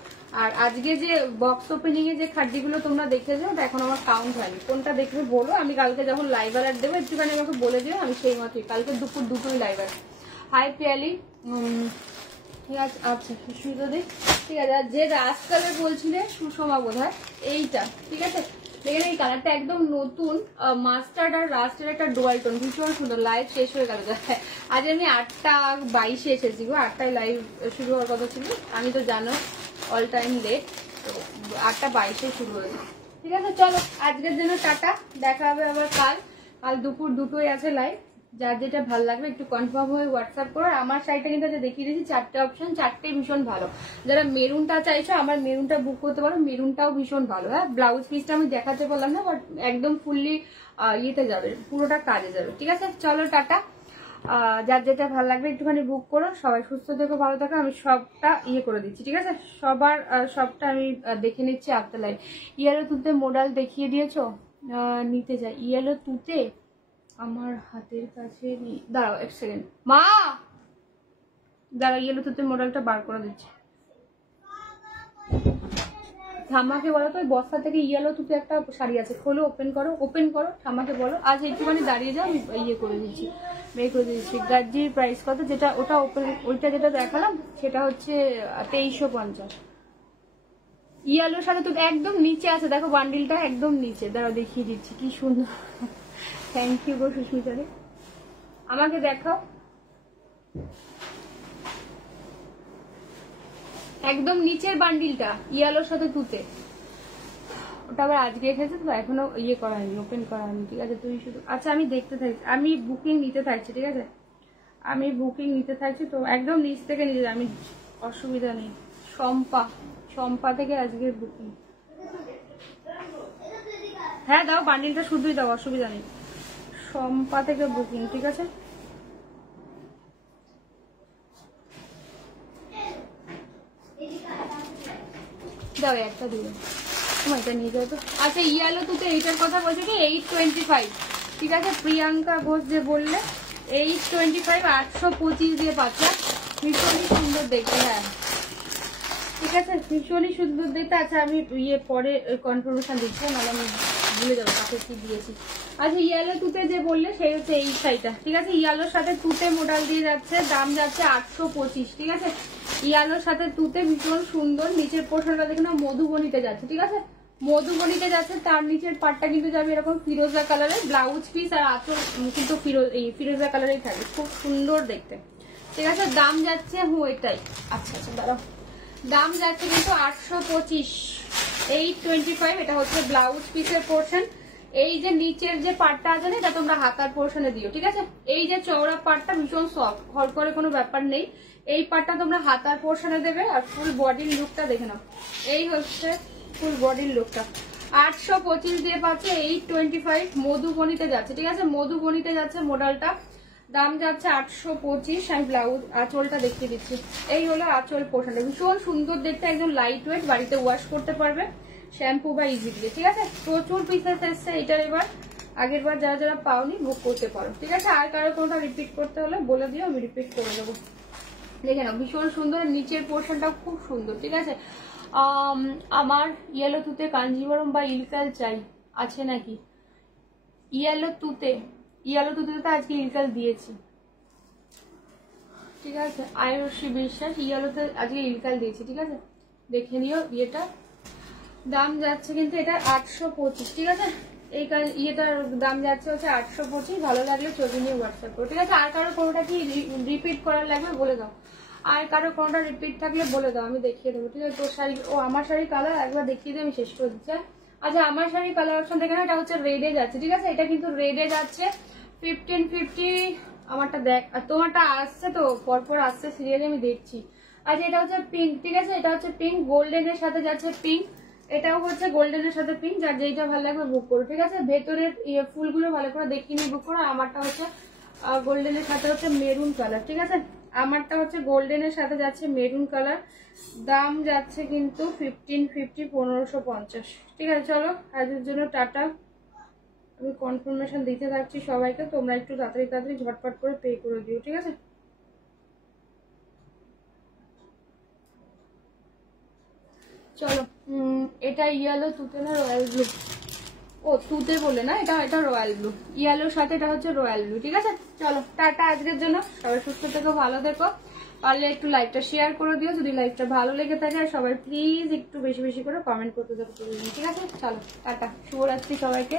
আর আজকে যে বক্স ওপেনিং এ যে খাড্ডিগুলো তোমরা দেখেছো, ওটা এখন আমার কাউন্ট হয়নি। কোনটা দেখবে বলো, আমি কালকে যখন লাইভ অ্যালার্ট দেবো একটুখানি আমাকে বলে দিও, আমি সেই মতোই কালকে দুপুর 2টোই লাইভ অ্যালার্ট। হাই পিয়ালি, ঠিক আছে? আচ্ছা সুস্মিতা দি, ঠিক আছে? আর যে রাস্ট কালার বলছিলে সুষমা বোধ হয়, এইটা, ঠিক আছে? দেখেন এই কালারটা একদম নতুন, মাস্টার্ড আর রাস্টের একটা ডুয়াল টোন, ভীষণ সুন্দর। লাইভ শেষ হয়ে গেল, আজ আমি 8টা 22-এ এসেছি গো, 8টায় লাইভ শুরু হওয়ার কথা ছিল। আমি তো জানো অল টাইম লেট, তো 8টা 22-এ শুরু হয়েছে, ঠিক আছে? চলো আজকের জন্য টাটা, দেখা হবে আবার কাল দুপুর 2টোই আছে লাইভ। যার যেটা ভালো লাগবে একটু কনফার্ম হয়ে হোয়াটসঅ্যাপ করো। আমার সাইটটা কিন্তু দেখিয়ে দিয়েছি 4টে অপশন, 4টেই ভীষণ ভালো। যারা মেরুনটা চাইছো আমার মেরুনটা বুক করতে পারো, মেরুনটাও ভীষণ ভালো। হ্যাঁ, ব্লাউজ পিসটা আমি দেখাতে পারলাম না, বাট একদম ফুললি ইয়েতে যাবে, পুরোটা কাজে যাবে, ঠিক আছে? চলো টাটা। যার যেটা ভালো লাগবে একটুখানি বুক করো। সবাই সুস্থ থেকো, ভালো থাকো। আমি সবটা ইয়ে করে দিচ্ছি, ঠিক আছে? সবটা আমি দেখে নিচ্ছি আফটার লাইভ। ইয়েলো তুতে মডেল দেখিয়ে দিয়েছো? নিতে যাই ইয়েলো তুতে আমার হাতের কাছে দাঁড়াও এক সেকেন্ড মা, দাঁড়াও ইয়েলো তুতে মডেলটা বার করে দিচ্ছি। ঠাম্মাকে বলো তো ওই বস্তা থেকে ইয়েলো তুতে একটা শাড়ি আছে, খোলো, ওপেন করো ঠাম্মাকে বলো আজ একটুখানি দাঁড়িয়ে যাও, আমি ইয়ে করে দিচ্ছি, বের করে দিচ্ছি। গাজির প্রাইস কত? যেটা ওটা ওইটা যেটা দেখালাম সেটা হচ্ছে 2350। ইয়েলোর সাথে তো একদম নিচে আছে, দেখো বান্ডিলটা একদম নিচে, দাঁড়াও দেখিয়ে দিচ্ছি কি সুন্দর। থ্যাংক ইউ গো সুস্মিতারে, আমাকে দেখাও। একদম নিচের বান্ডিলটা ইয়েলোর সাথে তুতে, ওটা আবার আজকে এসেছে তো এখনো ইয়ে করা হয়নি, ওপেন করা হয়নি, ঠিক আছে? তুই শুধু আচ্ছা আমি দেখতে থাকছি, আমি বুকিং নিতে থাকছি, ঠিক আছে? আমি বুকিং নিতে থাকছি তো একদম নিচ থেকে নিতে, আমি অসুবিধা নেই। শম্পা থেকে আজকের বুকিং। হ্যাঁ দাও বান্ডিলটা শুধুই দাও, অসুবিধা নেই। শম্পা থেকে বুকিং, ঠিক আছে? দাও একটা দিবে, এটা নিয়ে যাও তো। আচ্ছা ইয়েলো তুতে এইটার কথা বলছে কি 825, ঠিক আছে? প্রিয়াঙ্কা ঘোষ যে বললে 825 825 দিয়ে পাচ্ছে, ভীষণই সুন্দর দেখতে। হ্যাঁ ঠিক আছে, ভীষণই সুন্দর দেখতে। আচ্ছা আমি ইয়ে পরে কনফার্মেশন দিচ্ছি, নাহলে আমি ভুলে যাবো কাকে কি দিয়েছি। আচ্ছা ইয়েলো তুতে যে বললে সেই হচ্ছে এই শাড়িটা, ঠিক আছে? ইয়েলোর সাথে তুতে মডেল দিয়ে যাচ্ছে, দাম যাচ্ছে 825, ঠিক আছে? ইয়েলোর সাথে তুতে ভীষণ সুন্দর, নিচের পোর্শনটা দেখে না মধুবনীতে যাচ্ছে, ঠিক আছে? মধুবনীতে যাচ্ছে, তার নিচের পাটটা কিন্তু যাবে এরকম ফিরোজা কালারের, ব্লাউজ পিস আর আঁচল কিন্তু ফিরোজা কালারেই থাকে, খুব সুন্দর দেখতে, ঠিক আছে? দাম যাচ্ছে এটাই। আচ্ছা দাঁড়াও, দাম যাচ্ছে কিন্তু 825, 825। এটা হচ্ছে ব্লাউজ পিসের পোর্শন। এই যে নিচের যে পাটটা আছে না, এটা তোমরা হাতার পোর্শনে দিও, ঠিক আছে? এই যে চওড়া পাটটা ভীষণ সফট, হড়করে কোনো ব্যাপার নেই। এই পাটটা তোমরা হাতার পোর্শনে দেবে। আর ফুল বডির লুকটা দেখে নাও, এই হচ্ছে ফুল বডির লুকটা। 825 দিয়ে পাচ্ছে 825, মধুবনীতে যাচ্ছে, ঠিক আছে? মধুবনীতে যাচ্ছে মডেলটা, দাম যাচ্ছে 825। আমি ব্লাউজ আঁচলটা দেখিয়ে দিচ্ছি, এই হলো আঁচল পোর্শনটা, ভীষণ সুন্দর দেখতে, একদম লাইট ওয়েট, বাড়িতে ওয়াশ করতে পারবে শ্যাম্পু বা ইজি দিয়ে, ঠিক আছে? প্রচুর পিসেস এসছে এটার, এবার আগের বার যারা যারা পাওনি বুক করতে পারো, ঠিক আছে? আর কারো কোনটা রিপিট করতে হলে বলে দিও, আমি রিপিট করে দেবো। দেখে নাও ভীষণ সুন্দর, নিচের পোর্শনটাও খুব সুন্দর, ঠিক আছে? আমার ইয়েলো তুতে কাঞ্জিবরম বা ইলকাল চাই, আছে নাকি? ইয়েলো তুতে তো আজকে ইলকাল দিয়েছি, ঠিক আছে? আয়ুষী বিশ্বাস ইয়েলোতে আজকে ইলকাল দিয়েছি, ঠিক আছে? দেখে নিও। ইয়েটা দাম যাচ্ছে কিন্তু এটা 825, ঠিক আছে? এই ইয়েটার দাম যাচ্ছে হচ্ছে 825। ভালো লাগলে ছবি নিয়ে হোয়াটসঅ্যাপ করো, ঠিক আছে? আর কারো কোনোটা কি রিপিট করার লাগবে বলে দাও, আর কারো কোনোটা রিপিট থাকলে বলে দাও, আমি দেখিয়ে দেবো, ঠিক আছে? তোর শাড়ি আমার শাড়ি কালার একবার দেখিয়ে দিয়ে আমি শেষ করে দিচ্ছি। আচ্ছা আমার শাড়ি কালার অপশন দেখে না, এটা হচ্ছে রেডে যাচ্ছে, ঠিক আছে? এটা কিন্তু রেডে যাচ্ছে 1550। আমারটা দেখ, আর তোমারটা আসছে তো পরপর আসছে সিরিয়ালি, আমি দেখছি। আচ্ছা এটা হচ্ছে পিঙ্ক, ঠিক আছে? এটা হচ্ছে পিঙ্ক, গোল্ডেনের সাথে যাচ্ছে পিঙ্ক, এটাও হচ্ছে গোল্ডেনের সাথে পিঙ্ক। যার যেইটা ভালো লাগবে বুক করো, ঠিক আছে? ভেতরের ফুলগুলো ভালো করে দেখিয়ে নিয়ে বুক করো। আমারটা হচ্ছে গোল্ডেনের সাথে হচ্ছে মেরুন কালার, ঠিক আছে? আমারটা হচ্ছে গোল্ডেনের সাথে যাচ্ছে মেরুন কালার, দাম যাচ্ছে কিন্তু 1550, 1550, ঠিক আছে? চলো আজকের জন্য টাটা, আমি কনফার্মেশন দিতে থাকছি সবাইকে, তোমরা একটু তাড়াতাড়ি ঝটপট করে পে করে দিও, ঠিক আছে? চলো এটা ইয়েলো তুতে না রয়্যাল ব্লু? ও তুতে বলে না, এটা রয়্যাল ব্লু, ইয়েলোর সাথে এটা হচ্ছে রয়্যাল ব্লু, ঠিক আছে? চলো টাটা আজকের জন্য, সবাই সুস্থ থেকো, ভালো থেকো। পারলে একটু লাইভটা শেয়ার করে দিও যদি লাইভটা ভালো লেগে থাকে, আর সবাই প্লিজ একটু বেশি বেশি করে কমেন্ট করতে থাকো, ঠিক আছে? চলো টাটা, শুভরাত্রি সবাইকে।